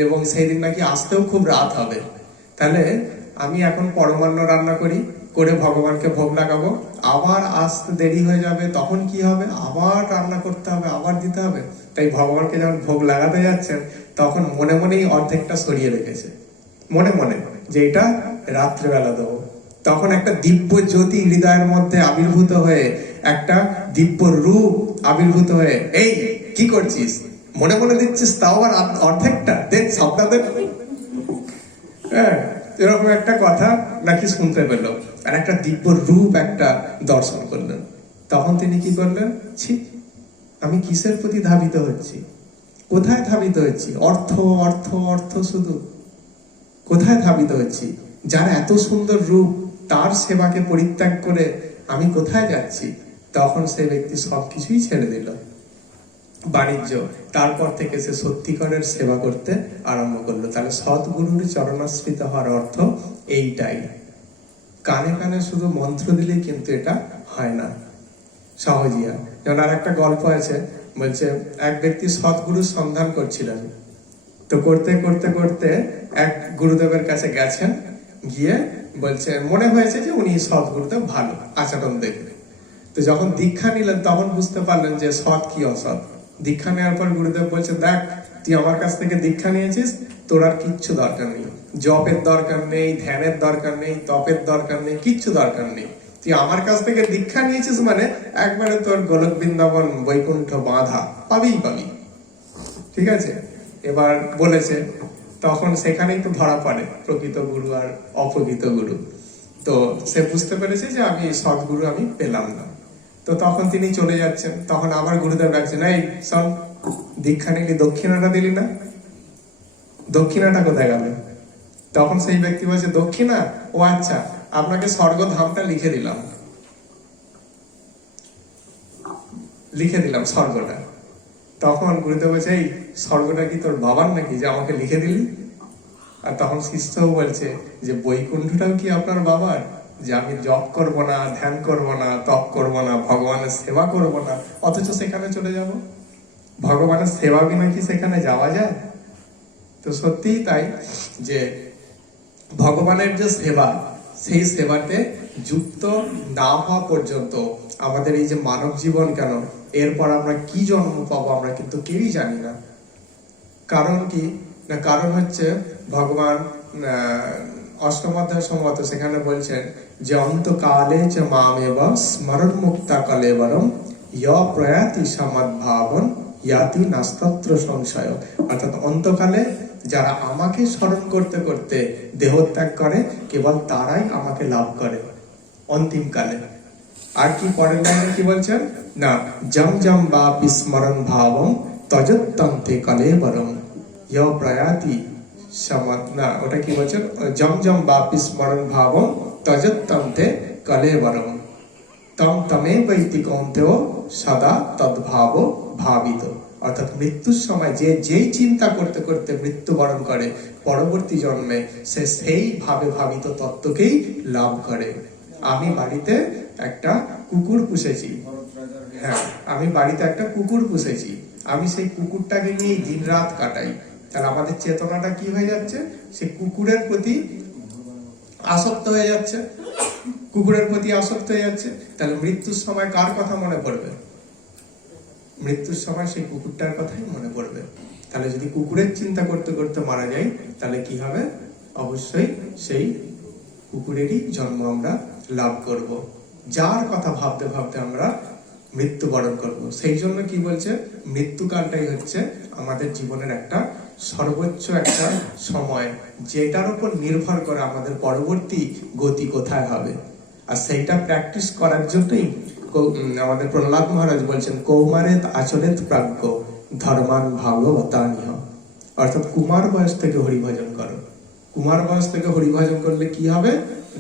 এবং সেই দিন নাকি আসতেও খুব রাত হবে, তাহলে আমি এখন পরমান্ন রান্না করি, করে ভগবানকে ভোগ লাগাবো, আবার আসতে দেরি হয়ে যাবে, তখন কি হবে, আবার রান্না করতে হবে, আবার দিতে হবে। তাই ভগবানকে যখন ভোগ লাগাতে যাচ্ছেন তখন মনে মনেই অর্ধেকটা সরিয়ে রেখেছে, মনে মনে, যে এটা রাত্রেবেলা দেবো। তখন একটা দিব্য জ্যোতি হৃদয়ের মধ্যে আবির্ভূত হয়ে, একটা দিব্য রূপ আবির্ভূত হয়ে, এই কি করছিস, মনে মনে দিচ্ছিস, তাও আবার অর্ধেকটা দেখ, সবটা দেখ। হ্যাঁ, এরকম একটা কথা নাকি শুনতে পেল, আর একটা দিব্য রূপ একটা দর্শন করলেন। তখন তিনি কি করলেন, ছি, আমি কিসের প্রতি ধাবিত হচ্ছি, কোথায় ধাবিত হচ্ছি, অর্থ অর্থ অর্থ শুধু, কোথায় ধাবিত হচ্ছি? যার এত সুন্দর রূপ, তার সেবাকে পরিত্যাগ করে আমি কোথায় যাচ্ছি? তখন সে ব্যক্তি সবকিছুই ছেড়ে দিল, বাণিজ্য। তারপর থেকে সে সত্যিকারের সেবা করতে আরম্ভ করলো। তাহলে সৎগুরুর চরণাশ্রিত হওয়ার অর্থ এইটাই। কানে কানে শুধু মন্ত্র দিলে কিন্তু এটা হয় না, সহজিয়া। যেমন আর একটা গল্প আছে, বলছে এক ব্যক্তি সৎগুরুর সন্ধান করছিলেন, তো করতে করতে করতে এক গুরুদেবের কাছে গেছেন, গিয়ে বলছে মনে হয়েছে যে উনি সৎগুরুদেব, ভালো আচরণ দেখবে। তো যখন দীক্ষা নিলেন তখন বুঝতে পারলেন যে সৎ কি অসৎ। দীক্ষা নেওয়ার পর গুরুদেব বলছে, দেখ তুই আমার কাছ থেকে দীক্ষা নিয়েছিস, তোর আর কিচ্ছু দরকার নেই, জপের দরকার নেই, ধ্যানের দরকার নেই, তপের দরকার নেই, কিচ্ছু দরকার নেই। তুই আমার কাছ থেকে দীক্ষা নিয়েছিস মানে একবারে তোর গোলক বৃন্দাবন বৈকুণ্ঠ বাঁধা পাবি। ঠিক আছে, এবার বলেছে, তখন সেখানেই তো ধরা পড়ে প্রকৃত গুরু আর অপ্রকৃত গুরু। তো সে বুঝতে পেরেছে যে আমি সৎগুরু আমি পেলাম না। তো তখন তিনি চলে যাচ্ছেন, তখন আবার গুরুদেব ডাকছেন, এই শোন, দীক্ষা নিলি, দক্ষিণাটা দিলি না, দক্ষিণাটা কোথায় গেল? তখন সেই ব্যক্তি বলছে, দক্ষিণা, ও আচ্ছা, আপনাকে স্বর্গধামটা লিখে দিলাম স্বর্গটা। তখন গুরুদেব বলছে, এই স্বর্গটা কি তোর বাবার নাকি যে আমাকে লিখে দিলি? আর তখন শিষ্যও বলছে যে বৈকুণ্ঠটাও কি আপনার বাবার, যে আমি জপ করব না, ধ্যান করব না, তপ করব না, ভগবানের সেবা করব না, অথচ সেখানে চলে যাব? ভগবানের সেবা বিনা কি সেখানে যাওয়া যায়? তো সত্যিই তাই, যে ভগবানের যে সেবা, সেই সেবাতে যুক্ত না হওয়া পর্যন্ত আমাদের এই যে মানব জীবন, কেন এরপর আমরা কি জন্ম পাবো আমরা কিন্তু কেউই জানি না। কারণ কি না, কারণ হচ্ছে ভগবান অষ্টম অধ্যায় সম্ভবত সেখানে বলছেন যে অন্তকালে চ মামেব স্মরণ মুক্তা কলেবরম ইয় প্রয়াতি সমাদ্ভাবন ইয়াতি নাস্তত্র সংশয়। অর্থাৎ অন্তকালে যারা আমাকে স্মরণ করতে করতে দেহত্যাগ করে, কেবল তারাই আমাকে লাভ করে অন্তিমকালে। আর কি পরের লাইনে কি বলছেন না, জম জম বা বিস্মরণ ভাবম তজত্তন্তে কলেবরম ইয় প্রয়াতি সমাদ, না ওটা কি বলছেন, জম জম বা বিস্মরণ ভাবম তজত্তন্তে কলেবরম তম তমে বৈতি কৌন্তেয় সদা তদ্ভাব ভাবিত। অর্থাৎ মৃত্যুর সময় যে যেই চিন্তা করতে করতে মৃত্যুবরণ করে, পরবর্তী জন্মে সে সেই ভাবে ভাবিত তত্ত্বকেই লাভ করে। আমি বাড়িতে একটা কুকুর পুষেছি, হ্যাঁ, আমি বাড়িতে একটা কুকুর পুষেছি, আমি সেই কুকুরটাকে নিয়ে দিন রাত কাটাই। তাহলে আমাদের চেতনাটা কি হয়ে যাচ্ছে, সে কুকুরের প্রতি আসক্ত হয়ে যাচ্ছে, কুকুরের প্রতি আসক্ত হয়ে যাচ্ছে। তাহলে মৃত্যুর সময় কার কথা মনে পড়বে? মৃত্যুর সময় সেই কুকুরটার কথাই মনে পড়বে। তাহলে যদি কুকুরের চিন্তা করতে করতে মারা যাই, তাহলে কি হবে? অবশ্যই সেই কুকুরেরই জন্ম আমরা লাভ করব, যার কথা ভাবতে ভাবতে আমরা মৃত্যুবরণ করব। সেই জন্য কি বলছে, মৃত্যুকালটাই হচ্ছে আমাদের জীবনের একটা সর্বোচ্চ একটা সময়, যেটার উপর নির্ভর করে আমাদের পরবর্তী গতি কোথায় হবে। আর সেইটা প্র্যাকটিস করার জন্যই আমাদের প্রহ্লাদ মহারাজ বলছেন, কৌমারেত আচরেত প্রাজ্ঞ ধর্মান ভাগবতানিহ। অর্থাৎ কুমার বয়স থেকে হরিভজন করো। কুমার বয়স থেকে হরিভজন করলে কি হবে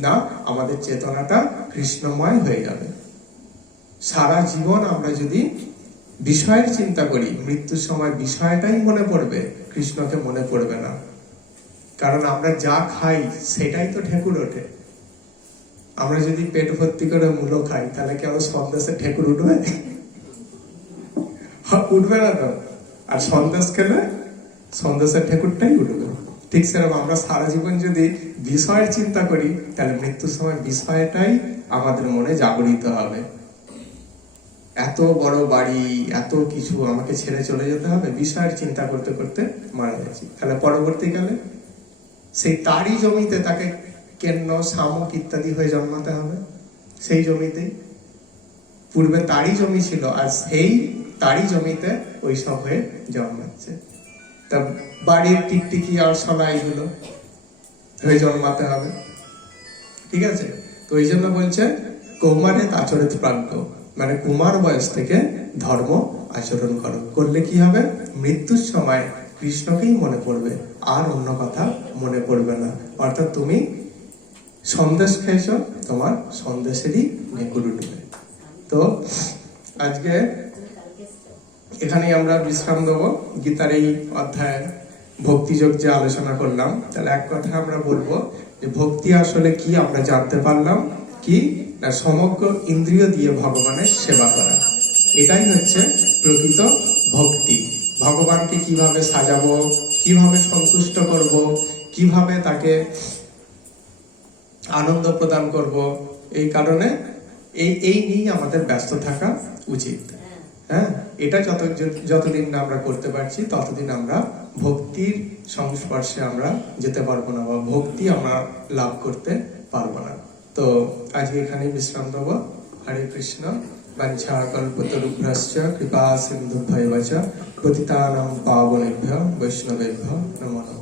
না, আমাদের চেতনাটা কৃষ্ণময় হয়ে যাবে। সারা জীবন আমরা যদি বিষয়ের চিন্তা করি, মৃত্যুর সময় বিষয়টাই মনে পড়বে, কৃষ্ণকে মনে পড়বে না। কারণ আমরা যা খাই সেটাই তো ঠেকুর ওঠে। আমরা যদি পেট ভর্তি করে মূলো খাই, তাহলে কি আমার সন্দেশে ঠেকুর উঠবে? উঠবে না তো। আর সন্দেশ খেলে সন্দেশের ঠেকুরটাই উঠবে। ঠিক সেরকম আমরা সারা জীবন যদি বিষয়ের চিন্তা করি, তাহলে মৃত্যুর সময় বিষয়টাই আমাদের মনে জাগরিত হবে। এত বড় বাড়ি, এত কিছু আমাকে ছেড়ে চলে যেতে হবে, বিষয়ের চিন্তা করতে করতে মারা যাচ্ছি। তাহলে পরবর্তীকালে সেই তারই জমিতে তাকে কেন্ন, শামুক ইত্যাদি হয়ে জন্মাতে হবে। সেই জমিতেই পূর্বে তারই জমি ছিল, আর সেই তারই জমিতে ওই সব হয়ে জন্মাচ্ছে। তা বাড়ির টিকটিকি আর সলা এগুলো হয়ে জন্মাতে হবে। ঠিক আছে? তো এই জন্য বলছে কৌমারে আচরিত প্রাজ্ঞ, মানে কুমার বয়স থেকে ধর্ম আচরণ করো। করলে কি হবে? মৃত্যুর সময় কৃষ্ণকেই মনে পড়বে, আর অন্য কথা মনে পড়বে না। অর্থাৎ তুমি সন্দেশ খেয়েছ, তোমার সন্দেশেরই ঢেকুর উঠবে। তো আজকে এখানেই আমরা বিশ্রাম দেবো। গীতার এই অধ্যায়ে ভক্তিযোগ যে আলোচনা করলাম, তাহলে এক কথা আমরা বলবো যে ভক্তি আসলে কি আমরা জানতে পারলাম কি না, সমগ্র ইন্দ্রিয় দিয়ে ভগবানের সেবা করা। এটাই হচ্ছে প্রকৃত ভক্তি। ভগবানকে কিভাবে সাজাবো, কিভাবে সন্তুষ্ট করব, কিভাবে তাকে আনন্দ প্রদান করব, এই কারণে এই নিয়ে আমাদের ব্যস্ত থাকা উচিত। হ্যাঁ, এটা যতদিন না আমরা করতে পারছি, ততদিন আমরা ভক্তির সংস্পর্শে আমরা যেতে পারবো না, বা ভক্তি আমরা লাভ করতে পারবো না। তো আজকে এখানে বিশ্রাম দেব। হরে কৃষ্ণ। বাঞ্ছা কল্পতরুভ্যশ্চ কৃপা সিন্ধুভ্যেব চ পতিতানাং পাবনেভ্যো বৈষ্ণবেভ্যো নমো নমঃ।